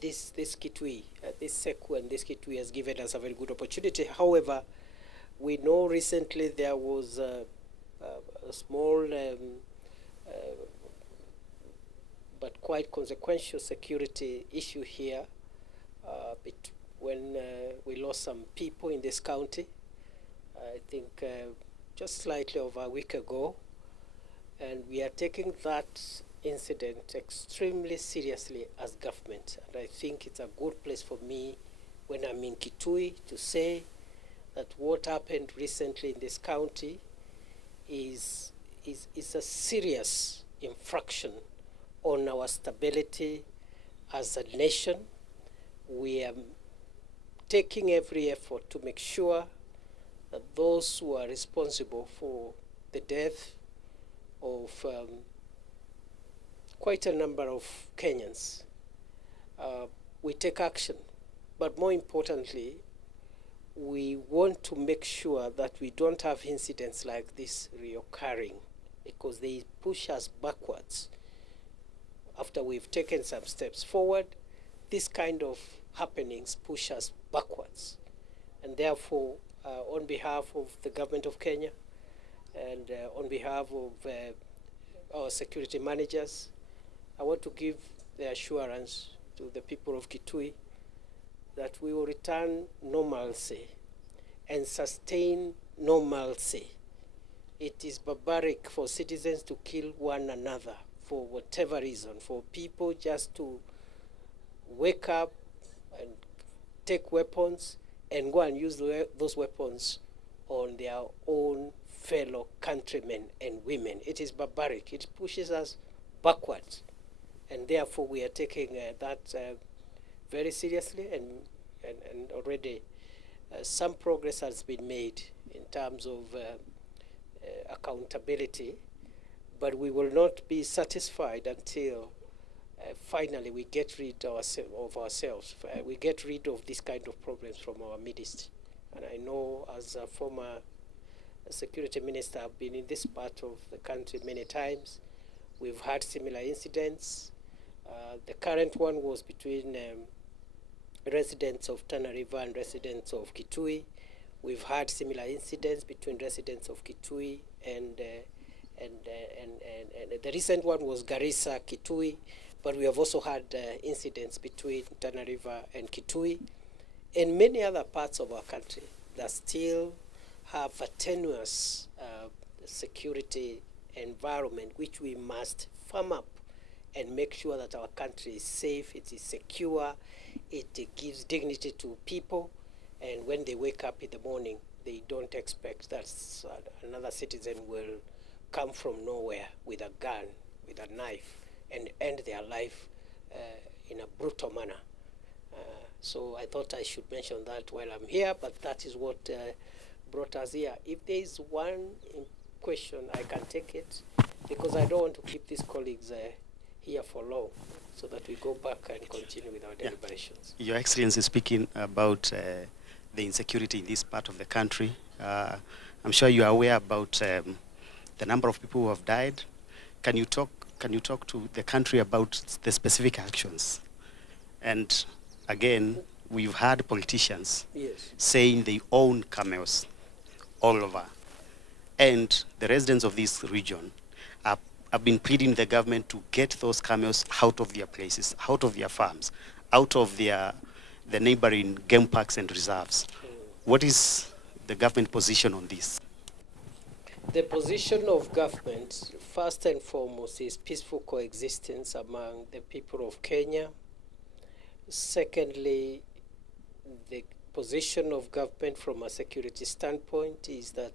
this Kitui, this SEKU and this Kitui has given us a very good opportunity. However, we know recently there was a small but quite consequential security issue here when we lost some people in this county. I think just slightly over a week ago, and we are taking that incident extremely seriously as government. And I think it's a good place for me when I'm in Kitui to say that what happened recently in this county is a serious infraction on our stability as a nation. We are taking every effort to make sure that those who are responsible for the death of quite a number of Kenyans, we take action. But more importantly, we want to make sure that we don't have incidents like this reoccurring, because they push us backwards. After we've taken some steps forward, this kind of happenings push us backwards. And therefore, on behalf of the government of Kenya and on behalf of our security managers, I want to give the assurance to the people of Kitui that we will return normalcy and sustain normalcy. It is barbaric for citizens to kill one another for whatever reason, for people just to wake up and take weapons and go and use those weapons on their own fellow countrymen and women. It is barbaric. It pushes us backwards. And therefore, we are taking that very seriously, and already some progress has been made in terms of accountability, but we will not be satisfied until finally we get rid of ourselves. We get rid of this kind of problems from our midst. And I know, as a former security minister, I've been in this part of the country many times. We've had similar incidents. The current one was between residents of Tana River and residents of Kitui. We've had similar incidents between residents of Kitui and the recent one was Garissa, Kitui, but we have also had incidents between Tana River and Kitui and many other parts of our country that still have a tenuous security environment, which we must firm up and make sure that our country is safe, it is secure, it gives dignity to people, and when they wake up in the morning, they don't expect that another citizen will come from nowhere with a gun, with a knife, and end their life in a brutal manner. So I thought I should mention that while I'm here, but that is what brought us here. If there is one question, I can take it, because I don't want to keep these colleagues here for long, so that we go back and continue with our deliberations. Your Excellency, speaking about the insecurity in this part of the country, I'm sure you are aware about the number of people who have died. Can you talk to the country about the specific actions? And again, we've had politicians saying they own camels all over, and the residents of this region have been pleading the government to get those camels out of their places, out of their farms, out of the neighboring game parks and reserves. What is the government position on this? The position of government, first and foremost, is peaceful coexistence among the people of Kenya. Secondly, the position of government from a security standpoint is that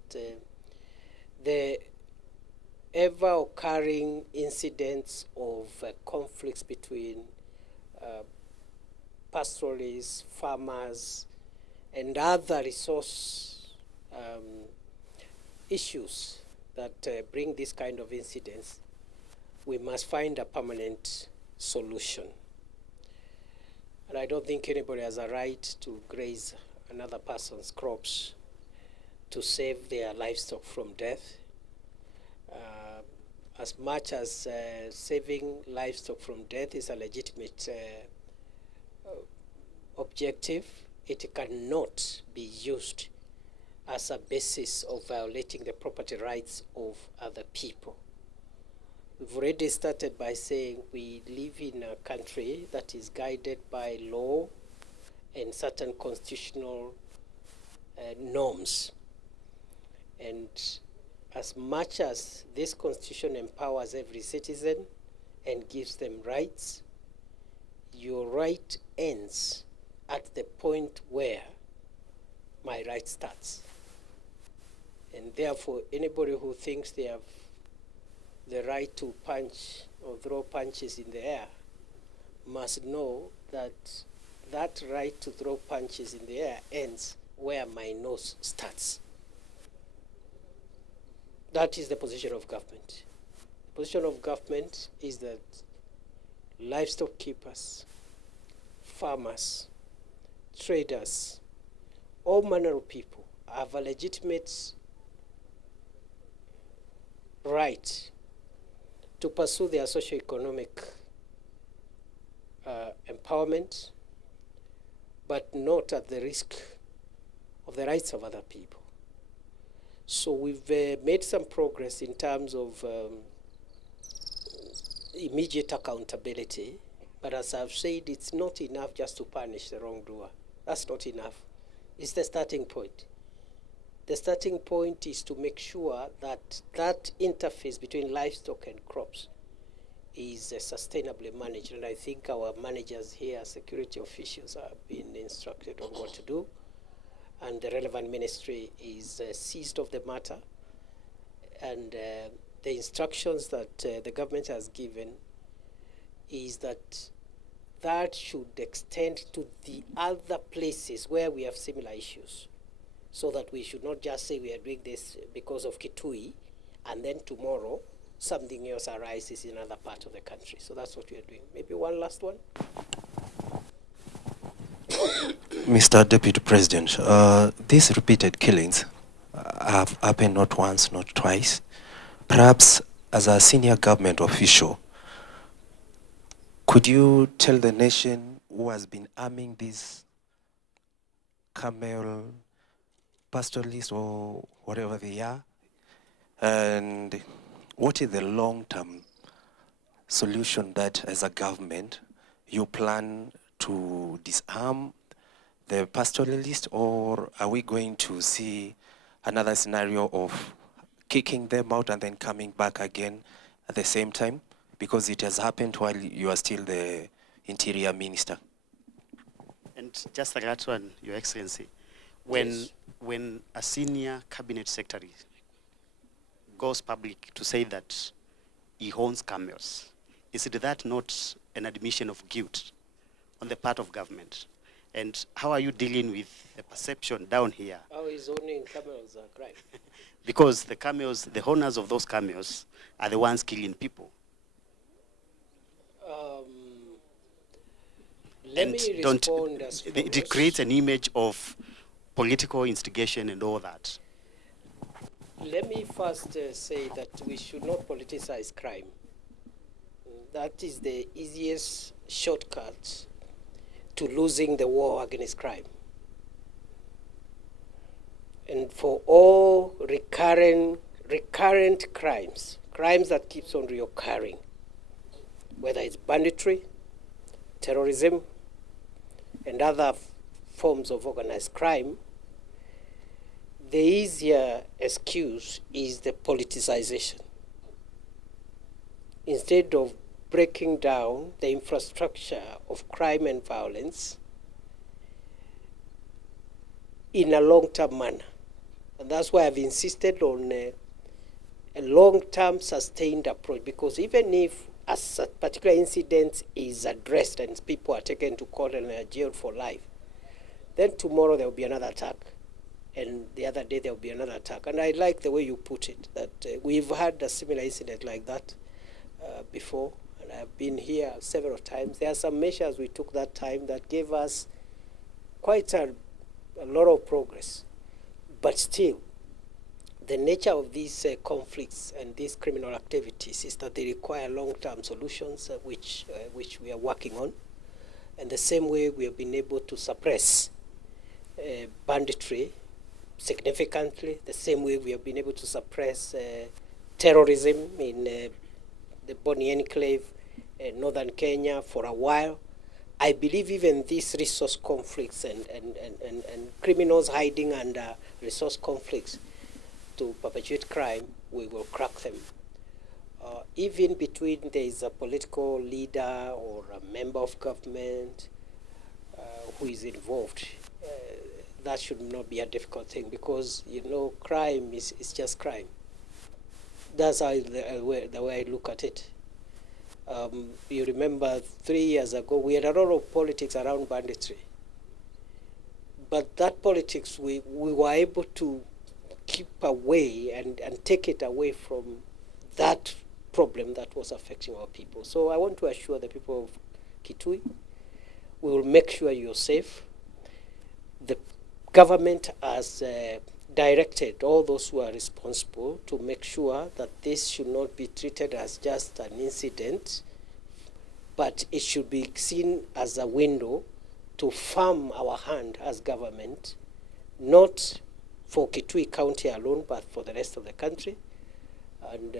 the ever-occurring incidents of conflicts between pastoralists, farmers, and other resource issues that bring this kind of incidents, we must find a permanent solution. And I don't think anybody has a right to graze another person's crops to save their livestock from death. As much as saving livestock from death is a legitimate objective, it cannot be used as a basis of violating the property rights of other people. We've already started by saying we live in a country that is guided by law and certain constitutional norms. And as much as this constitution empowers every citizen and gives them rights, your right ends at the point where my right starts. And therefore, anybody who thinks they have the right to punch or throw punches in the air must know that that right to throw punches in the air ends where my nose starts. That is the position of government. The position of government is that livestock keepers, farmers, traders, all manner of people have a legitimate right to pursue their socio-economic empowerment, but not at the risk of the rights of other people. So we've made some progress in terms of immediate accountability, but as I've said, it's not enough just to punish the wrongdoer. That's not enough. It's the starting point. The starting point is to make sure that that interface between livestock and crops is sustainably managed. And I think our managers here, security officials, have been instructed on what to do. And the relevant ministry is seized of the matter. And the instructions that the government has given is that that should extend to the other places where we have similar issues, so that we should not just say we are doing this because of Kitui, and then tomorrow something else arises in another part of the country. So that's what we are doing. Maybe one last one. Mr. Deputy President, these repeated killings have happened not once, not twice. Perhaps as a senior government official, could you tell the nation who has been arming these camel pastoralists or whatever they are, and what is the long-term solution that as a government you plan to disarm the pastoralists, or are we going to see another scenario of kicking them out and then coming back again at the same time? Because it has happened while you are still the Interior Minister. And just like that one, Your Excellency, when a senior cabinet secretary goes public to say that he owns camels, is it that not an admission of guilt on the part of government? And how are you dealing with the perception down here? How is owning camels a crime? Because the camels, the owners of those camels are the ones killing people. Let me respond as follows. It creates an image of political instigation and all that. Let me first say that we should not politicize crime. That is the easiest shortcut to losing the war against crime. And for all recurrent crimes, crimes that keeps on reoccurring, whether it's banditry, terrorism, and other forms of organized crime, the easier excuse is the politicization. Instead of breaking down the infrastructure of crime and violence in a long-term manner. And that's why I've insisted on a long-term sustained approach, because even if a particular incident is addressed and people are taken to court and are jailed for life, then tomorrow there will be another attack, and the other day there will be another attack. And I like the way you put it, that we've had a similar incident like that before, and I've been here several times. There are some measures we took that time that gave us quite a lot of progress. But still, the nature of these conflicts and these criminal activities is that they require long-term solutions, which we are working on. And the same way we have been able to suppress banditry significantly, the same way we have been able to suppress terrorism in the Boni Enclave, northern Kenya for a while. I believe even these resource conflicts and criminals hiding under resource conflicts to perpetuate crime, we will crack them. Even between there is a political leader or a member of government who is involved, that should not be a difficult thing, because, you know, crime is just crime. That's how the way I look at it. You remember 3 years ago, we had a lot of politics around banditry. But that politics, we were able to keep away and take it away from that problem that was affecting our people. So I want to assure the people of Kitui, we will make sure you're safe. The government has directed all those who are responsible to make sure that this should not be treated as just an incident, but it should be seen as a window to firm our hand as government, not for Kitui County alone, but for the rest of the country. And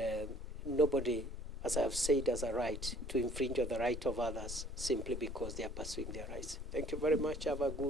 nobody, as I have said, has a right to infringe on the right of others simply because they are pursuing their rights. Thank you very much. Have a good